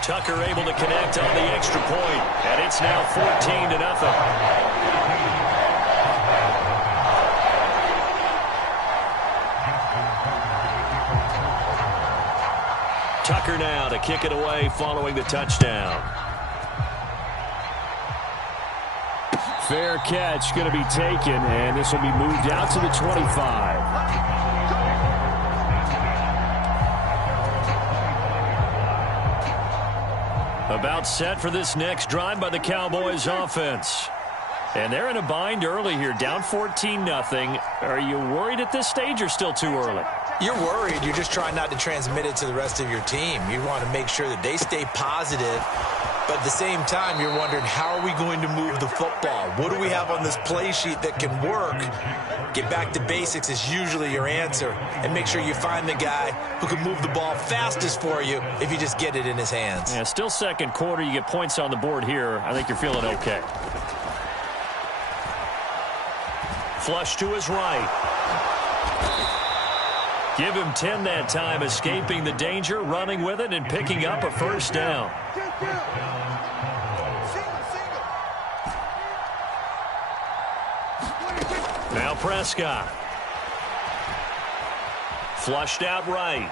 Tucker able to connect on the extra point, and it's now 14-0. Tucker now to kick it away following the touchdown. Fair catch going to be taken, and this will be moved out to the 25. About set for this next drive by the Cowboys offense. And they're in a bind early here, down 14-0. Are you worried at this stage or still too early? You're worried. You're just trying not to transmit it to the rest of your team. You want to make sure that they stay positive. But at the same time, you're wondering, how are we going to move the football? What do we have on this play sheet that can work? Get back to basics is usually your answer. And make sure you find the guy who can move the ball fastest for you if you just get it in his hands. Yeah, still second quarter. You get points on the board here. I think you're feeling okay. Flush to his right. Give him 10 that time, escaping the danger, running with it, and picking up a first down. Now Prescott. Flushed out right.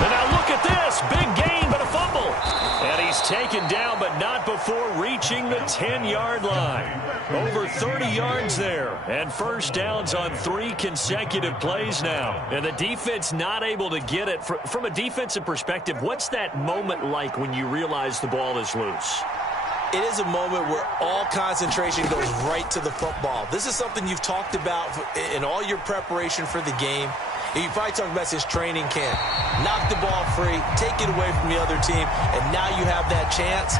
And now look at this. Big gain, but a fumble. And he's taken down, but not before reaching the 10-yard line. Over 30 yards there. And first downs on 3 consecutive plays now. And the defense not able to get it. From a defensive perspective, what's that moment like when you realize the ball is loose? It is a moment where all concentration goes right to the football. This is something you've talked about in all your preparation for the game. You probably talked about this training camp. Knock the ball free, take it away from the other team, and now you have that chance.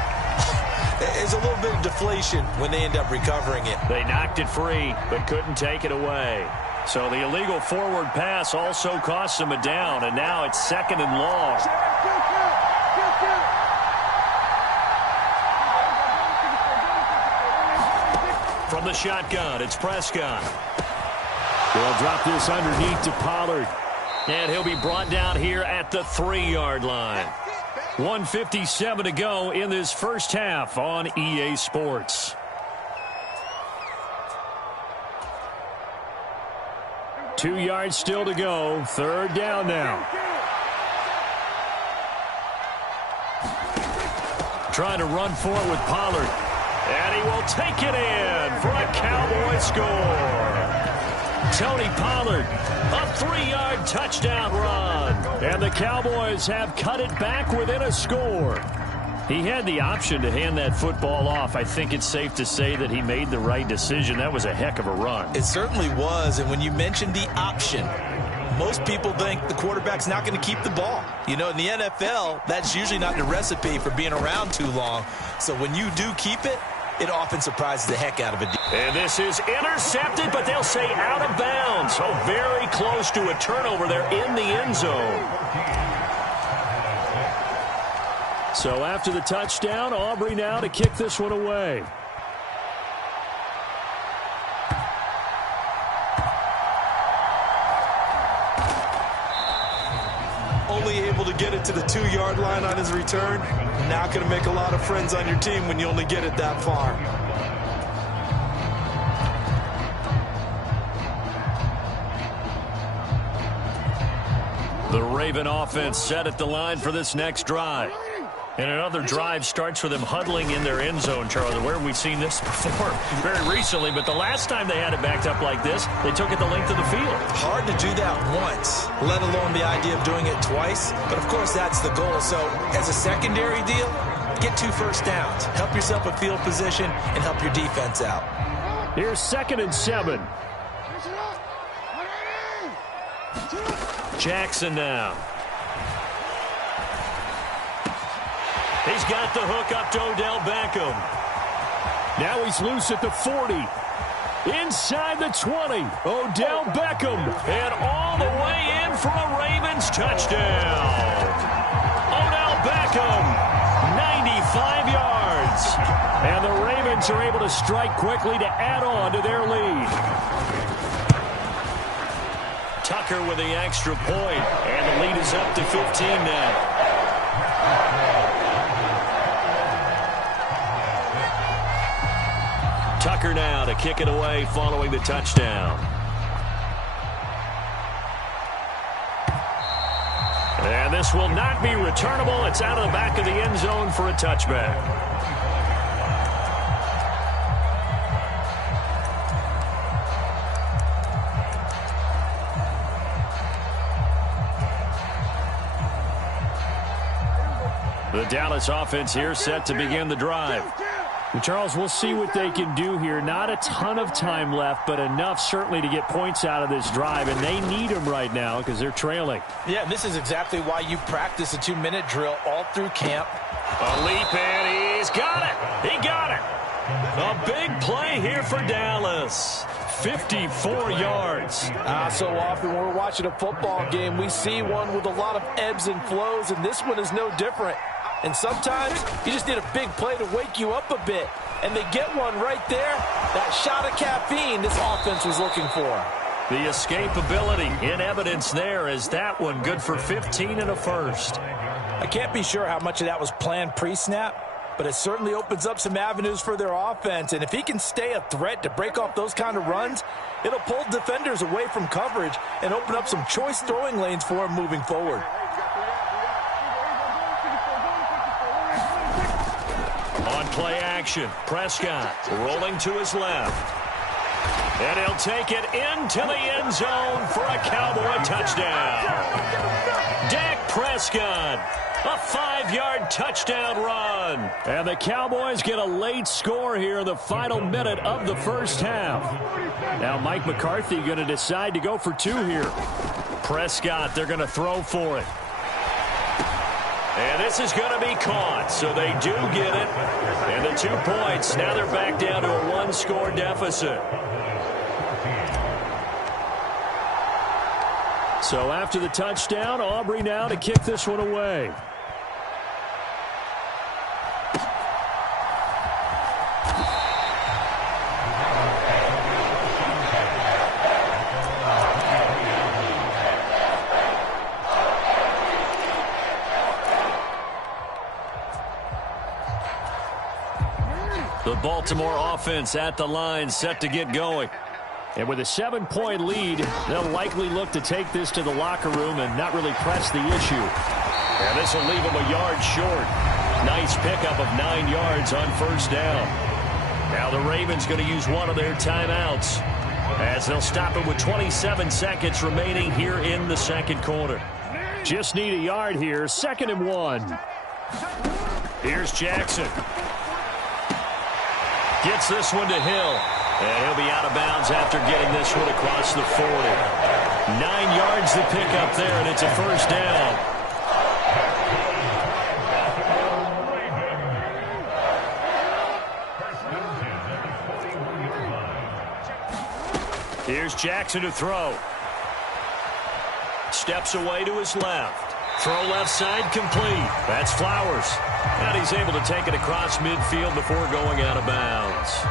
There's a little bit of deflation when they end up recovering it. They knocked it free, but couldn't take it away. So the illegal forward pass also cost them a down, and now it's 2nd and long. From the shotgun, it's Prescott. They'll drop this underneath to Pollard. And he'll be brought down here at the 3-yard line. 1:57 to go in this first half on EA Sports. Two yards still to go. 3rd down now. Trying to run for it with Pollard. And he will take it in for a Cowboy score. Tony Pollard, a 3-yard touchdown run. And the Cowboys have cut it back within a score. He had the option to hand that football off. I think it's safe to say that he made the right decision. That was a heck of a run. It certainly was. And when you mentioned the option, most people think the quarterback's not going to keep the ball. You know, in the NFL, that's usually not the recipe for being around too long. So when you do keep it, it often surprises the heck out of it. And this is intercepted, but they'll say out of bounds. So very close to a turnover there in the end zone. So after the touchdown, Aubrey now to kick this one away. Only able to get it to the 2-yard line on his return. Not going to make a lot of friends on your team when you only get it that far. The Raven offense set at the line for this next drive. And another drive starts with them huddling in their end zone, Charlie. Where have we seen this before? Very recently, but the last time they had it backed up like this, they took it the length of the field. Hard to do that once, let alone the idea of doing it twice. But, of course, that's the goal. So, as a secondary deal, get 2 first downs. Help yourself a field position and help your defense out. Here's 2nd and 7. Jackson now. He's got the hook up to Odell Beckham. Now he's loose at the 40. Inside the 20. Odell Beckham. And all the way in for a Ravens touchdown. Odell Beckham, 95 yards. And the Ravens are able to strike quickly to add on to their lead. Tucker with the extra point. And the lead is up to 15 now. Tucker now to kick it away following the touchdown. This will not be returnable. It's out of the back of the end zone for a touchback. The Dallas offense here set to begin the drive. Well, Charles, we'll see what they can do here. Not a ton of time left, but enough certainly to get points out of this drive, and they need them right now because they're trailing. Yeah, and this is exactly why you practice a 2-minute drill all through camp. A leap, and he's got it. He got it. A big play here for Dallas. 54 yards. So often when we're watching a football game, we see one with a lot of ebbs and flows, and this one is no different. And sometimes you just need a big play to wake you up a bit. And they get one right there. That shot of caffeine this offense was looking for. The escapability in evidence there as that one good for 15 and a first. I can't be sure how much of that was planned pre-snap, but it certainly opens up some avenues for their offense. And if he can stay a threat to break off those kind of runs, it'll pull defenders away from coverage and open up some choice throwing lanes for him moving forward. On play action, Prescott rolling to his left. And he'll take it into the end zone for a Cowboy touchdown. Dak Prescott, a 5-yard touchdown run. And the Cowboys get a late score here in the final minute of the first half. Now Mike McCarthy going to decide to go for 2 here. Prescott, they're going to throw for it. And this is going to be caught, so they do get it. And the 2 points, now they're back down to a 1-score deficit. So after the touchdown, Aubrey now to kick this one away. The Baltimore offense at the line, set to get going. And with a 7-point lead, they'll likely look to take this to the locker room and not really press the issue. And this will leave them a yard short. Nice pickup of 9 yards on first down. Now the Ravens going to use one of their timeouts as they'll stop it with 27 seconds remaining here in the second quarter. Just need a yard here, 2nd and 1. Here's Jackson. Gets this one to Hill. And he'll be out of bounds after getting this one across the 40. 9 yards to pick up there, and it's a first down. Here's Jackson to throw. Steps away to his left. Throw left side complete. That's Flowers. And he's able to take it across midfield before going out of bounds.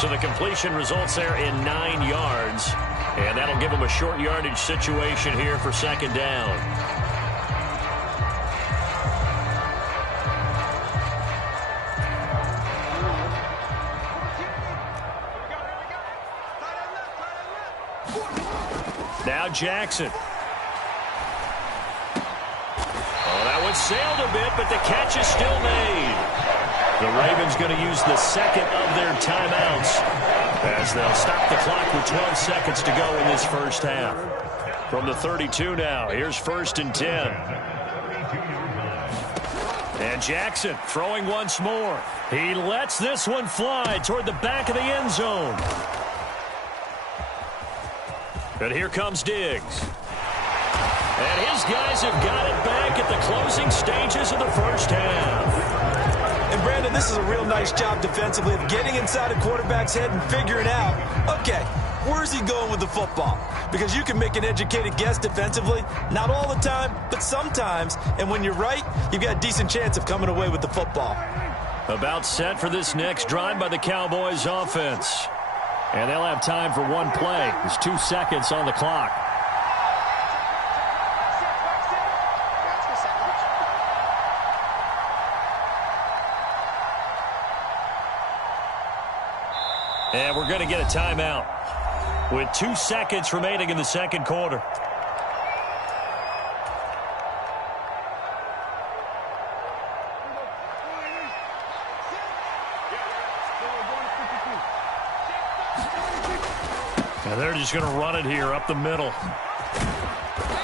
So the completion results there in 9 yards. And that'll give him a short yardage situation here for 2nd down. Now Jackson. Oh, that one sailed a bit, but the catch is still made. The Ravens going to use the 2nd of their timeouts as they'll stop the clock with 12 seconds to go in this first half. From the 32 now, here's 1st and 10. And Jackson throwing once more. He lets this one fly toward the back of the end zone. And here comes Diggs. And his guys have got it back at the closing stages of the first half. And Brandon, this is a real nice job defensively of getting inside a quarterback's head and figuring out, okay, where's he going with the football? Because you can make an educated guess defensively, not all the time, but sometimes. And when you're right, you've got a decent chance of coming away with the football. About set for this next drive by the Cowboys offense. And they'll have time for one play. There's 2 seconds on the clock. And we're going to get a timeout with 2 seconds remaining in the second quarter. And they're just going to run it here up the middle.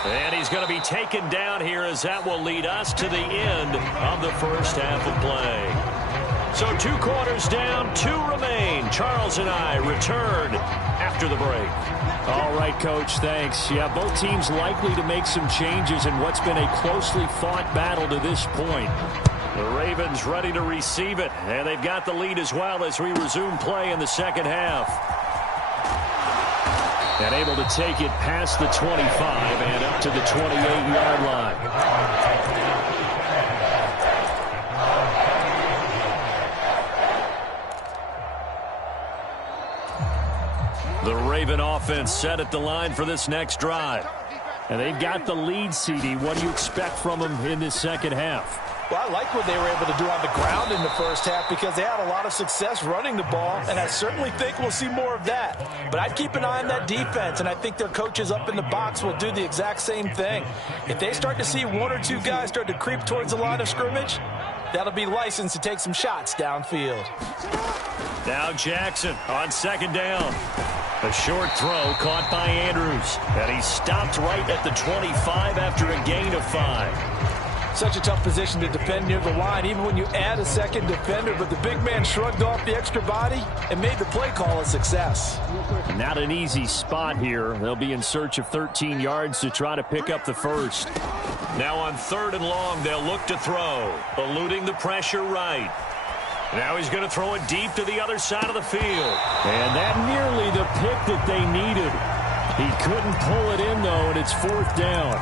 And he's going to be taken down here as that will lead us to the end of the first half of play. So 2 quarters down, 2 remain. Charles and I return after the break. All right, Coach, thanks. Yeah, both teams likely to make some changes in what's been a closely fought battle to this point. The Ravens ready to receive it, and they've got the lead as well as we resume play in the second half. And able to take it past the 25 and up to the 28-yard line. The Raven offense set at the line for this next drive. And they've got the lead, CD. What do you expect from them in this second half? Well, I like what they were able to do on the ground in the first half because they had a lot of success running the ball, and I certainly think we'll see more of that. But I'd keep an eye on that defense, and I think their coaches up in the box will do the exact same thing. If they start to see 1 or 2 guys start to creep towards the line of scrimmage, that'll be licensed to take some shots downfield. Now Jackson on second down. A short throw caught by Andrews. And he stopped right at the 25 after a gain of 5. Such a tough position to defend near the line, even when you add a second defender. But the big man shrugged off the extra body and made the play call a success. Not an easy spot here. They'll be in search of 13 yards to try to pick up the first. Now on 3rd and long, they'll look to throw. Eluding the pressure right. Now he's going to throw it deep to the other side of the field. And that nearly the pick that they needed. He couldn't pull it in, though, and it's 4th down.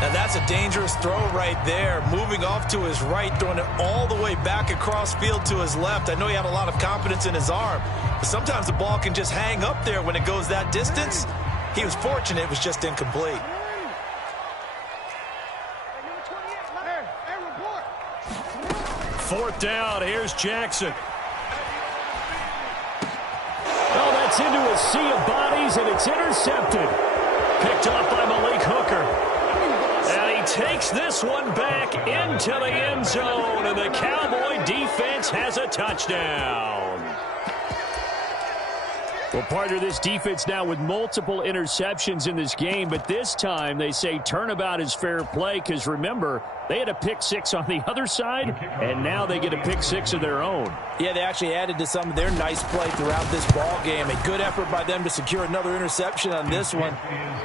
Now that's a dangerous throw right there. Moving off to his right, throwing it all the way back across field to his left. I know he had a lot of confidence in his arm, but sometimes the ball can just hang up there when it goes that distance. He was fortunate it was just incomplete. Fourth down, here's Jackson. Oh, that's into a sea of bodies, and it's intercepted. Picked off by Malik Hooker. And he takes this one back into the end zone, and the Cowboy defense has a touchdown. Well, partner, this defense now with multiple interceptions in this game, but this time they say turnabout is fair play because, remember, they had a pick 6 on the other side, and now they get a pick 6 of their own. Yeah, they actually added to some of their nice play throughout this ball game. A good effort by them to secure another interception on this one.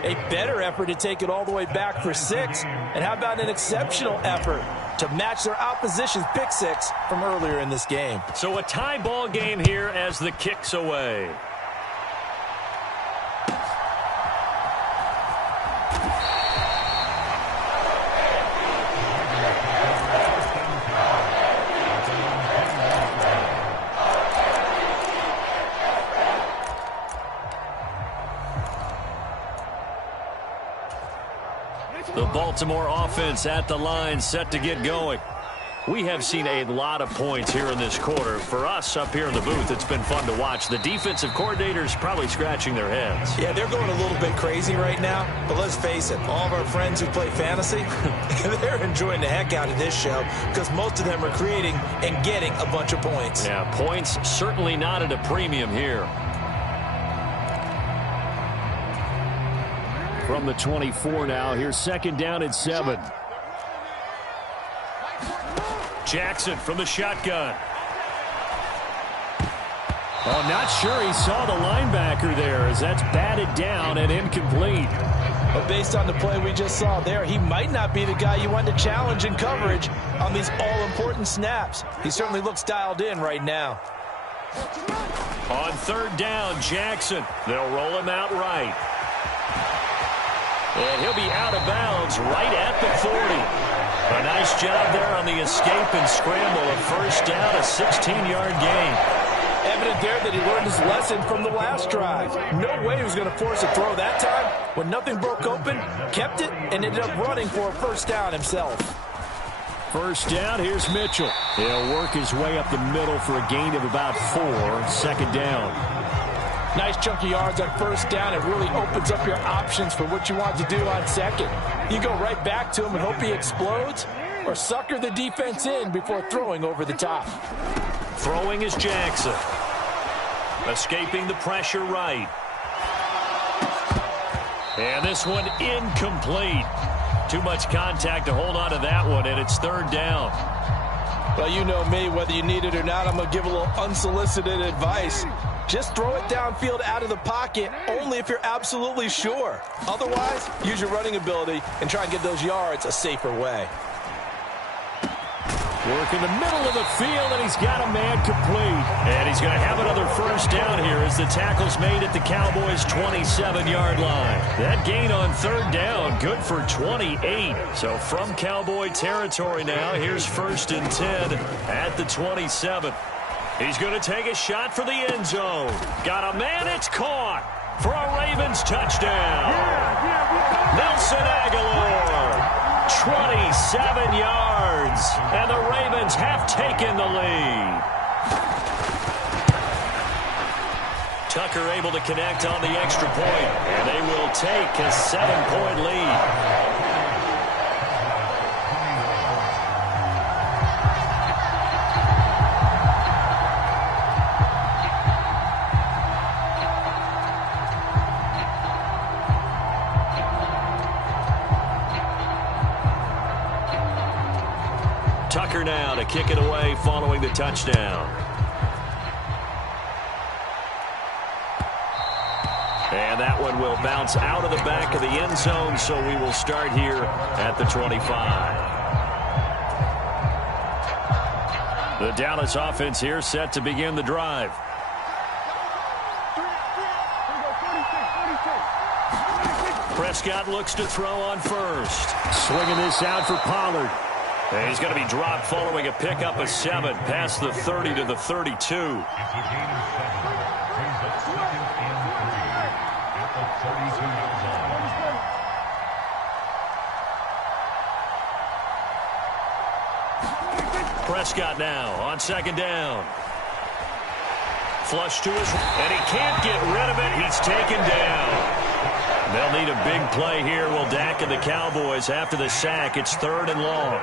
A better effort to take it all the way back for 6. And how about an exceptional effort to match their opposition's pick 6 from earlier in this game? So a tie ball game here as the kick's away. The Baltimore offense at the line, set to get going. We have seen a lot of points here in this quarter. For us up here in the booth, it's been fun to watch. The defensive coordinators probably scratching their heads. Yeah, they're going a little bit crazy right now. But let's face it, all of our friends who play fantasy, they're enjoying the heck out of this show because most of them are creating and getting a bunch of points. Yeah, points certainly not at a premium here. From the 24 now, here's 2nd down and 7. Jackson from the shotgun. Oh, not sure he saw the linebacker there as that's batted down and incomplete. But based on the play we just saw there, he might not be the guy you want to challenge in coverage on these all-important snaps. He certainly looks dialed in right now. On 3rd down, Jackson. They'll roll him out right. And he'll be out of bounds right at the 40. A nice job there on the escape and scramble. A first down, a 16-yard gain. Evident there that he learned his lesson from the last drive. No way he was going to force a throw that time. When nothing broke open, kept it, and ended up running for a first down himself. First down, here's Mitchell. He'll work his way up the middle for a gain of about 4. 2nd down. Nice chunky yards on first down. It really opens up your options for what you want to do on second. You go right back to him and hope he explodes, or sucker the defense in before throwing over the top. Throwing is Jackson. Escaping the pressure right. And this one incomplete. Too much contact to hold on to that one, and it's third down. Well, you know me, whether you need it or not, I'm going to give a little unsolicited advice. Just throw it downfield out of the pocket, only if you're absolutely sure. Otherwise, use your running ability and try and get those yards a safer way. Work in the middle of the field, and he's got a man complete. And he's going to have another first down here as the tackle's made at the Cowboys' 27-yard line. That gain on third down, good for 28. So from Cowboy territory now, here's 1st and 10 at the 27. He's going to take a shot for the end zone. Got a man, it's caught for a Ravens touchdown. Nelson Aguilar. 27 yards, and the Ravens have taken the lead. Tucker able to connect on the extra point, and they will take a 7-point lead. Tucker now to kick it away following the touchdown. And that one will bounce out of the back of the end zone, so we will start here at the 25. The Dallas offense here set to begin the drive. Prescott looks to throw on first. Swinging this out for Pollard. And he's going to be dropped following a pickup of 7 past the 30 to the 32. Prescott now on 2nd down. Flush to his, and he can't get rid of it. He's taken down. They'll need a big play here. Will Dak and the Cowboys after the sack. It's 3rd and long.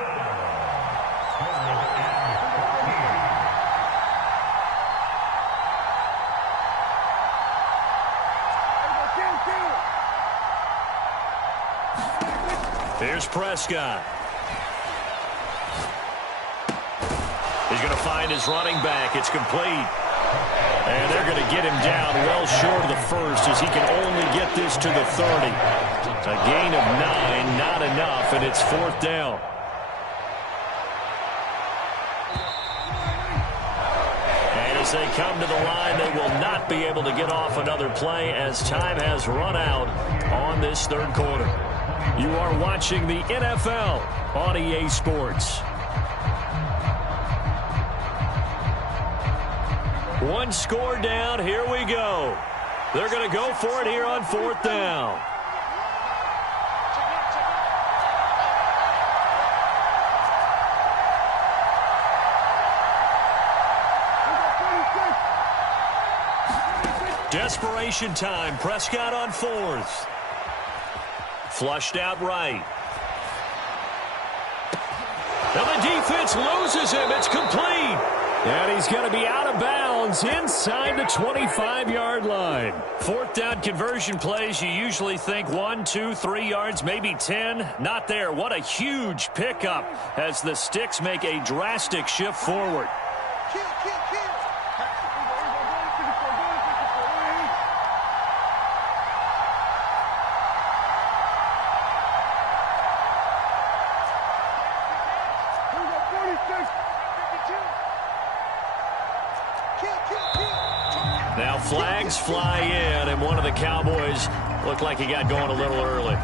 Here's Prescott. He's going to find his running back. It's complete. And they're going to get him down well short of the first as he can only get this to the 30. A gain of 9, not enough, and it's 4th down. And as they come to the line, they will not be able to get off another play as time has run out on this 3rd quarter. You are watching the NFL on EA Sports. One score down. Here we go. They're going to go for it here on 4th down. Desperation time. Prescott on 4th. Flushed out right. Now the defense loses him. It's complete. And he's going to be out of bounds inside the 25-yard line. 4th down conversion plays, you usually think 1, 2, 3 yards, maybe 10. Not there. What a huge pickup as the sticks make a drastic shift forward. Now flags fly in, and one of the Cowboys looked like he got going a little early.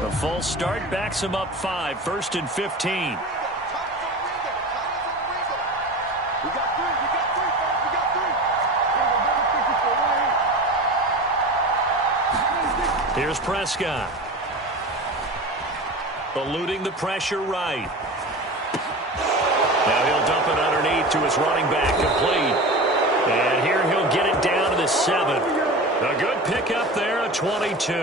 The false start backs him up 5, 1st and 15. Here's Prescott. Eluding the pressure right. Now he'll dump it underneath to his running back, complete. And here he'll get it down to the 7. A good pickup there, a 22.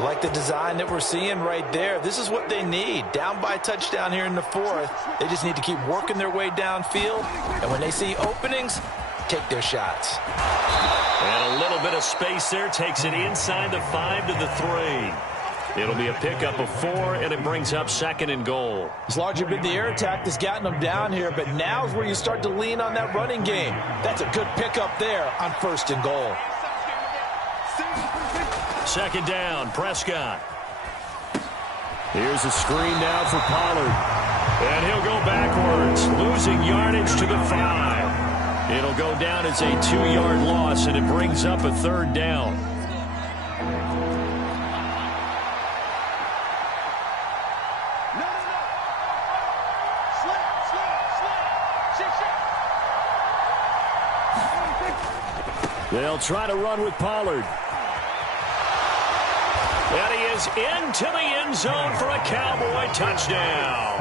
I like the design that we're seeing right there. This is what they need. Down by a touchdown here in the fourth. They just need to keep working their way downfield. And when they see openings, take their shots. And a little bit of space there. Takes it inside the 5 to the 3. It'll be a pickup of 4, and it brings up 2nd and goal. It's largely been the air attack that's gotten them down here, but now is where you start to lean on that running game. That's a good pickup there on 1st and goal. 2nd down, Prescott. Here's a screen now for Pollard. And he'll go backwards, losing yardage to the 5. It'll go down as a 2-yard loss, and it brings up a 3rd down. They'll try to run with Pollard. And he is into the end zone for a Cowboy touchdown.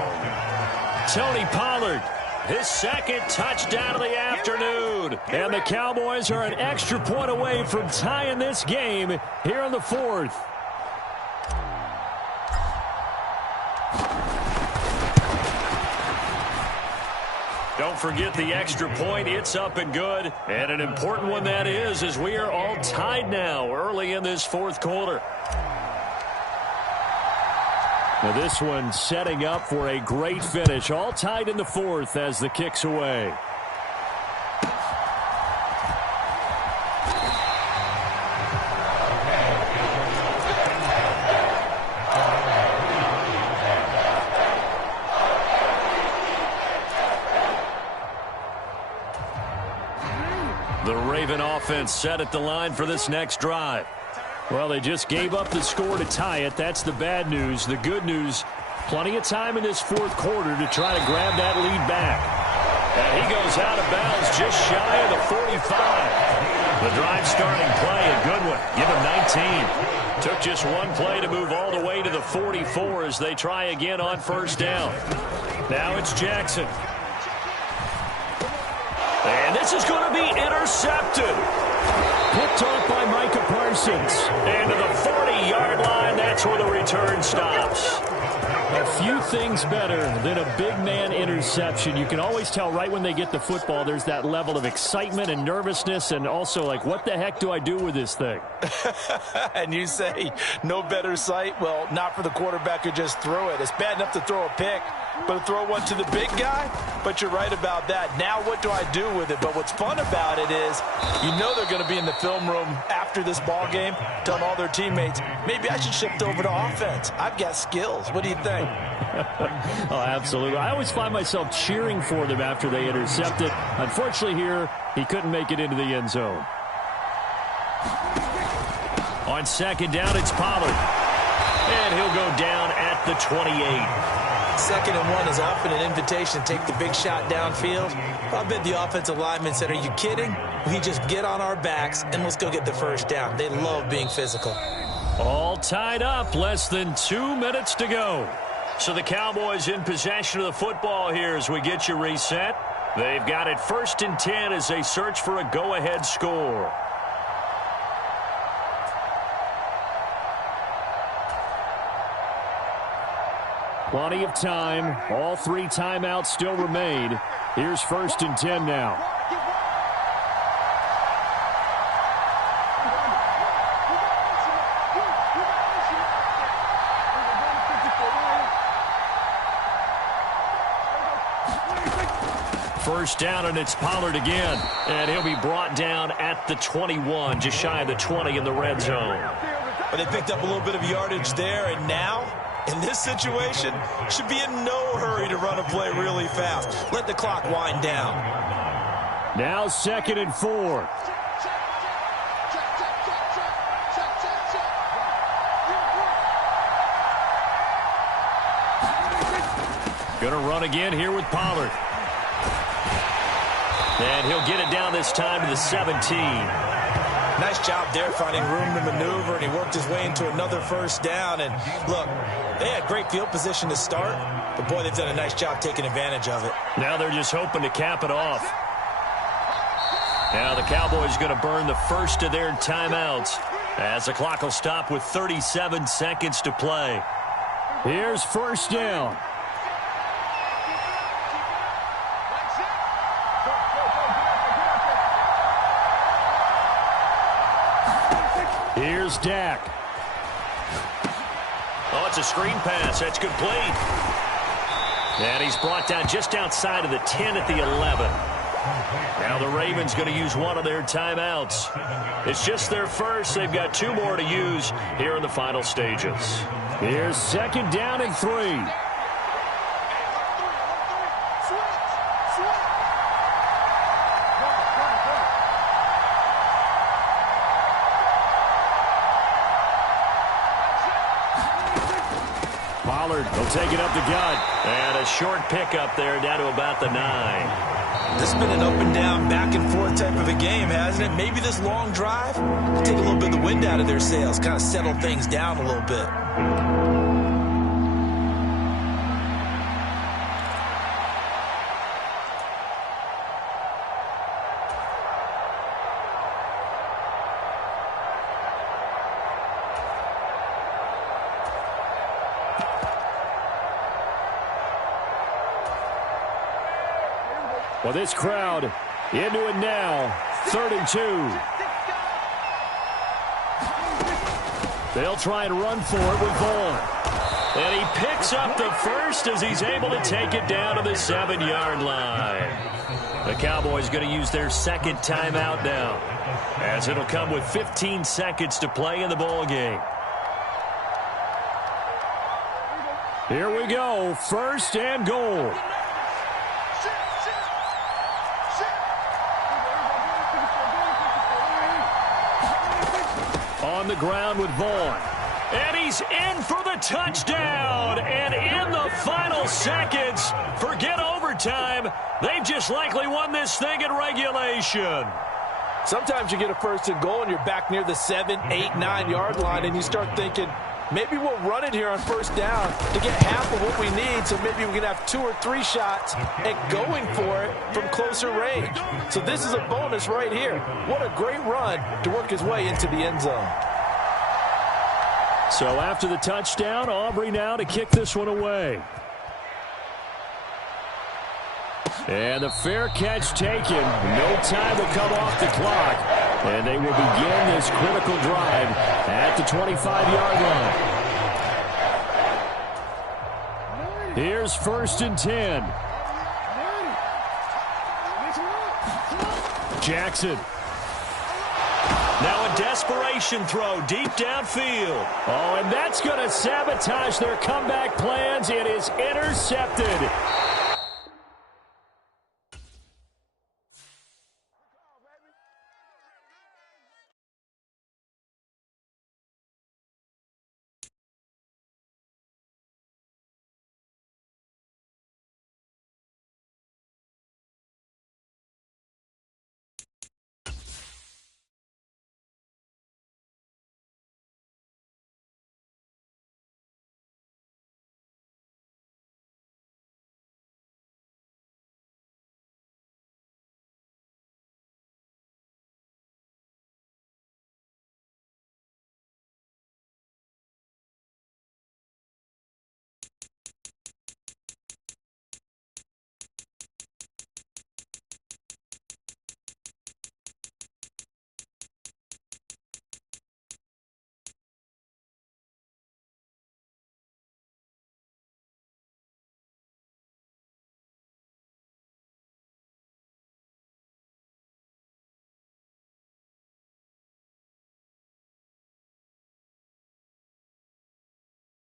Tony Pollard, his 2nd touchdown of the afternoon. And the Cowboys are an extra point away from tying this game here in the 4th. Don't forget the extra point. It's up and good. And an important one that is, as we are all tied now early in this 4th quarter. Now this one setting up for a great finish. All tied in the 4th as the kick's away. The Raven offense set at the line for this next drive. Well, they just gave up the score to tie it. That's the bad news. The good news, plenty of time in this 4th quarter to try to grab that lead back. And he goes out of bounds just shy of the 45. The drive starting play, a good one. Give him 19. Took just one play to move all the way to the 44 as they try again on 1st down. Now it's Jackson. And this is going to be intercepted. Picked off by Micah Parsons. And to the 40-yard line, that's where the return stops. A few things better than a big man interception. You can always tell right when they get the football, there's that level of excitement and nervousness, and also like, what the heck do I do with this thing? And you say, no better sight? Well, not for the quarterback who just threw it. It's bad enough to throw a pick, but to throw one to the big guy? But you're right about that. Now what do I do with it? But what's fun about it is you know they're going to be in the film room after this ball game telling all their teammates, maybe I should shift over to offense. I've got skills. What do you think? Oh, absolutely. I always find myself cheering for them after they intercept it. Unfortunately here, he couldn't make it into the end zone. On 2nd down, it's Pollard. And he'll go down at the 28. 2nd and 1 is often an invitation to take the big shot downfield. I bet the offensive lineman said, are you kidding? We just get on our backs and let's go get the 1st down. They love being physical. All tied up, less than 2 minutes to go. So the Cowboys in possession of the football here as we get you reset. They've got it 1st and 10 as they search for a go-ahead score. Plenty of time. All 3 timeouts still remain. Here's 1st and 10 now. First down, and it's Pollard again. And he'll be brought down at the 21, just shy of the 20 in the red zone. But they picked up a little bit of yardage there, and now, in this situation, should be in no hurry to run a play really fast. Let the clock wind down. Now 2nd and 4. Going to run again here with Pollard. And he'll get it down this time to the 17. Nice job there finding room to maneuver, and he worked his way into another 1st down. And look, they had great field position to start, but boy, they've done a nice job taking advantage of it. Now they're just hoping to cap it off. Now the Cowboys going to burn the first of their timeouts As the clock will stop with 37 seconds to play. Here's first down. Here's Dak. Oh, it's a screen pass. That's complete. And he's brought down just outside of the 10 at the 11. Now the Ravens going to use one of their timeouts. It's just their first. They've got 2 more to use here in the final stages. Here's second down and 3. Pollard will take it up the gut. And a short pickup there down to about the 9. This has been an up and down, back and forth type of a game, hasn't it? Maybe this long drive will take a little bit of the wind out of their sails, kind of settle things down a little bit. Well, this crowd into it now. 3rd and 2. They'll try and run for it with Vaughn. And he picks up the first as he's able to take it down to the 7-yard line. The Cowboys going to use their second timeout now, as it'll come with 15 seconds to play in the ball game. Here we go. 1st and goal. On the ground with Vaughn. And he's in for the touchdown. And in the final seconds, forget overtime, they've just likely won this thing in regulation. Sometimes you get a 1st and goal and you're back near the 7, 8, 9-yard line, and you start thinking, maybe we'll run it here on 1st down to get half of what we need, so maybe we can have 2 or 3 shots at going for it from closer range. So this is a bonus right here. What a great run to work his way into the end zone. So after the touchdown, Aubrey now to kick this one away. And the fair catch taken. No time to come off the clock. And they will begin this critical drive at the 25-yard line. Here's 1st and 10. Jackson. Now a desperation throw deep downfield. Oh, and that's going to sabotage their comeback plans. It is intercepted.